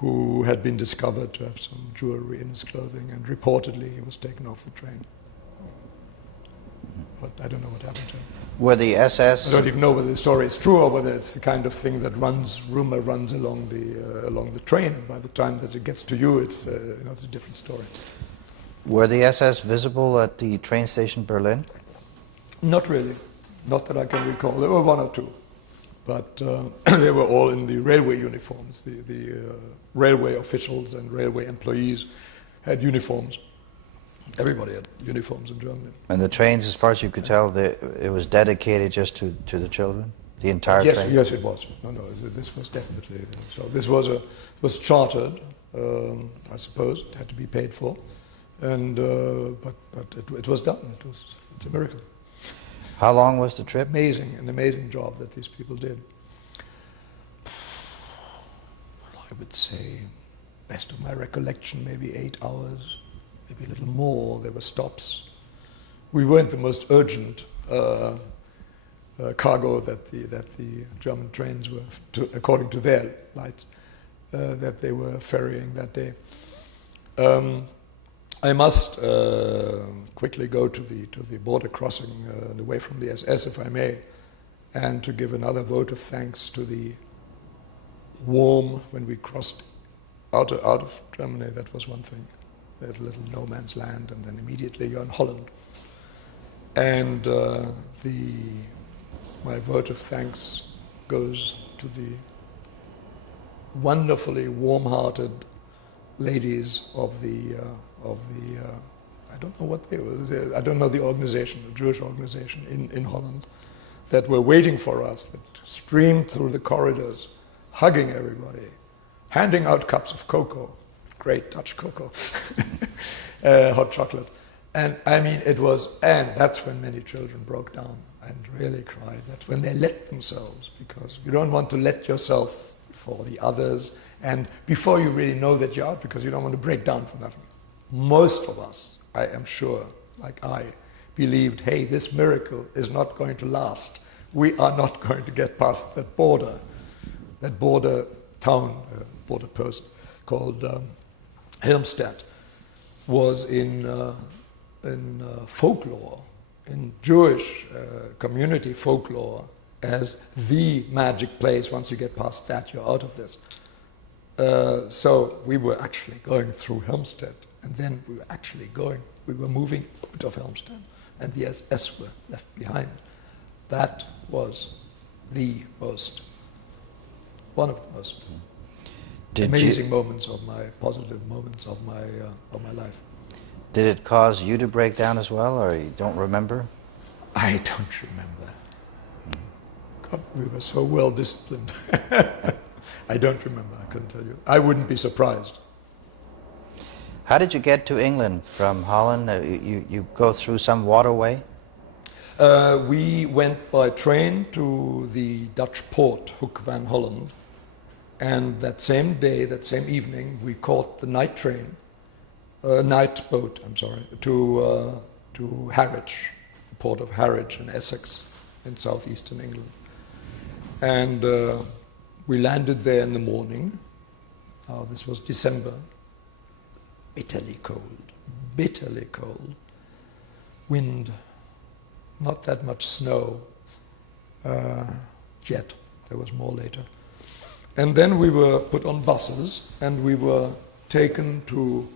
who had been discovered to have some jewelry in his clothing, and reportedly he was taken off the train. But I don't know what happened to him. Were the SS... I don't even know whether the story is true or whether it's the kind of thing that rumor runs along the train, and by the time that it gets to you, it's it's a different story. Were the SS visible at the train station Berlin? Not really. Not that I can recall. There were one or two. But they were all in the railway uniforms. The railway officials and railway employees had uniforms. Everybody had uniforms in Germany. And the trains, as far as you could tell, it was dedicated just to the children? The entire train? Yes, it was. No, this was definitely... So this was chartered, I suppose. It had to be paid for. And but it was done. It's a miracle. How long was the trip? An amazing job that these people did. I would say, best of my recollection, maybe 8 hours, maybe a little more. There were stops. we weren't the most urgent cargo that the German trains were, according to their lights, that they were ferrying that day. I must quickly go to the border crossing away from the SS, if I may, and to give another vote of thanks to the warm, when we crossed out of Germany, that was one thing. There's a little no man's land, and then immediately you're in Holland. And my vote of thanks goes to the wonderfully warm-hearted ladies of the I don't know what they were. I don't know the organization, the Jewish organization in Holland, that were waiting for us, that streamed through the corridors, hugging everybody, handing out cups of cocoa, great Dutch cocoa, hot chocolate. And I mean, and that's when many children broke down and really cried. That's when they let themselves, because you don't want to let yourself for the others, and before you really know that you're out, because you don't want to break down for nothing. Most of us, I am sure, like I, believed, hey, this miracle is not going to last. We are not going to get past that border town, border post called Helmstedt, was in folklore, in Jewish community folklore, as the magic place. Once you get past that, you're out of this. So we were actually going through Helmstedt, and then we were moving out of Helmstedt, and the SS were left behind. That was one of the most amazing moments of my, positive moments of my life. Did it cause you to break down as well, or you don't remember? I don't remember. God, we were so well disciplined. I don't remember, I couldn't tell you. I wouldn't be surprised. How did you get to England from Holland? You go through some waterway? We went by train to the Dutch port, Hoek van Holland, and that same day, that same evening, we caught the night boat, to Harwich, the port of Harwich in Essex, in southeastern England. And we landed there in the morning. This was December. Bitterly cold. Wind, not that much snow yet. There was more later. And then we were put on buses and we were taken to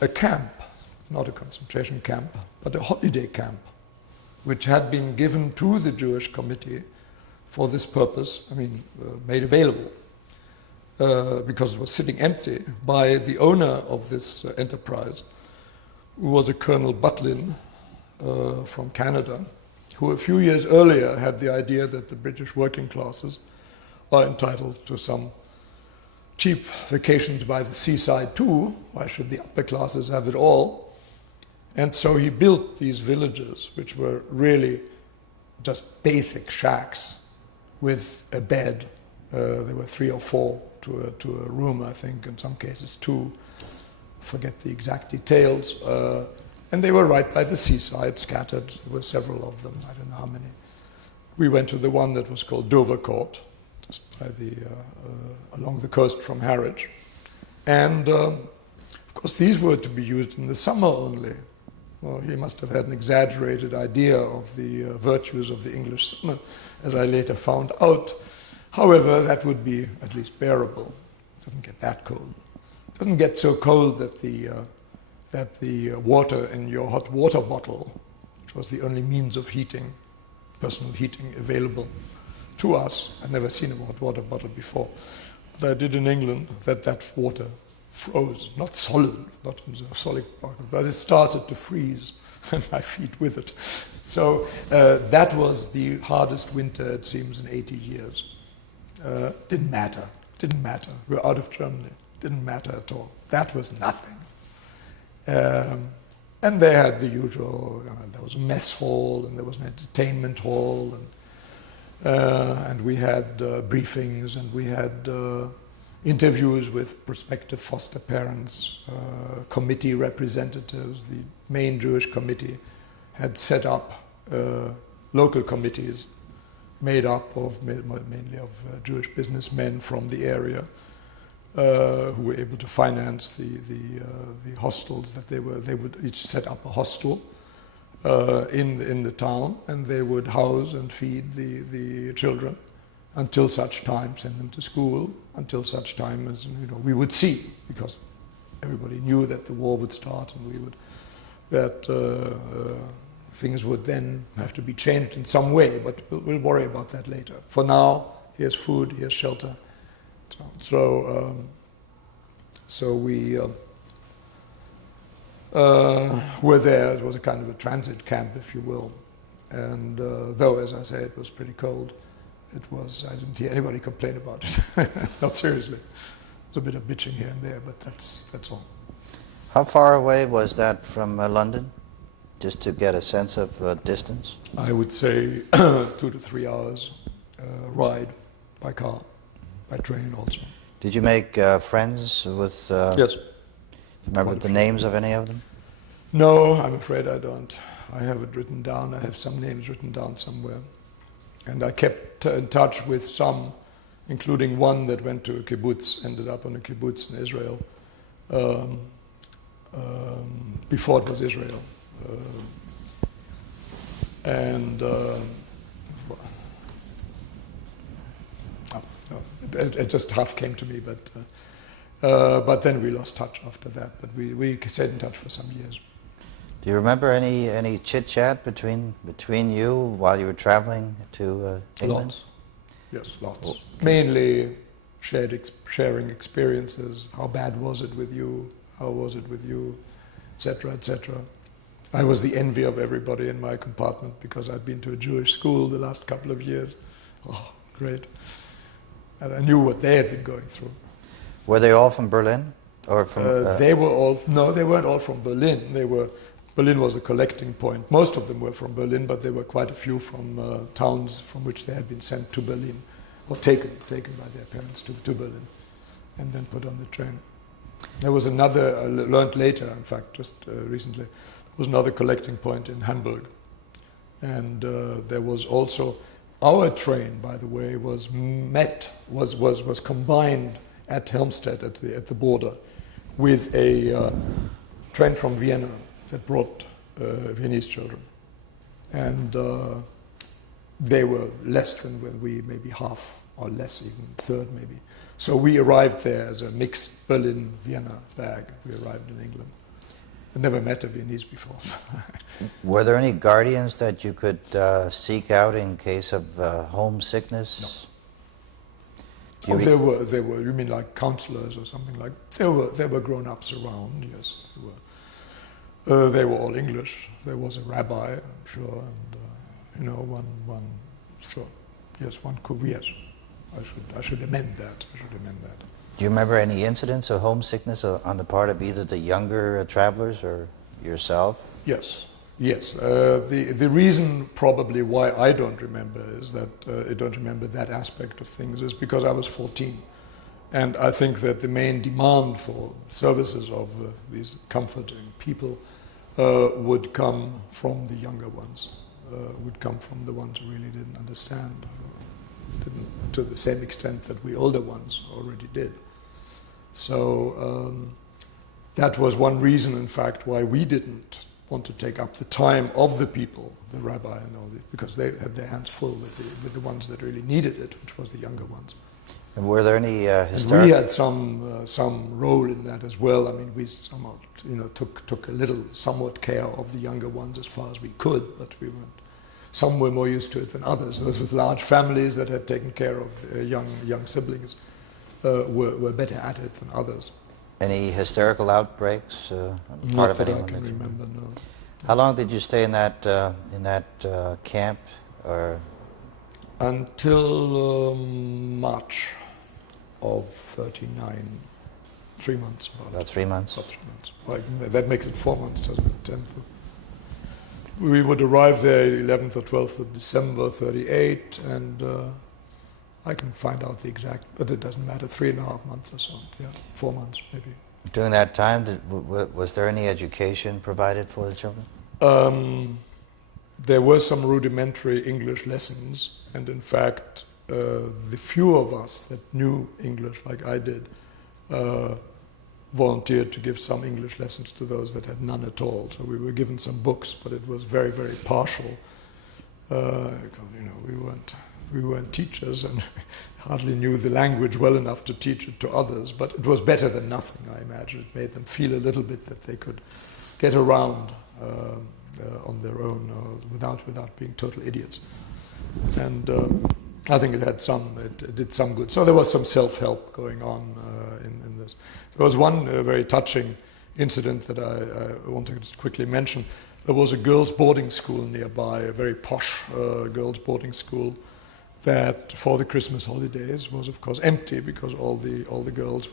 a camp, not a concentration camp, but a holiday camp, which had been given to the Jewish committee for this purpose, made available, because it was sitting empty, by the owner of this enterprise, who was a Colonel Butlin from Canada, who a few years earlier had the idea that the British working classes are entitled to some cheap vacations by the seaside too. Why should the upper classes have it all? And so he built these villages, which were really just basic shacks with a bed. There were 3 or 4 to a room, I think, in some cases 2. Forget the exact details. And they were right by the seaside, scattered. There were several of them, I don't know how many. We went to the one that was called Dovercourt, just by along the coast from Harwich. And of course these were to be used in the summer only. Well, he must have had an exaggerated idea of the virtues of the English summer, as I later found out. However, that would be at least bearable. It doesn't get that cold. It doesn't get so cold that the water in your hot water bottle, which was the only means of heating, personal heating available to us. I'd never seen a hot water bottle before, but I did in England, that water froze, not solid, not in a solid bottle, but it started to freeze, and my feet with it. So that was the hardest winter, it seems, in 80 years. Didn't matter. We're out of Germany. Didn't matter at all. That was nothing. And they had the usual, there was a mess hall, and there was an entertainment hall, and we had briefings, and we had interviews with prospective foster parents, committee representatives. The main Jewish committee had set up local committees made up of mainly of Jewish businessmen from the area who were able to finance the hostels that they would each set up a hostel in the town, and they would house and feed the children until such time, send them to school until such time as we would see, because everybody knew that the war would start and things would then have to be changed in some way, but we'll worry about that later. For now, here's food, here's shelter. So we were there. It was a kind of a transit camp, if you will. And though, as I say, it was pretty cold, I didn't hear anybody complain about it. Not seriously. There's a bit of bitching here and there, but that's all. How far away was that from London? Just to get a sense of distance? I would say 2 to 3 hours ride by car, by train also. Did you make friends with... Yes. Remember the names of any of them? No, I'm afraid I don't. I have it written down. I have some names written down somewhere. And I kept in touch with some, including one that went to a kibbutz, ended up on a kibbutz in Israel, before it was Israel. It just half came to me, but then we lost touch after that. But we stayed in touch for some years. Do you remember any chit chat between you while you were traveling to England? Lots. Yes, lots. Okay. Mainly sharing experiences. How bad was it with you? How was it with you? Etc. etc. I was the envy of everybody in my compartment because I'd been to a Jewish school the last couple of years. Oh, great. And I knew what they had been going through. Were they all from Berlin? Or from, they were all, no, they weren't all from Berlin. Berlin was the collecting point. Most of them were from Berlin, but there were quite a few from towns from which they had been sent to Berlin, or taken by their parents to Berlin, and then put on the train. There was another, I learned later, in fact, just recently, there was another collecting point in Hamburg. And there was also, our train, by the way, was combined at Helmstedt, at the border, with a train from Vienna that brought Viennese children. And they were less than we, maybe half or less, even third maybe. So we arrived there as a mixed Berlin-Vienna bag. We arrived in England. I never met a Viennese before. Were there any guardians that you could seek out in case of homesickness? No. There were. You mean like counselors or something like? There were grown-ups around. Yes, there were. They were all English. There was a rabbi, I'm sure, and one. Sure, yes, one could. Yes, I should amend that. Do you remember any incidents of homesickness on the part of either the younger travelers or yourself? Yes. The reason probably why I don't remember is that I don't remember that aspect of things is because I was 14. And I think that the main demand for services of these comforting people would come from the younger ones, would come from the ones who really didn't understand, didn't to the same extent that we older ones already did. So that was one reason, in fact, why we didn't want to take up the time of the people, the rabbi and all this, because they had their hands full with the ones that really needed it, which was the younger ones. And were there any historical? We had some role in that as well. I mean, we somehow, took a little, somewhat care of the younger ones as far as we could, but we weren't. Some were more used to it than others. Those with large families that had taken care of young siblings were better at it than others. Any hysterical outbreaks? Not that I can remember, no. How long did you stay in that camp? Or until March of '39, 3 months. About 3 months? About 3 months. Well, that makes it 4 months, doesn't it? 10th. We would arrive there 11th or 12th of December '38, and I can find out the exact, but it doesn't matter, 3.5 months or so, 4 months maybe. During that time, was there any education provided for the children? there were some rudimentary English lessons, and in fact, the few of us that knew English like I did volunteered to give some English lessons to those that had none at all. So we were given some books, but it was very, very partial. Because, we weren't teachers and hardly knew the language well enough to teach it to others. But it was better than nothing, I imagine. It made them feel a little bit that they could get around on their own without being total idiots. And I think it did some good. So there was some self-help going on in this. There was one very touching incident that I want to quickly mention. There was a girls' boarding school nearby, a very posh girls' boarding school that, for the Christmas holidays, was of course empty because all the girls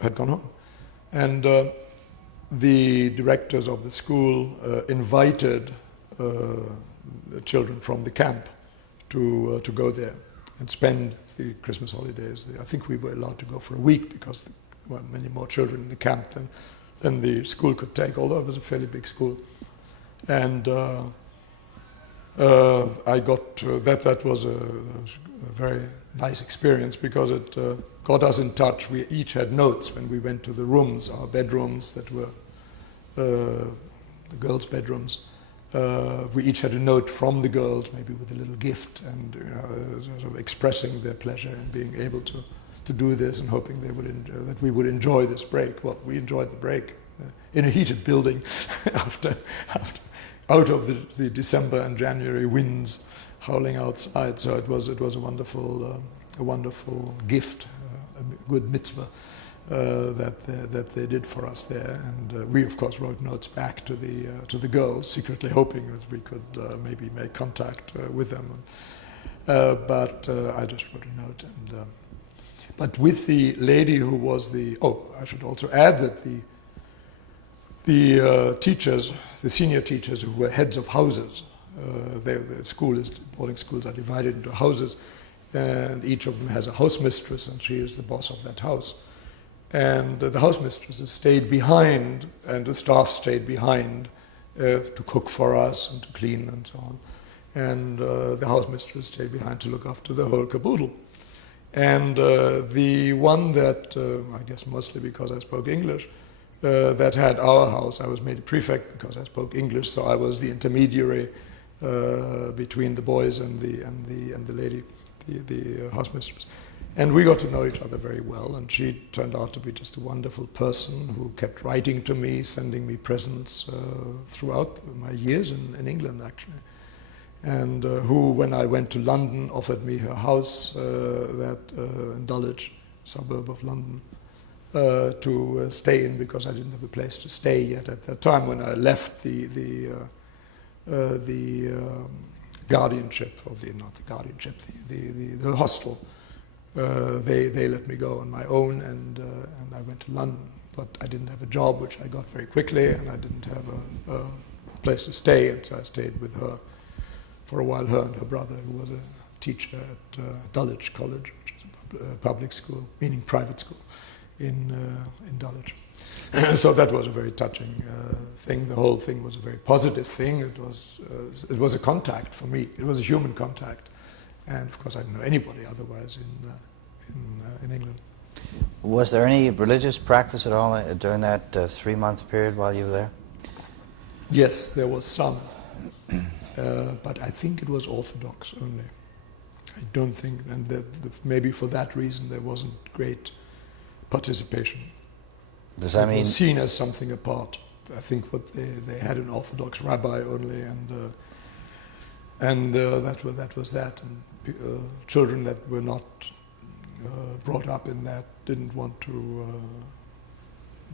had gone home, and the directors of the school invited the children from the camp to go there and spend the Christmas holidays. I think we were allowed to go for a week because there were many more children in the camp than the school could take, although it was a fairly big school. And I got that was a very nice experience because it got us in touch. We each had notes when we went to the rooms, our bedrooms that were the girls' bedrooms. We each had a note from the girls, maybe with a little gift, and sort of expressing their pleasure in being able to do this and hoping they would that we would enjoy this break. Well, we enjoyed the break in a heated building after out of the December and January winds howling outside. So it was a wonderful gift, a good mitzvah that they did for us there. And we of course wrote notes back to the girls, secretly hoping that we could maybe make contact with them. But I just wrote a note. And but with the lady who was I should also add that the teachers, the senior teachers who were heads of houses, boarding schools are divided into houses, and each of them has a house mistress, and she is the boss of that house. And the house mistresses stayed behind, and the staff stayed behind to cook for us and to clean and so on. And the house mistress stayed behind to look after the whole caboodle. And the one that, I guess mostly because I spoke English, that had our house, I was made a prefect because I spoke English, so I was the intermediary between the boys and the lady, the house mistress. And we got to know each other very well, and she turned out to be just a wonderful person who kept writing to me, sending me presents throughout my years in England, actually. And who, when I went to London, offered me her house in Dulwich, suburb of London, to stay in because I didn't have a place to stay yet at that time. When I left the guardianship of the hostel, they let me go on my own, and I went to London. But I didn't have a job, which I got very quickly, and I didn't have a place to stay, and so I stayed with her for a while, her and her brother, who was a teacher at Dulwich College, which is a public school, meaning private school, in Dulwich. So that was a very touching thing. The whole thing was a very positive thing. It was a contact for me. It was a human contact. And of course I didn't know anybody otherwise in England. Was there any religious practice at all during that 3-month period while you were there? Yes, there was some. But I think it was Orthodox only. I don't think, and maybe for that reason there wasn't great participation. Does that mean? It was seen as something apart. I think what they had an Orthodox rabbi only, and that was that. And children that were not brought up in that didn't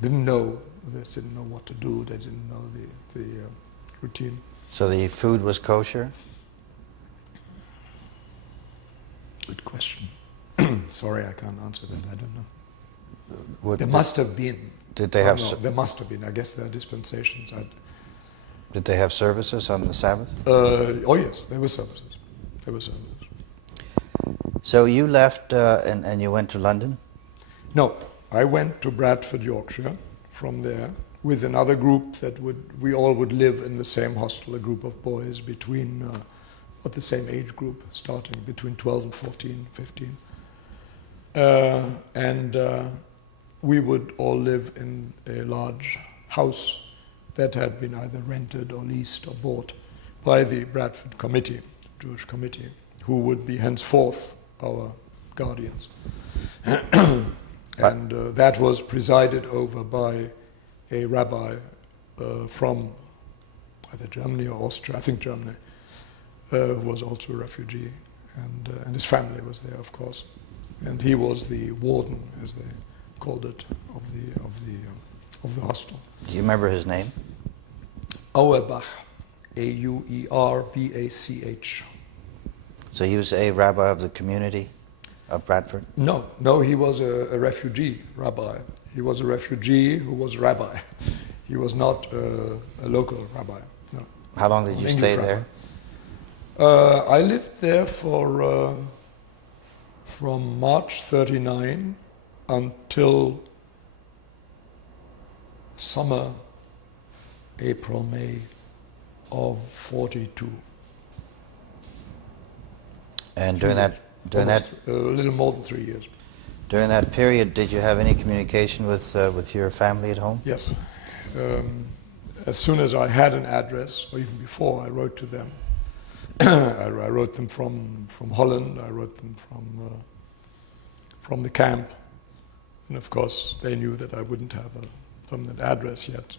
know this, didn't know what to do. They didn't know the routine. So the food was kosher? Good question. Sorry, I can't answer that. I don't know. There must have been. Did they have? There must have been. I guess there are dispensations. Did they have services on the Sabbath? Oh yes, there were services. There were services. So you left and you went to London? No, I went to Bradford, Yorkshire. From there, with another group that we all would live in the same hostel, a group of boys between, at the same age group, starting between 12 and 14, 15. And we would all live in a large house that had been either rented or leased or bought by the Bradford Committee, Jewish Committee, who would be henceforth our guardians. And that was presided over by a rabbi from either Germany or Austria, I think Germany, who was also a refugee, and his family was there, of course. And he was the warden, as they called it, of the hostel. Do you remember his name? Auerbach, Auerbach. So he was a rabbi of the community of Bradford? No, he was a refugee rabbi. He was a refugee who was rabbi. He was not a local rabbi. No. How long did you stay there? I lived there for from March 39 until summer, April, May of 42. And during that, a little more than 3 years. During that period, did you have any communication with your family at home? Yes. As soon as I had an address, or even before, I wrote to them. I wrote them from Holland. I wrote them from the camp, and of course they knew that I wouldn't have a permanent address yet.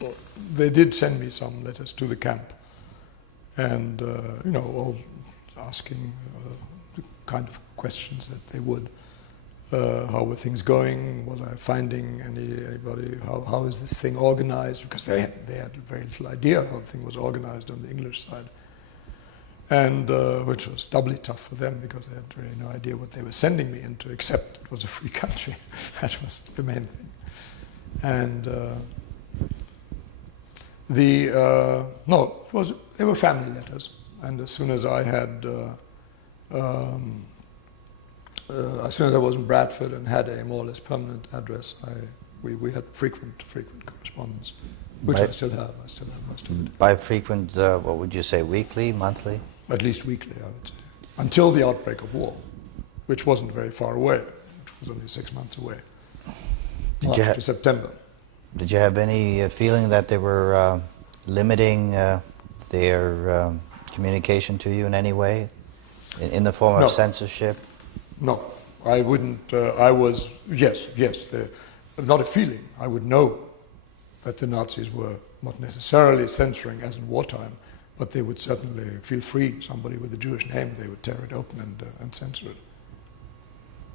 Well, they did send me some letters to the camp, and all asking the kind of questions that they would. How were things going? Was I finding anybody? How is this thing organized? Because they had very little idea how the thing was organized on the English side, and which was doubly tough for them because they had really no idea what they were sending me into, except it was a free country. That was the main thing. And they were family letters, and as soon as I had. As soon as I was in Bradford and had a more or less permanent address, we had frequent correspondence, which I still have most of it. By frequent, what would you say, weekly, monthly? At least weekly, I would say. Until the outbreak of war, which wasn't very far away. It was only 6 months away. March to September. Did you have any feeling that they were limiting their communication to you in any way, in the form of censorship? No, I wouldn't. Yes, not a feeling. I would know that the Nazis were not necessarily censoring as in wartime, but they would certainly feel free. Somebody with a Jewish name, they would tear it open and censor it.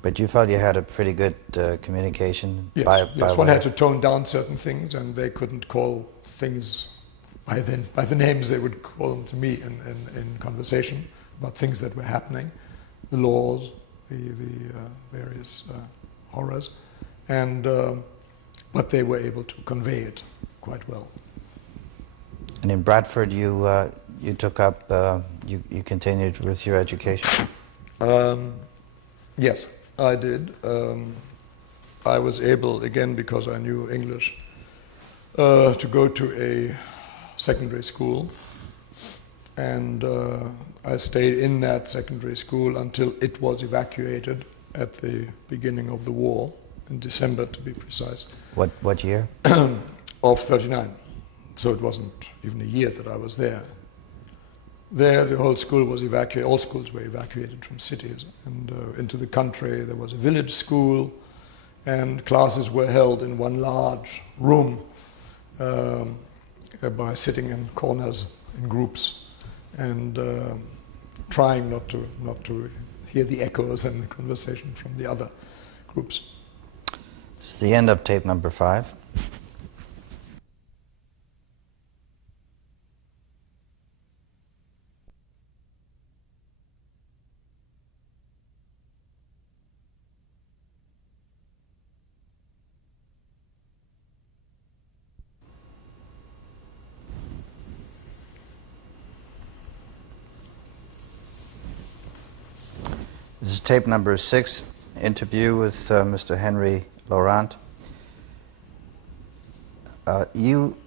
But you felt you had a pretty good communication? Yes, one had to tone down certain things, and they couldn't call things by the names they would call them to me in conversation about things that were happening, the laws, the various horrors, and but they were able to convey it quite well. And in Bradford, you took up, you continued with your education? Yes, I did. I was able, again because I knew English, to go to a secondary school, and I stayed in that secondary school until it was evacuated at the beginning of the war, in December to be precise. What year? Of 39. So it wasn't even a year that I was there. There, the whole school was evacuated. All schools were evacuated from cities and into the country. There was a village school, and classes were held in one large room by sitting in corners in groups and trying not to hear the echoes and the conversation from the other groups. This is the end of tape number 5. This is tape number 6, interview with Mr. Henry Laurant. You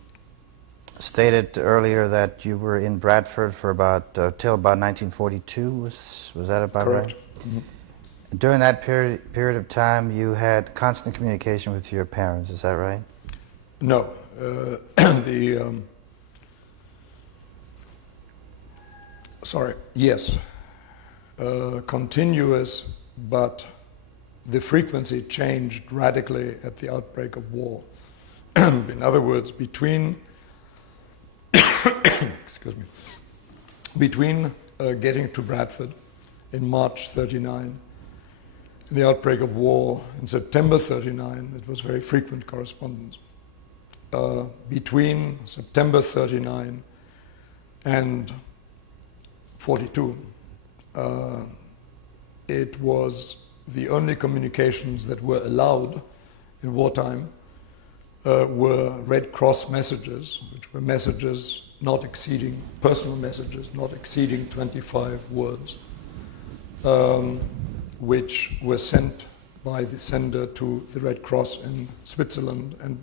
stated earlier that you were in Bradford for about till about 1942. Was that about Correct. right? Mm-hmm. During that period of time, you had constant communication with your parents. Is that right? No. Yes. Continuous, but the frequency changed radically at the outbreak of war. In other words, between excuse me, between getting to Bradford in March 39 and the outbreak of war in September 39, it was very frequent correspondence. Between September 39 and 42, it was the only communications that were allowed in wartime were Red Cross messages, which were messages not exceeding, personal messages not exceeding 25 words, which were sent by the sender to the Red Cross in Switzerland and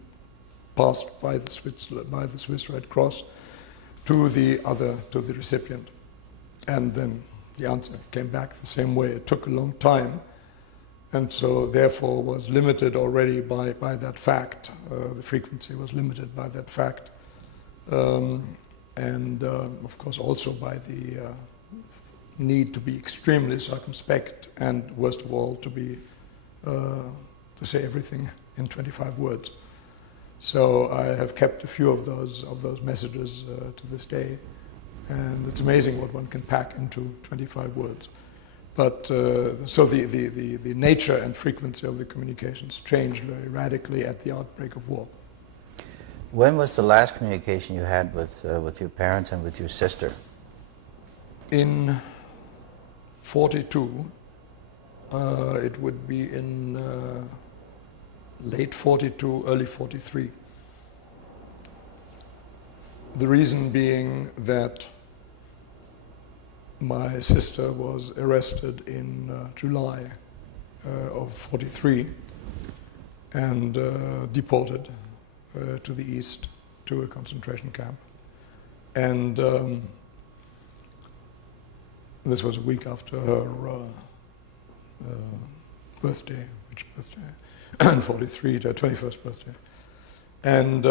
passed by the Swiss Red Cross to the recipient. And then the answer came back the same way. It took a long time, and so therefore was limited already by that fact. The frequency was limited by that fact. And of course also by the need to be extremely circumspect, and worst of all to say everything in 25 words. So I have kept a few of those messages to this day, and it's amazing what one can pack into 25 words. But so the nature and frequency of the communications changed very radically at the outbreak of war. When was the last communication you had with your parents and with your sister? In 42, it would be in late 42, early 43. The reason being that my sister was arrested in July of 43 and deported to the east to a concentration camp. And this was a week after her birthday, which birthday? 43, her 21st birthday. And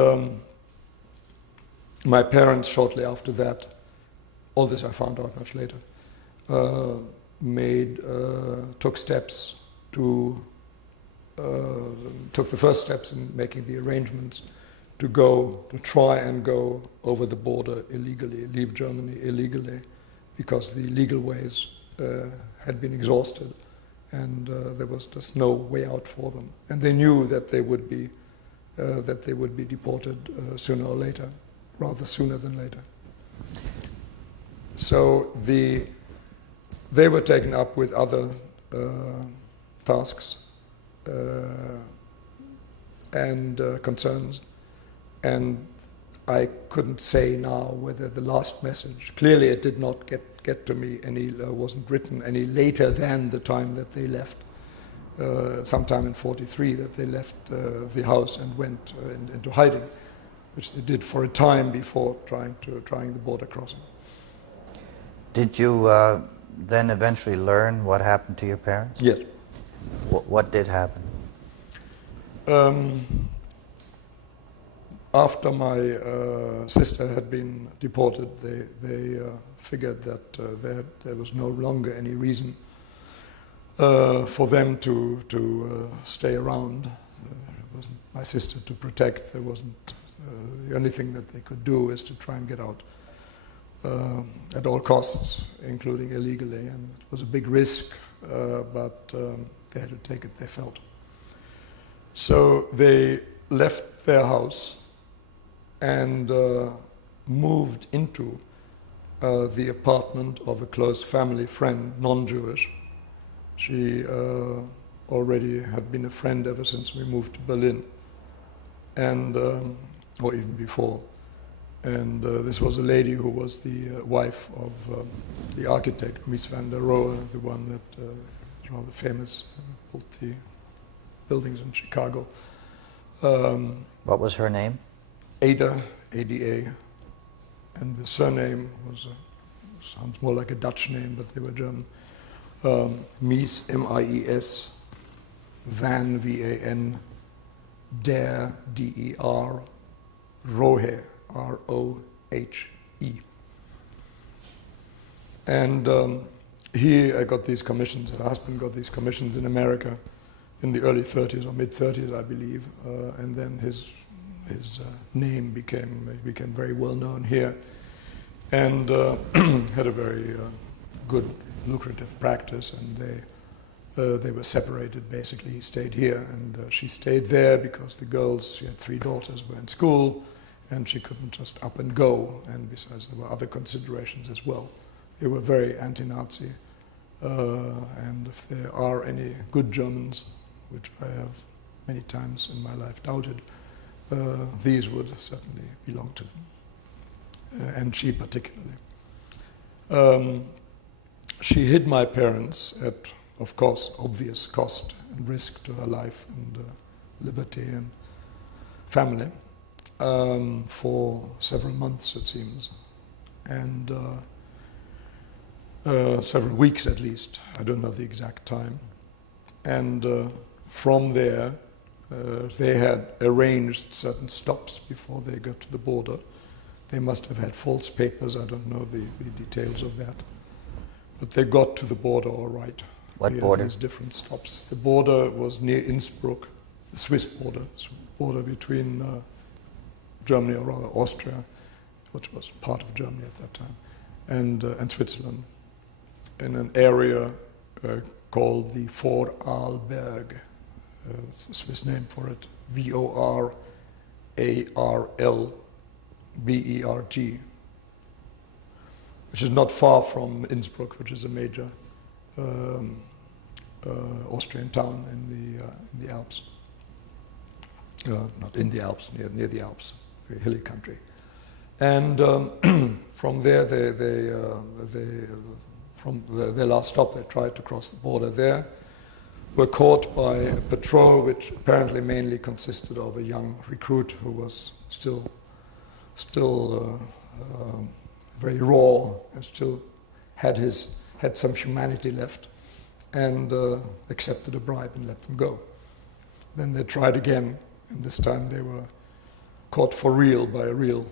my parents, shortly after that, all this I found out much later, took the first steps in making the arrangements to try and go over the border illegally, leave Germany illegally, because the legal ways had been exhausted, and there was just no way out for them. And they knew that they would be deported sooner or later, rather sooner than later. So they were taken up with other tasks and concerns, and I couldn't say now whether the last message, clearly it did not get to me wasn't written any later than the time that they left, sometime in 43, that they left the house and went into hiding, which they did for a time before trying the border crossing. Did you then eventually learn what happened to your parents? Yes. What did happen? After my sister had been deported, they figured that there was no longer any reason for them to stay around. It wasn't my sister to protect. There wasn't. The only thing that they could do is to try and get out at all costs, including illegally. And it was a big risk, but they had to take it, they felt. So they left their house and moved into the apartment of a close family friend, non-Jewish. She already had been a friend ever since we moved to Berlin, and or even before. And this was a lady who was the wife of the architect, Mies van der Rohe, the one that is rather famous, built the buildings in Chicago. What was her name? Ada, ADA, and the surname was sounds more like a Dutch name, but they were German. Mies, M-I-E-S, Van, V-A-N, Der, D-E-R, Rohe, R-O-H-E. And I got these commissions, her husband got these commissions in America in the early 30s or mid-30s, I believe, and then his name became very well known here, and had a very good, lucrative practice, and they were separated. Basically, he stayed here, and she stayed there because the girls, she had 3 daughters, were in school, and she couldn't just up and go. And besides, there were other considerations as well. They were very anti-Nazi, and if there are any good Germans, which I have many times in my life doubted, these would certainly belong to them, and she particularly. She hid my parents at, of course, obvious cost and risk to her life and liberty and family for several months, it seems, and several weeks at least. I don't know the exact time. And from there, they had arranged certain stops before they got to the border. They must have had false papers. I don't know the details of that. But they got to the border all right. What border? These different stops. The border was near Innsbruck, the Swiss border between Germany, or rather Austria, which was part of Germany at that time, and Switzerland, in an area called the Vorarlberg. It's the Swiss name for it, V-O-R-A-R-L-B-E-R-G, which is not far from Innsbruck, which is a major Austrian town in the Alps. Not in the Alps, near the Alps, very hilly country. And from there, from their last stop, they tried to cross the border there, were caught by a patrol which apparently mainly consisted of a young recruit who was still very raw and still had some humanity left, and accepted a bribe and let them go. Then they tried again, and this time they were caught for real by a real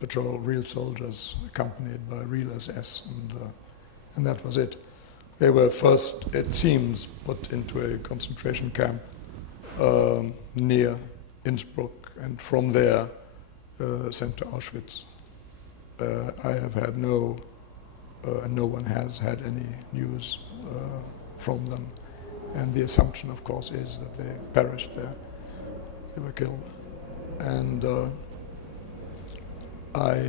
patrol, real soldiers accompanied by real SS, and that was it. They were first, it seems, put into a concentration camp near Innsbruck, and from there sent to Auschwitz. I have had and no one has had any news from them. And the assumption, of course, is that they perished there. They were killed. And I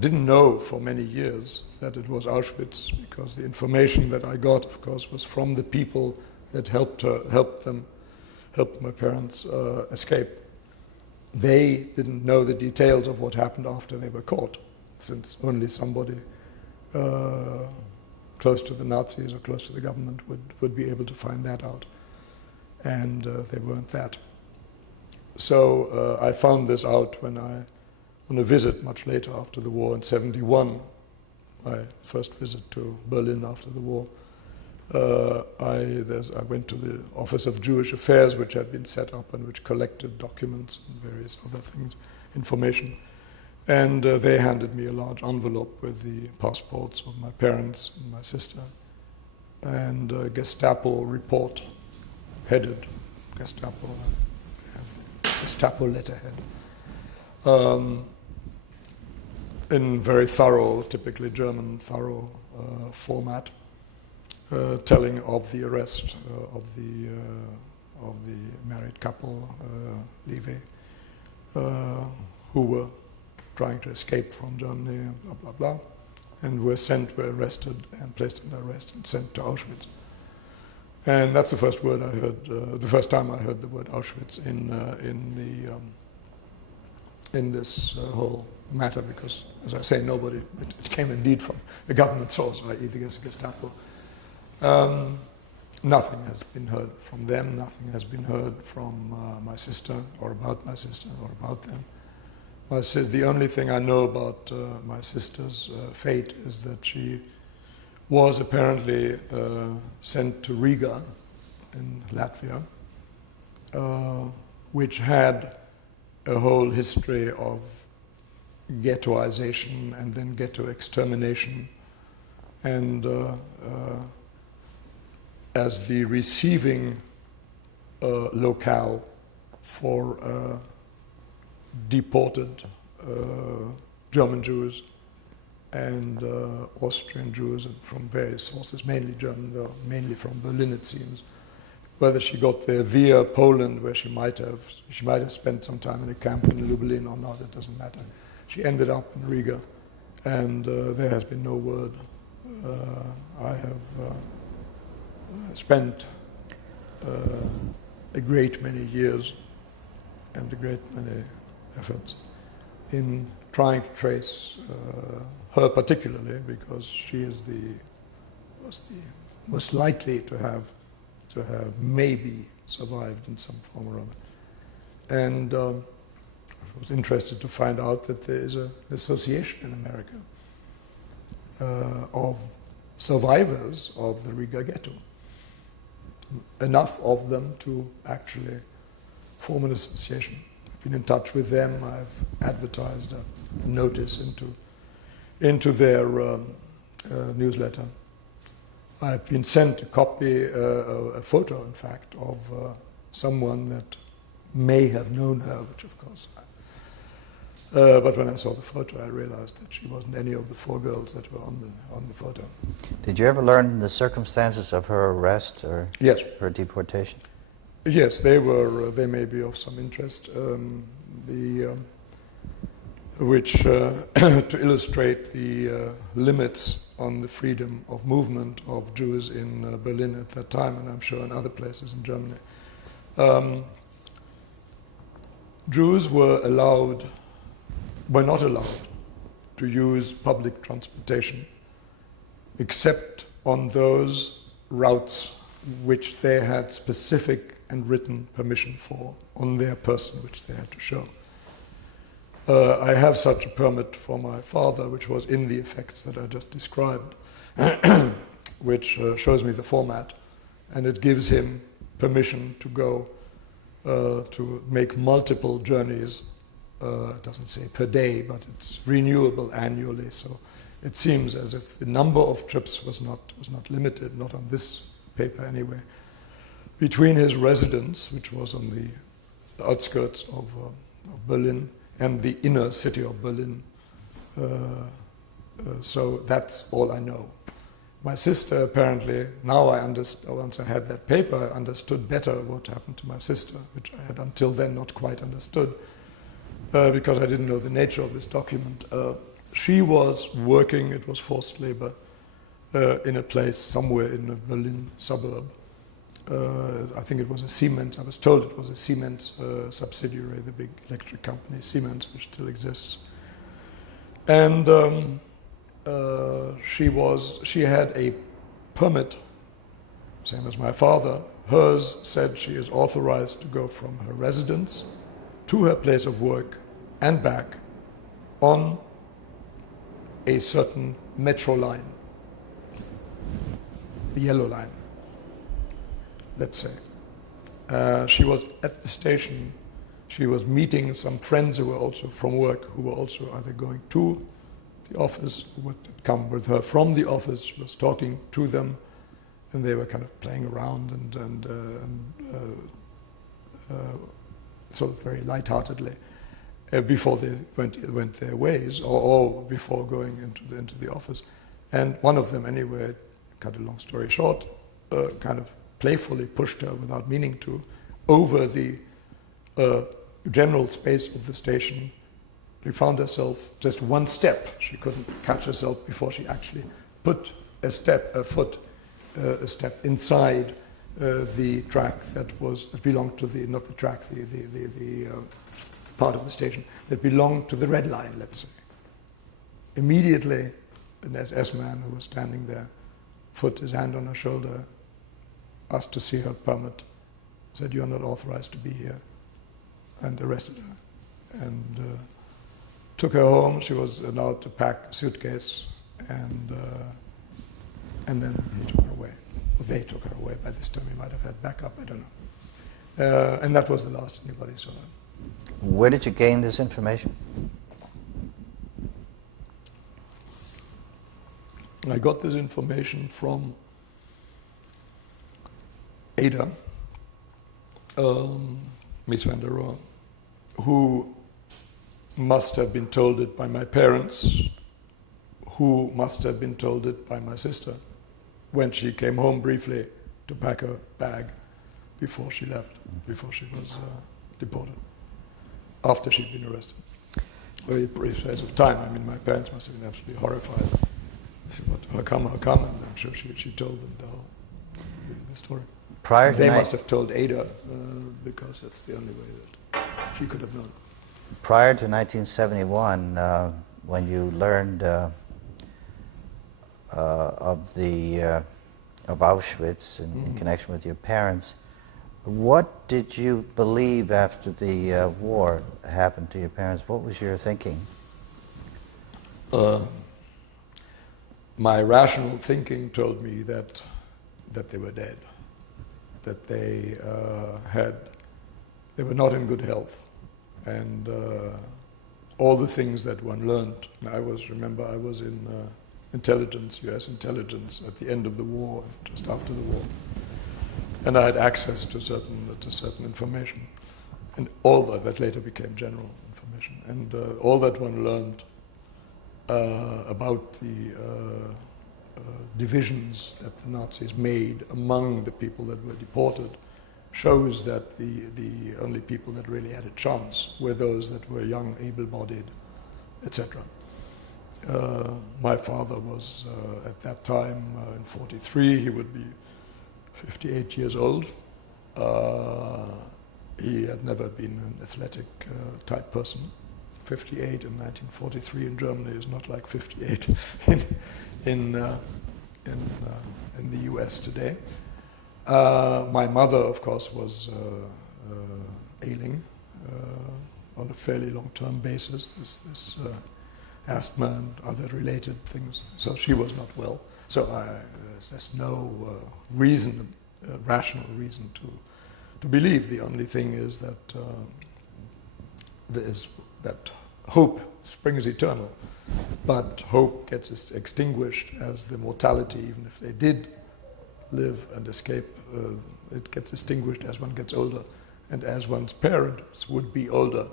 didn't know for many years that it was Auschwitz, because the information that I got, of course, was from the people that helped my parents escape. They didn't know the details of what happened after they were caught, since only somebody close to the Nazis or close to the government would be able to find that out. And they weren't that. So I found this out when on a visit much later after the war in '71, my first visit to Berlin after the war. I went to the Office of Jewish Affairs, which had been set up and which collected documents and various other things, information. And they handed me a large envelope with the passports of my parents and my sister, and a Gestapo report, headed Gestapo, Gestapo letterhead, in very thorough, typically German thorough format, telling of the arrest of the married couple, Levi, who were trying to escape from Germany, blah, blah, blah, and were arrested and placed under arrest and sent to Auschwitz. And that's the first word I heard, the first time I heard the word Auschwitz in this whole matter, because, as I say, it came indeed from a government source, i.e. the Gestapo. nothing has been heard from them, nothing has been heard from my sister or about my sister or about them. The only thing I know about my sister's fate is that she was apparently sent to Riga in Latvia, which had a whole history of ghettoization and then ghetto extermination, and as the receiving locale for deported German Jews and Austrian Jews from various sources, mainly German, though mainly from Berlin, it seems. Whether she got there via Poland, where she might have spent some time in a camp in Lublin or not, it doesn't matter. She ended up in Riga, and there has been no word. I have spent a great many years and a great many efforts in trying to trace her particularly, because she is was the most likely to have maybe survived in some form or other. And I was interested to find out that there is an association in America of survivors of the Riga ghetto. Enough of them to actually form an association. I've been in touch with them. I've advertised a notice into their newsletter. I've been sent a copy, a photo, in fact, of someone that may have known her, which of course. But when I saw the photo, I realized that she wasn't any of the four girls that were on the photo. Did you ever learn the circumstances of her arrest or Yes. her deportation? Yes, they were. They may be of some interest. Which to illustrate the limits on the freedom of movement of Jews in Berlin at that time, and I'm sure in other places in Germany. Jews were not allowed to use public transportation except on those routes which they had specific and written permission for on their person, which they had to show. I have such a permit for my father, which was in the effects that I just described, which shows me the format, and it gives him permission to go to make multiple journeys. It doesn't say per day, but it's renewable annually. So it seems as if the number of trips was not limited, not on this paper anyway, between his residence, which was on the outskirts of Berlin, and the inner city of Berlin. So that's all I know. My sister apparently, now I understand, once I had that paper, I understood better what happened to my sister, which I had until then not quite understood, because I didn't know the nature of this document. She was working, it was forced labor, in a place somewhere in a Berlin suburb. I think it was a Siemens, I was told it was a Siemens subsidiary, the big electric company Siemens, which still exists. And she had a permit, same as my father. Hers said she is authorized to go from her residence to her place of work and back on a certain metro line, the yellow line, let's say. She was at the station. She was meeting some friends who were also from work, who were also either going to the office, who would come with her from the office. She was talking to them, and they were kind of playing around and sort of very lightheartedly before they went their ways, or before going into the office. And one of them, anyway, cut a long story short, kind of playfully pushed her without meaning to over the general space of the station. She found herself just one step. She couldn't catch herself before she actually put a step inside the track that belonged to the part of the station that belonged to the red line, let's say. Immediately, an SS man who was standing there put his hand on her shoulder. asked to see her permit, said, "You're not authorized to be here," and arrested her. And took her home. She was allowed to pack a suitcase, and then he took her away. Well, they took her away. By this time, he might have had backup. I don't know. And that was the last anybody saw her. Where did you gain this information? I got this information from Ada, Miss van der Rohe, who must have been told it by my parents, who must have been told it by my sister when she came home briefly to pack her bag before she left, before she was deported, after she'd been arrested. Very brief space of time. I mean, my parents must have been absolutely horrified. They said, "What, how come? And I'm sure she told them the story. They must have told Ada, because that's the only way that she could have known. Prior to 1971, when you learned of Auschwitz in connection with your parents, what did you believe after the war happened to your parents? What was your thinking? My rational thinking told me that they were dead, that they were not in good health, and all the things that one learned. I was in intelligence, U.S. intelligence, at the end of the war, just after the war, and I had access to certain information, and all that later became general information, and all that one learned about the divisions that the Nazis made among the people that were deported shows that the only people that really had a chance were those that were young, able-bodied, etc. My father was, at that time, in 43, he would be 58 years old. He had never been an athletic type person. 58 in 1943 in Germany is not like 58 in the US today. My mother, of course, was ailing on a fairly long-term basis, this asthma and other related things, so she was not well. So there's no rational reason to believe. The only thing is that that hope springs eternal, but hope gets extinguished as the mortality, even if they did live and escape, it gets extinguished as one gets older, and as one's parents would be older.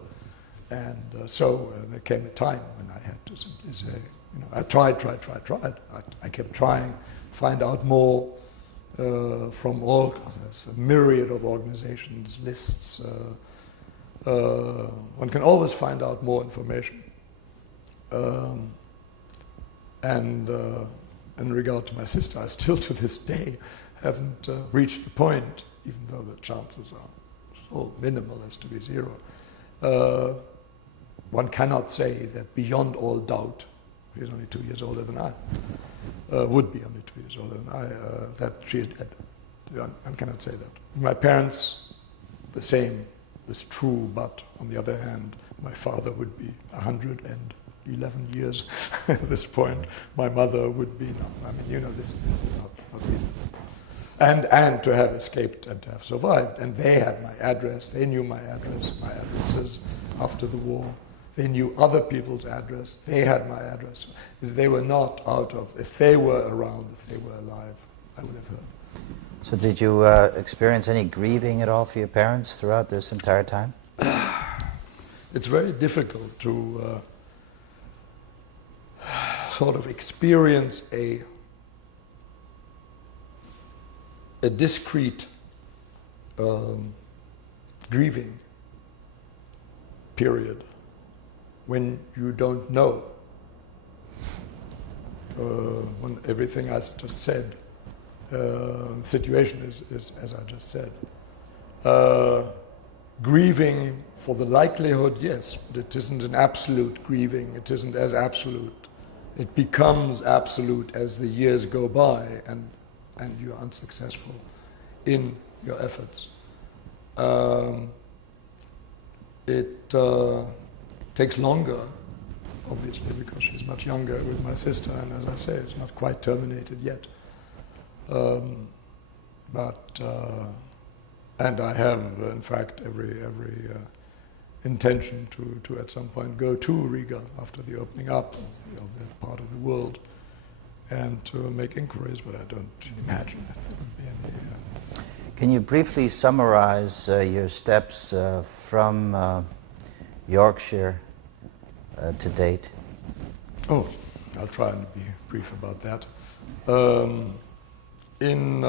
And so there came a time when I had to simply say, I tried. I kept trying, find out more from all, there's a myriad of organizations, lists. One can always find out more information. And in regard to my sister, I still to this day haven't reached the point, even though the chances are so minimal as to be zero. One cannot say that beyond all doubt, he's only 2 years older than I, would be only 2 years older than I, that she is dead. One cannot say that. My parents, the same is true, but on the other hand, my father would be 111 years at this point. My mother would be, this is not reasonable. And to have escaped and to have survived. And they had my address, they knew my address, my addresses after the war. They knew other people's address, they had my address. If they were not if they were around, if they were alive, I would have heard. So did you experience any grieving at all for your parents throughout this entire time? It's very difficult to sort of experience a discrete grieving period when you don't know. When everything I just said, the situation is as I just said. Grieving for the likelihood, yes, but it isn't an absolute grieving. It isn't as absolute. It becomes absolute as the years go by and you're unsuccessful in your efforts. It takes longer, obviously, because she's much younger with my sister, and as I say, it's not quite terminated yet. And I have, in fact, every intention to at some point go to Riga after the opening up of that part of the world and to make inquiries, but I don't imagine that there would be any. Can you briefly summarize your steps from Yorkshire to date? Oh, I'll try and be brief about that. In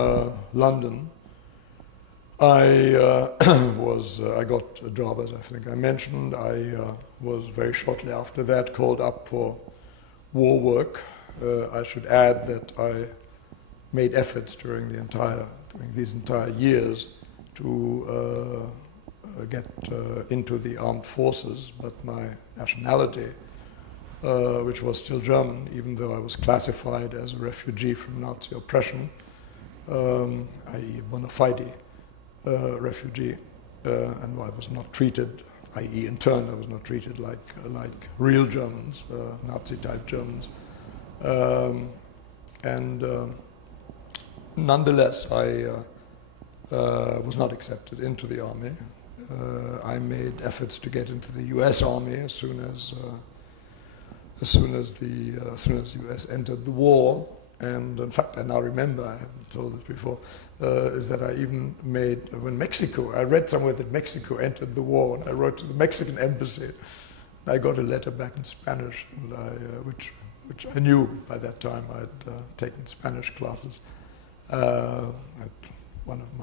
London, I got a job, as I think I mentioned. I was very shortly after that called up for war work. I should add that I made efforts during these entire years to get into the armed forces, but my nationality, which was still German, even though I was classified as a refugee from Nazi oppression, i.e. bona fide refugee, and I was not treated, i.e. in turn, I was not treated like real Germans, Nazi-type Germans. Nonetheless, I was not accepted into the army. I made efforts to get into the U.S. Army as soon as the U.S. entered the war. And in fact, I now remember, I haven't told this before, is that I even made, when Mexico, I read somewhere that Mexico entered the war, and I wrote to the Mexican embassy. I got a letter back in Spanish, and which I knew by that time. I had taken Spanish classes at one of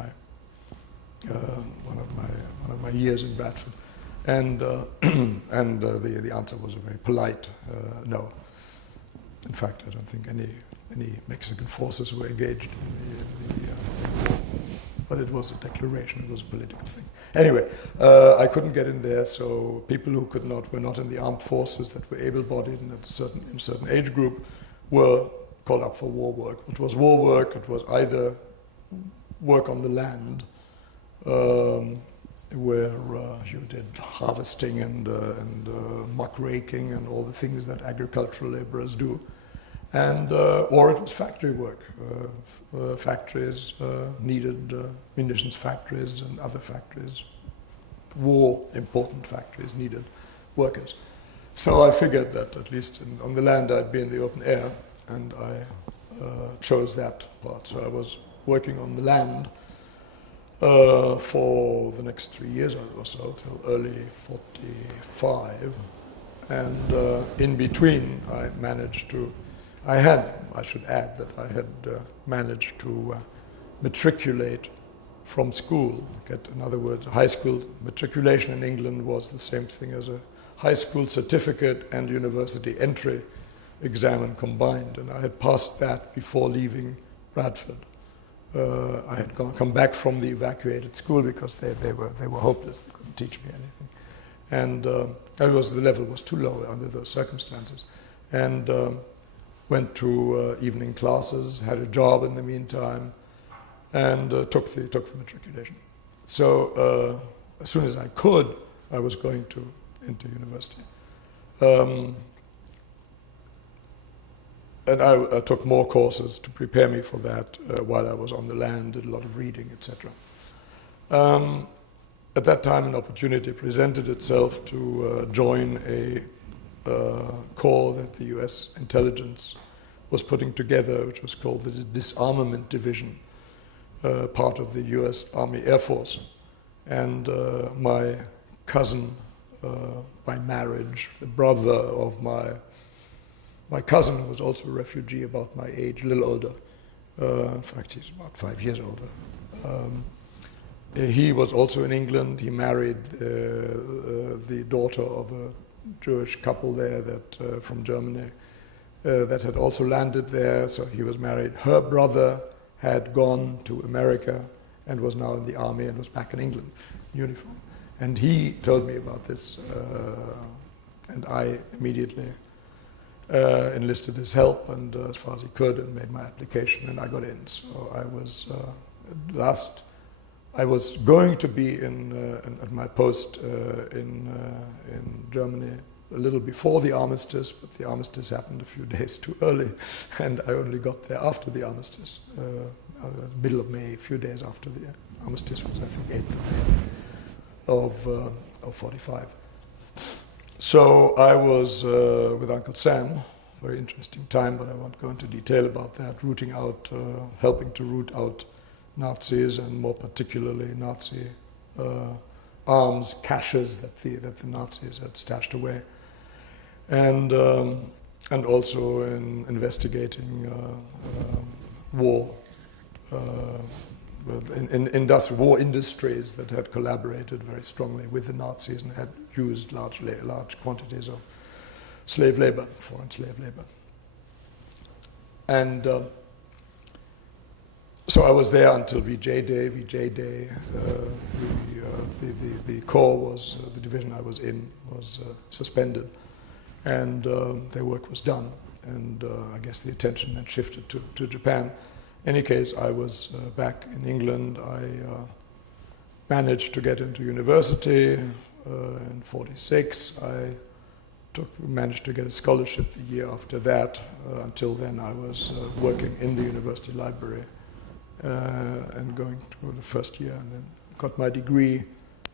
my years in Bradford, and the answer was a very polite no. In fact, I don't think any Mexican forces were engaged in the but it was a declaration, it was a political thing. Anyway, I couldn't get in there, so people who were not in the armed forces, that were able-bodied and in a certain age group, were called up for war work. What was war work? It was either work on the land, where you did harvesting and muck raking and all the things that agricultural laborers do, and or it was factory work. Factories needed munitions factories and other factories, war-important factories needed workers. So I figured that at least on the land I'd be in the open air, and I chose that part. So I was working on the land for the next 3 years or so, till early 45. And in between, I should add that I had managed to matriculate from school. In other words, high school matriculation in England was the same thing as a high school certificate and university entry exam combined, and I had passed that before leaving Bradford. I had come back from the evacuated school because they were hopeless. They couldn't teach me anything, and the level was too low under those circumstances. And went to evening classes, had a job in the meantime, and took the matriculation. So as soon as I could, I was going into university. And I took more courses to prepare me for that while I was on the land, did a lot of reading, etc. At that time, an opportunity presented itself to join a corps that the US intelligence was putting together, which was called the Disarmament Division, part of the US Army Air Force. And my cousin, by marriage, the brother of my cousin, who was also a refugee about my age, a little older. In fact, he's about 5 years older. He was also in England. He married the daughter of a Jewish couple there from Germany that had also landed there. So he was married. Her brother had gone to America and was now in the army and was back in England in uniform. And he told me about this, and I immediately enlisted his help and as far as he could, and made my application, and I got in. So I was last, I was going to be at my post in Germany a little before the armistice, but the armistice happened a few days too early, and I only got there after the armistice, middle of May, a few days after the armistice was, I think, 8th of May of 45. So I was with Uncle Sam, very interesting time, but I won't go into detail about that, rooting out, helping to root out Nazis, and more particularly Nazi arms caches that the Nazis had stashed away, and also in investigating war, war industries that had collaborated very strongly with the Nazis and had used large quantities of slave labor, foreign slave labor. And so I was there until VJ Day. VJ Day, the corps was, the division I was in was suspended, and their work was done. And I guess the attention then shifted to Japan. In any case, I was back in England. I managed to get into university in 46. I managed to get a scholarship the year after that. Until then, I was working in the university library and going through the first year, and then got my degree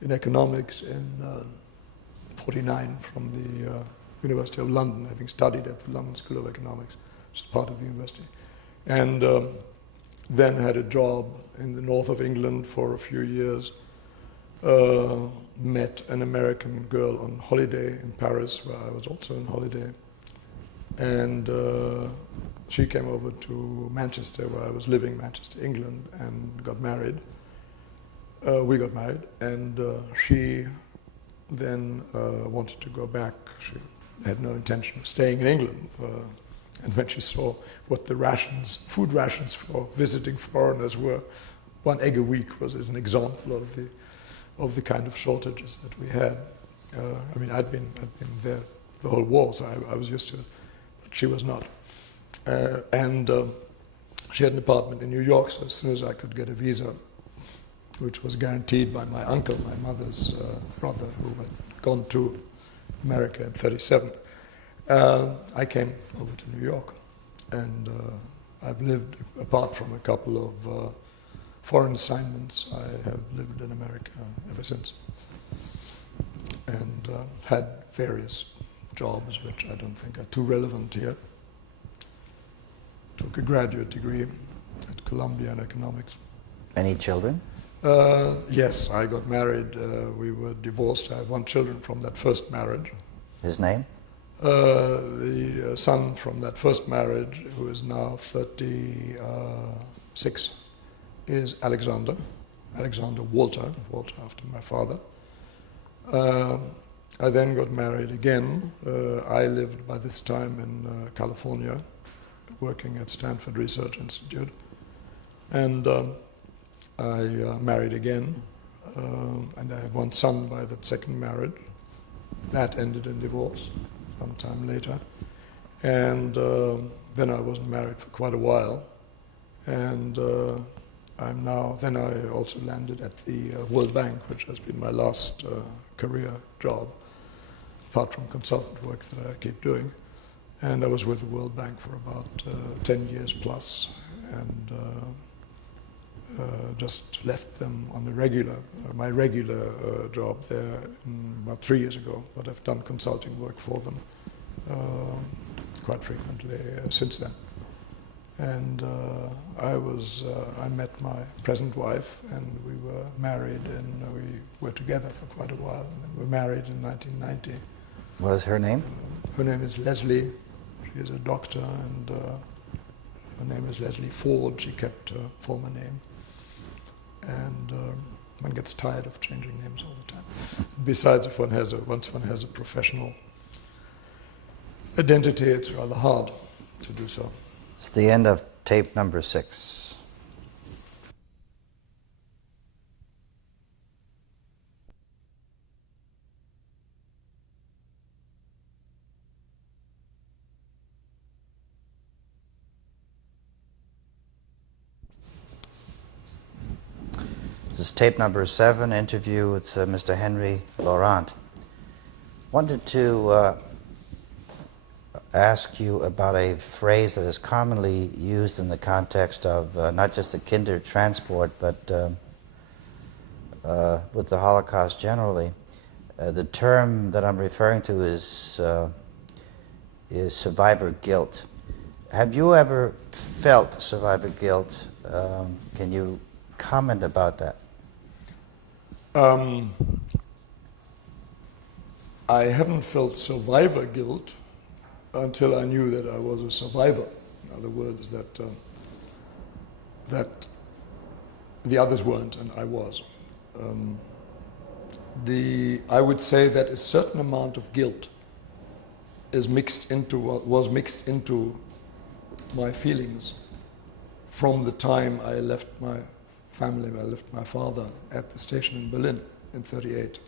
in economics in 49 from the University of London, having studied at the London School of Economics, which is part of the university. And then had a job in the north of England for a few years. Met an American girl on holiday in Paris, where I was also on holiday. And she came over to Manchester, where I was living, Manchester, England, and got married. We got married, and she then wanted to go back. She had no intention of staying in England. And when she saw what the rations, food rations for visiting foreigners were, 1 egg a week was as an example of the kind of shortages that we had. I mean, I'd been there the whole war, so I was used to it, but she was not. And she had an apartment in New York, so as soon as I could get a visa, which was guaranteed by my uncle, my mother's brother, who had gone to America in 37, I came over to New York. And I've lived, apart from a couple of foreign assignments, I have lived in America ever since. And had various jobs, which I don't think are too relevant here. Took a graduate degree at Columbia in economics. Any children? Yes, I got married. We were divorced. I have 1 child from that first marriage. His name? The son from that first marriage, who is now 36, is Alexander Walter after my father. I then got married again. I lived by this time in California, working at Stanford Research Institute. And I married again, and I had 1 son by that second marriage. That ended in divorce sometime later. And then I wasn't married for quite a while. And then I also landed at the World Bank, which has been my last career job, apart from consultant work that I keep doing. And I was with the World Bank for about 10 years plus, and just left them on my regular job there about 3 years ago, but I've done consulting work for them quite frequently since then. And I met my present wife, and we were married, and we were together for quite a while. And we were married in 1990. What is her name? Her name is Leslie. She is a doctor, and her name is Leslie Ford. She kept her former name. And one gets tired of changing names all the time. Besides, once one has a professional identity, it's rather hard to do so. It's the end of tape number 6. This is tape number 7, interview with Mr. Henry Laurant. Wanted to ask you about a phrase that is commonly used in the context of not just the kinder transport, but with the Holocaust generally. The term that I'm referring to is survivor guilt. Have you ever felt survivor guilt? Can you comment about that? I haven't felt survivor guilt until I knew that I was a survivor. In other words, that the others weren't and I was. I would say that a certain amount of guilt was mixed into my feelings from the time I left my family, I left my father at the station in Berlin in '38.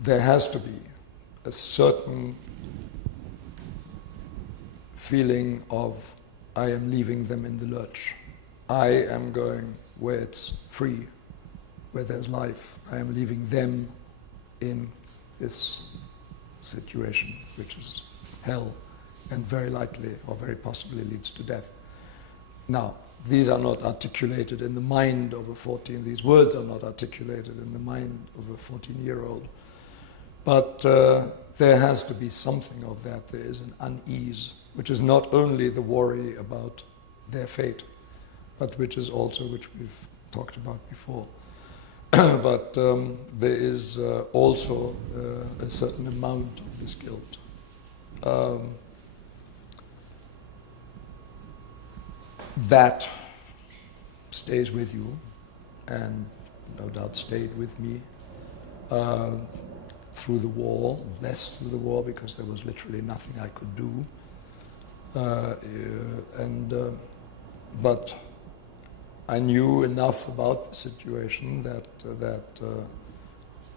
There has to be a certain feeling of I am leaving them in the lurch. I am going where it's free, where there's life. I am leaving them in this situation, which is hell, and very likely or very possibly leads to death. Now, these are not articulated in the mind of a 14, these words are not articulated in the mind of a 14-year-old. But there has to be something of that. There is an unease, which is not only the worry about their fate, but which is also, which we've talked about before. But there is also a certain amount of this guilt. That stays with you, and no doubt stayed with me through the war, less through the war because there was literally nothing I could do. But I knew enough about the situation that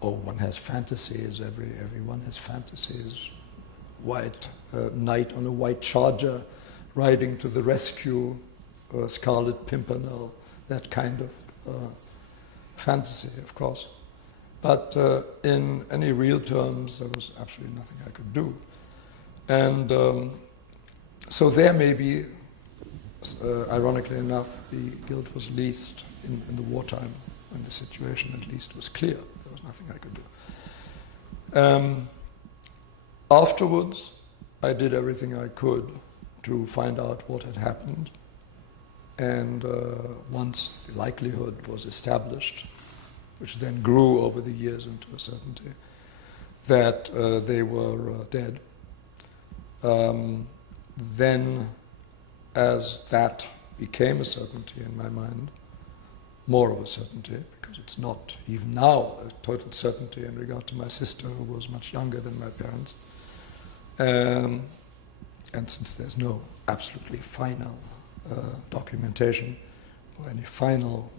one has fantasies. Everyone has fantasies. White knight on a white charger, riding to the rescue, Scarlet Pimpernel, that kind of fantasy, of course. But in any real terms, there was absolutely nothing I could do. And so there may be, ironically enough, the guilt was least in the wartime, when the situation at least was clear. There was nothing I could do. Afterwards, I did everything I could to find out what had happened. And once the likelihood was established, which then grew over the years into a certainty, that they were dead, then as that became a certainty in my mind, more of a certainty, because it's not even now a total certainty in regard to my sister, who was much younger than my parents. And since there's no absolutely final documentation or any final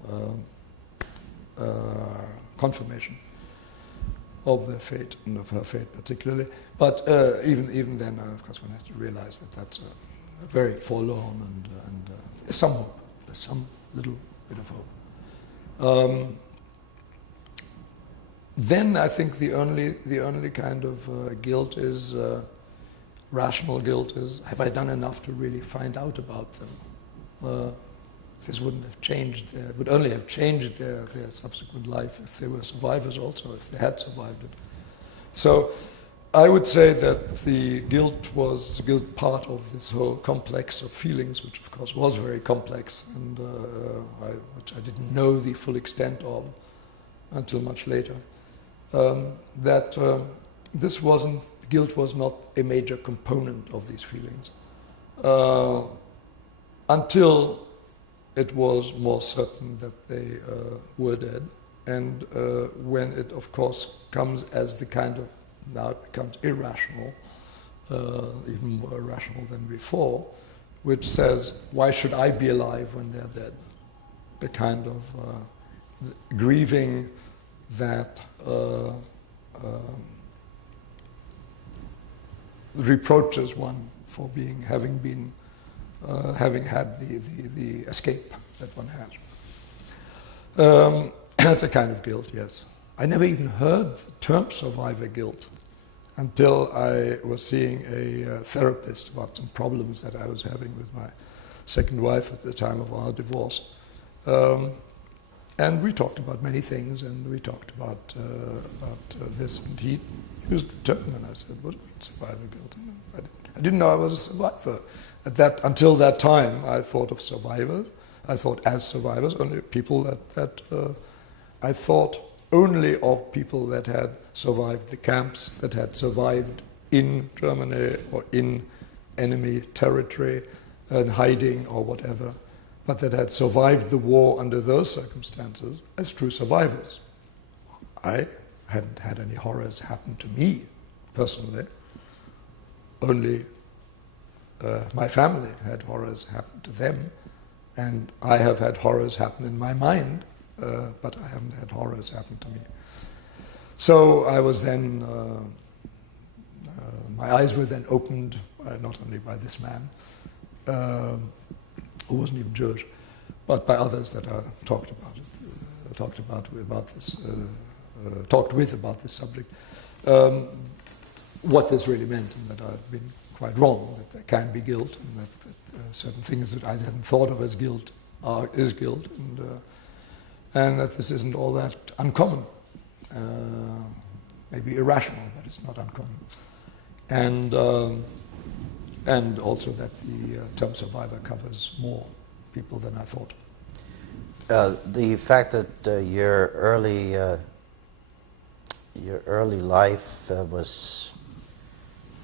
confirmation of their fate and of her fate particularly, but even then, of course, one has to realize that that's a very forlorn and there's some hope. There's some little bit of hope. Then I think the only kind of guilt is rational guilt. Is have I done enough to really find out about them? This wouldn't have changed it would only have changed their subsequent life if they were survivors also, if they had survived it. So I would say that the guilt was part of this whole complex of feelings, which of course was very complex, and which I didn't know the full extent of until much later. Guilt was not a major component of these feelings until it was more certain that they were dead, and when it, of course, comes as the kind of, now it becomes irrational, even more irrational than before, which says, why should I be alive when they're dead? A kind of grieving that reproaches one for having been having had the escape that one has. That's a kind of guilt, yes. I never even heard the term survivor guilt until I was seeing a therapist about some problems that I was having with my second wife at the time of our divorce. And we talked about many things, and we talked about this, and he was determined, and I said, what do you mean survivor guilt? I didn't know I was a survivor. Until that time, I thought of survivors. I thought as survivors, only people I thought only of people that had survived the camps, that had survived in Germany or in enemy territory and hiding or whatever, but that had survived the war under those circumstances as true survivors. I hadn't had any horrors happen to me, personally. Only my family had horrors happen to them, and I have had horrors happen in my mind, but I haven't had horrors happen to me. So I was then, my eyes were then opened, not only by this man, who wasn't even Jewish, but by others that I talked with about this subject, what this really meant, and that I'd been quite wrong, that there can be guilt, and that certain things that I hadn't thought of as guilt is guilt, and that this isn't all that uncommon. Maybe irrational, but it's not uncommon. And also that the term survivor covers more people than I thought. The fact that your early life was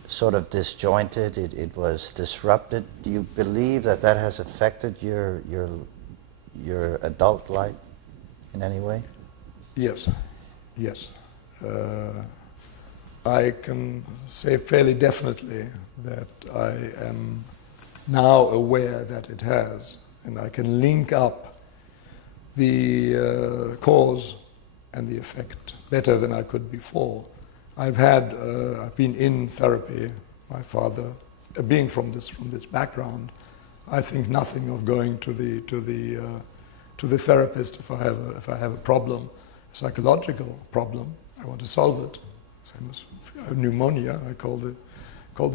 sort of disjointed, it was disrupted. Do you believe that that has affected your adult life in any way? Yes. I can say fairly definitely that I am now aware that it has, and I can link up the cause and the effect better than I could before. I've been in therapy. My father, being from this background, I think nothing of going to the therapist if I have a problem, a psychological problem. I want to solve it. Same as if I have pneumonia, I call the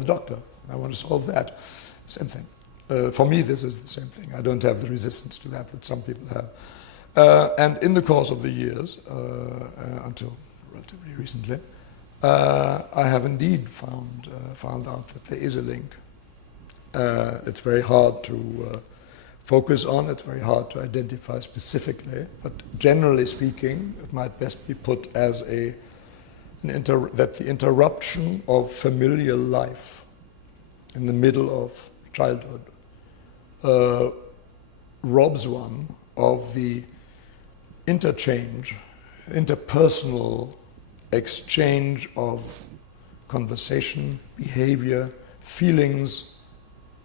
doctor. I want to solve that. Same thing. For me, this is the same thing. I don't have the resistance to that some people have. And in the course of the years, until relatively recently, I have indeed found out that there is a link. It's very hard to focus on, it's very hard to identify specifically, but generally speaking, it might best be put as that the interruption of familial life in the middle of childhood robs one of the interpersonal exchange of conversation, behavior, feelings,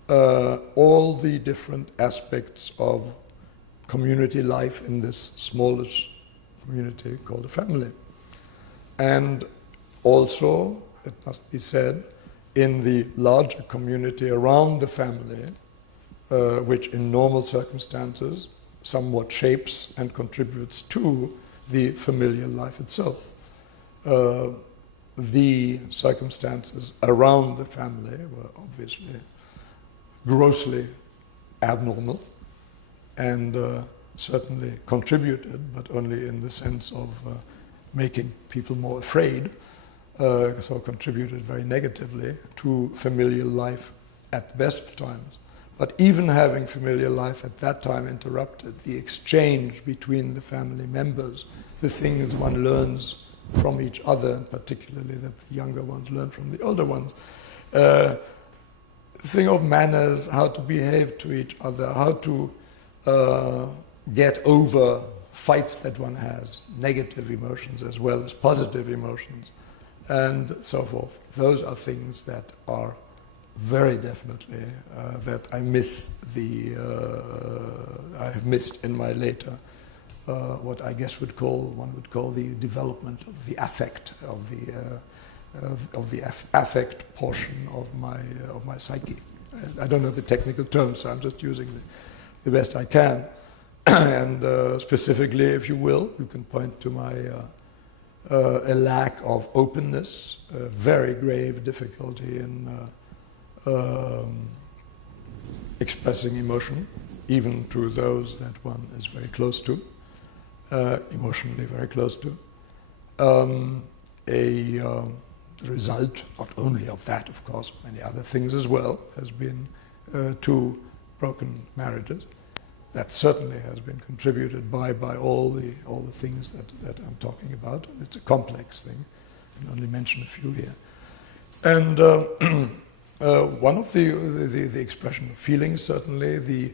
all the different aspects of community life in this smallish community called a family. And also, it must be said, in the larger community around the family, which in normal circumstances somewhat shapes and contributes to the familial life itself. The circumstances around the family were obviously grossly abnormal and certainly contributed, but only in the sense of making people more afraid, so contributed very negatively to familial life at the best of times. But even having familial life at that time interrupted, the exchange between the family members, the things one learns from each other, and particularly that the younger ones learn from the older ones, thing of manners, how to behave to each other, how to get over fights that one has, negative emotions as well as positive emotions, and so forth. Those are things that are very definitely that I have missed in my later, what I guess one would call the development of the affect, of the affect portion of my psyche. I don't know the technical terms, so I'm just using the best I can. And specifically, if you will, you can point to my a lack of openness, a very grave difficulty in expressing emotion, even to those that one is very close to, emotionally very close to. The result, not only of that, of course, many other things as well, has been 2 broken marriages. That certainly has been contributed by all the things that I'm talking about. It's a complex thing. I can only mention a few here. And one of the expression of feelings, certainly the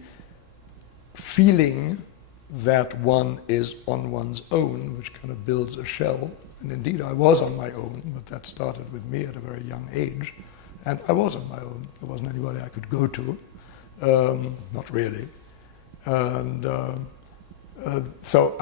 feeling that one is on one's own, which kind of builds a shell. And indeed, I was on my own, but that started with me at a very young age. And I was on my own. There wasn't anybody I could go to. Not really. And so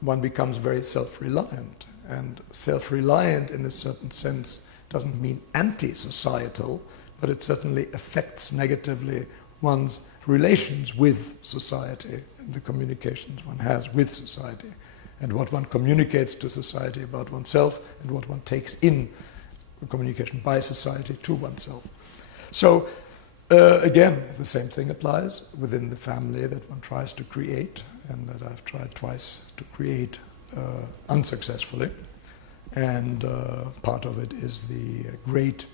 one becomes very self-reliant. And self-reliant in a certain sense doesn't mean anti-societal, but it certainly affects negatively one's relations with society and the communications one has with society, and what one communicates to society about oneself and what one takes in communication by society to oneself. So again, the same thing applies within the family that one tries to create, and that I've tried twice to create unsuccessfully. And part of it is the great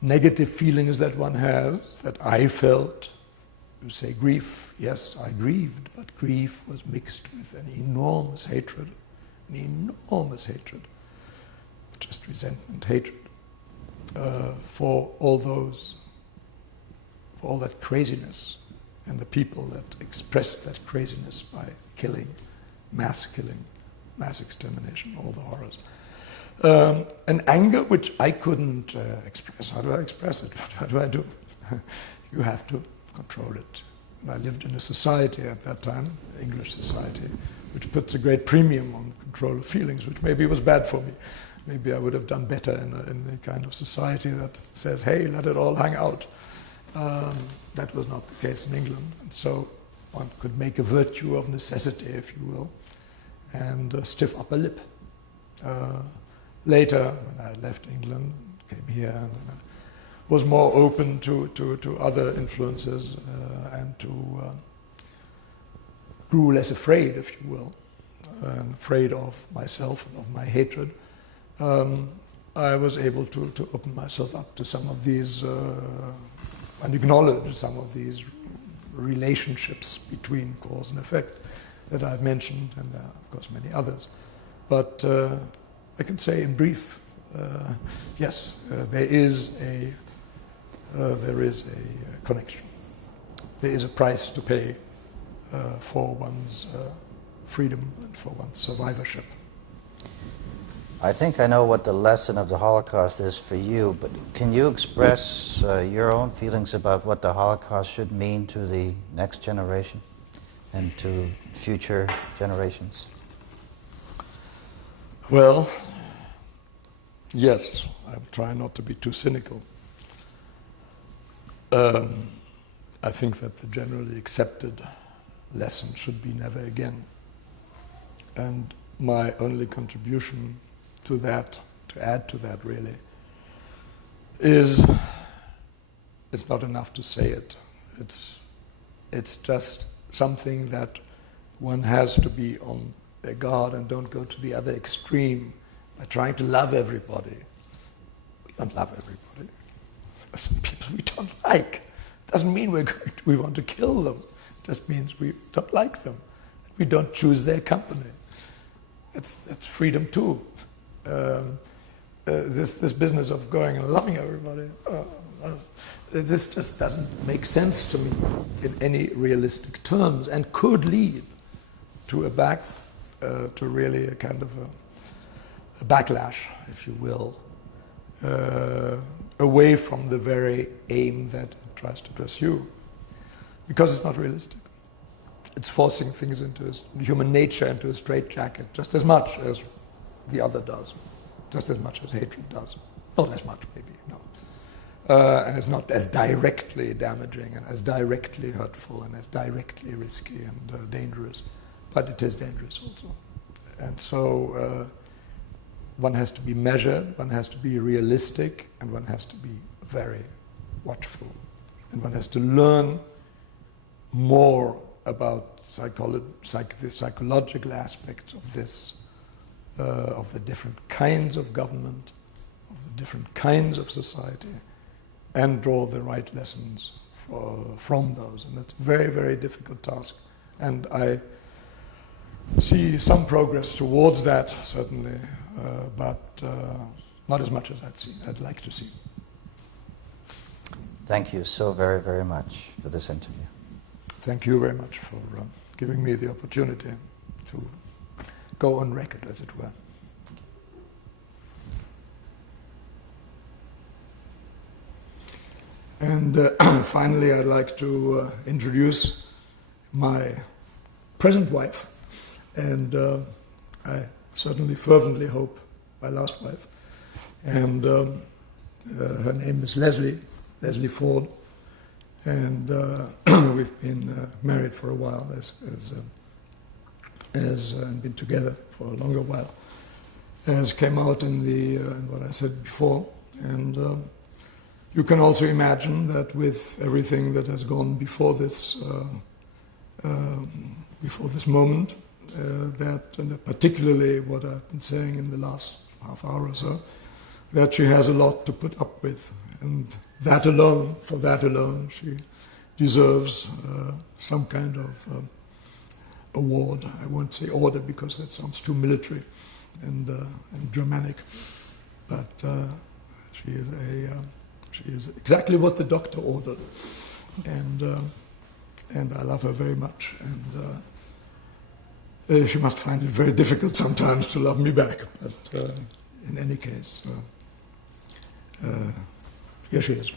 negative feelings that one has, that I felt. You say grief, yes, I grieved, but grief was mixed with an enormous hatred, just resentment, hatred, for all that craziness, and the people that expressed that craziness by killing, mass extermination, all the horrors. An anger which I couldn't express. How do I express it? What do I do? You have to control it. And I lived in a society at that time, English society, which puts a great premium on control of feelings, which maybe was bad for me. Maybe I would have done better in the kind of society that says, hey, let it all hang out. That was not the case in England. And so one could make a virtue of necessity, if you will, and stiff upper lip. Later, when I left England, came here, and was more open to other influences and grew less afraid, if you will, and afraid of myself and of my hatred. I was able to open myself up to some of these and acknowledge some of these relationships between cause and effect that I've mentioned, and there are, of course, many others. But I can say in brief, yes, there is a connection. There is a price to pay for one's freedom and for one's survivorship. I think I know what the lesson of the Holocaust is for you, but can you express your own feelings about what the Holocaust should mean to the next generation and to future generations? Well, yes, I'm trying not to be too cynical. I think that the generally accepted lesson should be never again. And my only contribution to that, to add to that really, is it's not enough to say it. It's just something that one has to be on their guard and don't go to the other extreme by trying to love everybody. We don't love everybody. There's some people we don't like. It doesn't mean we want to kill them. It just means we don't like them. We don't choose their company. That's freedom too. This business of going and loving everybody, this just doesn't make sense to me in any realistic terms, and could lead to to really a kind of a backlash, if you will, away from the very aim that it tries to pursue, because it's not realistic. It's forcing things into human nature into a straitjacket just as much as the other does, just as much as hatred does. Not as much, maybe, no. and it's not as directly damaging and as directly hurtful and as directly risky and dangerous, but it is dangerous also. And so one has to be measured, one has to be realistic, and one has to be very watchful. And one has to learn more about the psychological aspects of this, of the different kinds of government, of the different kinds of society, and draw the right lessons from those. And that's a very, very difficult task. And I see some progress towards that, certainly, but not as much as I'd like to see. Thank you so very, very much for this interview. Thank you very much for giving me the opportunity to go on record, as it were. And finally, I'd like to introduce my present wife, and I certainly fervently hope my last wife. And her name is Leslie Ford, and we've been married for a while, and been together for a longer while, as came out in what I said before. And you can also imagine that with everything that has gone before this moment, and particularly what I've been saying in the last half hour or so, that she has a lot to put up with, and for that alone, she deserves some kind of award. I won't say order because that sounds too military and Germanic, but she is exactly what the doctor ordered, and I love her very much, and she must find it very difficult sometimes to love me back, but in any case, here she is.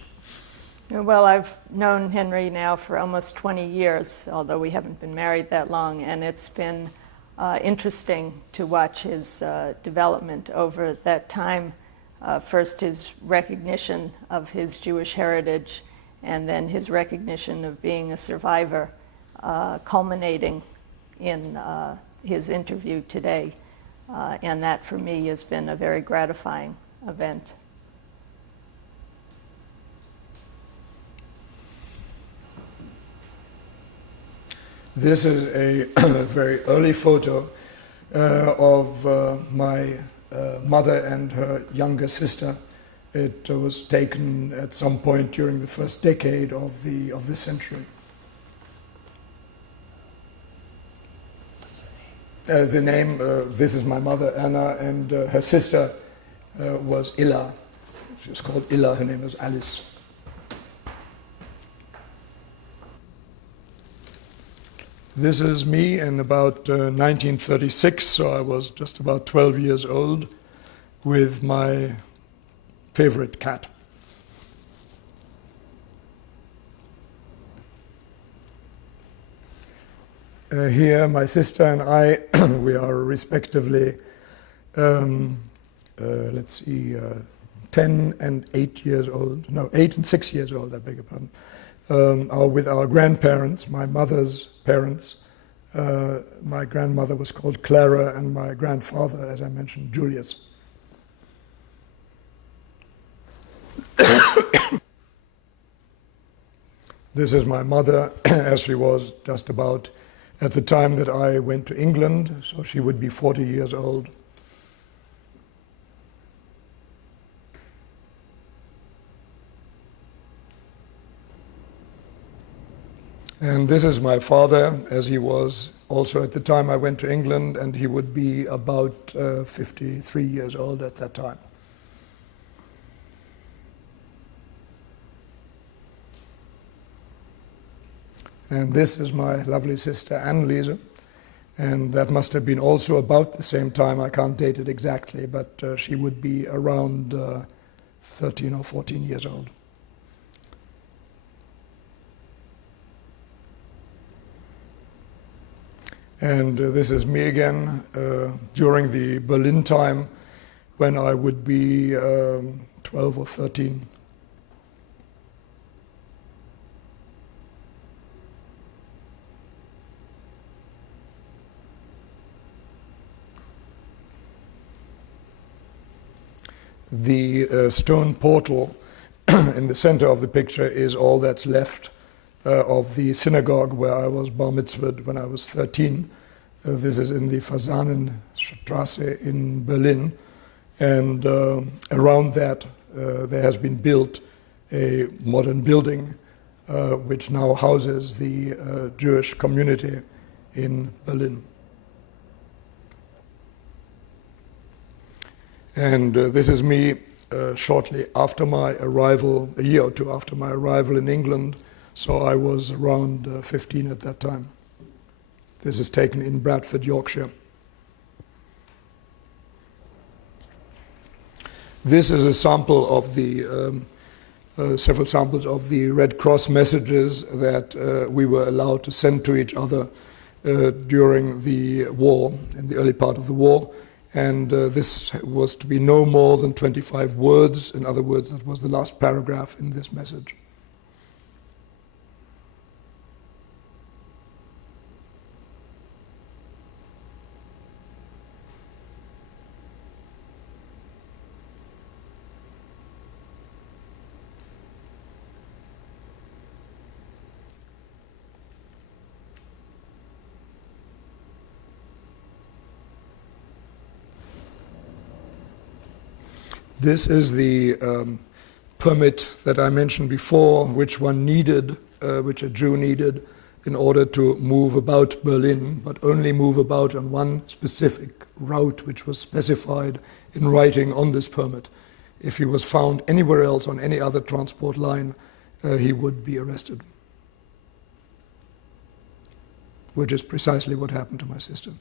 Well, I've known Henry now for almost 20 years, although we haven't been married that long, and it's been interesting to watch his development over that time. First, his recognition of his Jewish heritage, and then his recognition of being a survivor, culminating in his interview today. And that, for me, has been a very gratifying event. This is a very early photo of my mother and her younger sister. It was taken at some point during the first decade of this century. The name, this is my mother, Anna, and her sister was Illa. She was called Illa, her name was Alice. This is me in about 1936, so I was just about 12 years old, with my favorite cat. Here, my sister and I, we are respectively, 10 and 8 years old, no, 8 and 6 years old, I beg your pardon. Are with our grandparents, my mother's parents. My grandmother was called Clara, and my grandfather, as I mentioned, Julius. This is my mother, as she was just about at the time that I went to England, so she would be 40 years old. And this is my father, as he was also at the time I went to England, and he would be about 53 years old at that time. And this is my lovely sister, Anneliese, and that must have been also about the same time. I can't date it exactly, but she would be around 13 or 14 years old. And this is me again during the Berlin time, when I would be 12 or 13. The stone portal in the center of the picture is all that's left of the synagogue where I was bar mitzvahed when I was 13. This is in the Fasanenstraße in Berlin. And around that, there has been built a modern building which now houses the Jewish community in Berlin. And this is me shortly after my arrival, a year or two after my arrival in England. So I was around 15 at that time. This is taken in Bradford, Yorkshire. This is a sample of the, several samples of the Red Cross messages that we were allowed to send to each other during the war, in the early part of the war. And this was to be no more than 25 words. In other words, that was the last paragraph in this message. This is the permit that I mentioned before, which one needed, which a Jew needed in order to move about Berlin, but only move about on one specific route which was specified in writing on this permit. If he was found anywhere else on any other transport line, he would be arrested, which is precisely what happened to my sister.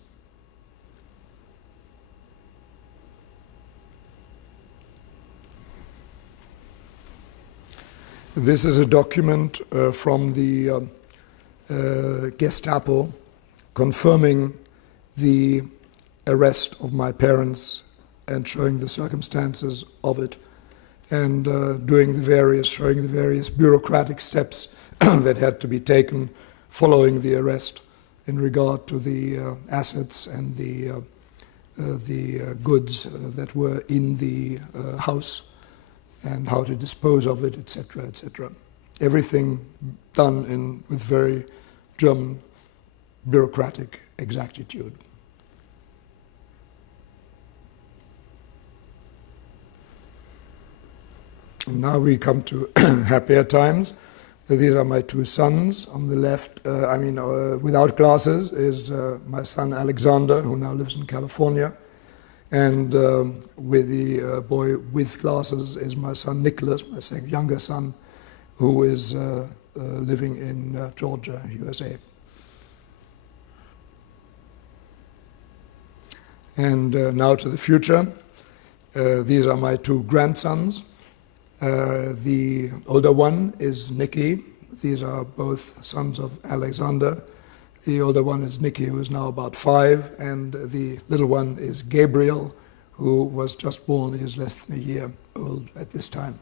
This is a document from the Gestapo confirming the arrest of my parents and showing the circumstances of it, and showing the various bureaucratic steps that had to be taken following the arrest in regard to the assets and the goods that were in the house, and how to dispose of it, etc., etc. Everything done with very German bureaucratic exactitude. And now we come to happier times. These are my two sons. On the left, without glasses, is my son Alexander, who now lives in California. And with the boy with glasses is my son Nicholas, my younger son, who is living in Georgia, USA. And now to the future. These are my two grandsons. The older one is Nicky. These are both sons of Alexander. The older one is Nicky, who is now about 5, and the little one is Gabriel, who was just born. He is less than a year old at this time.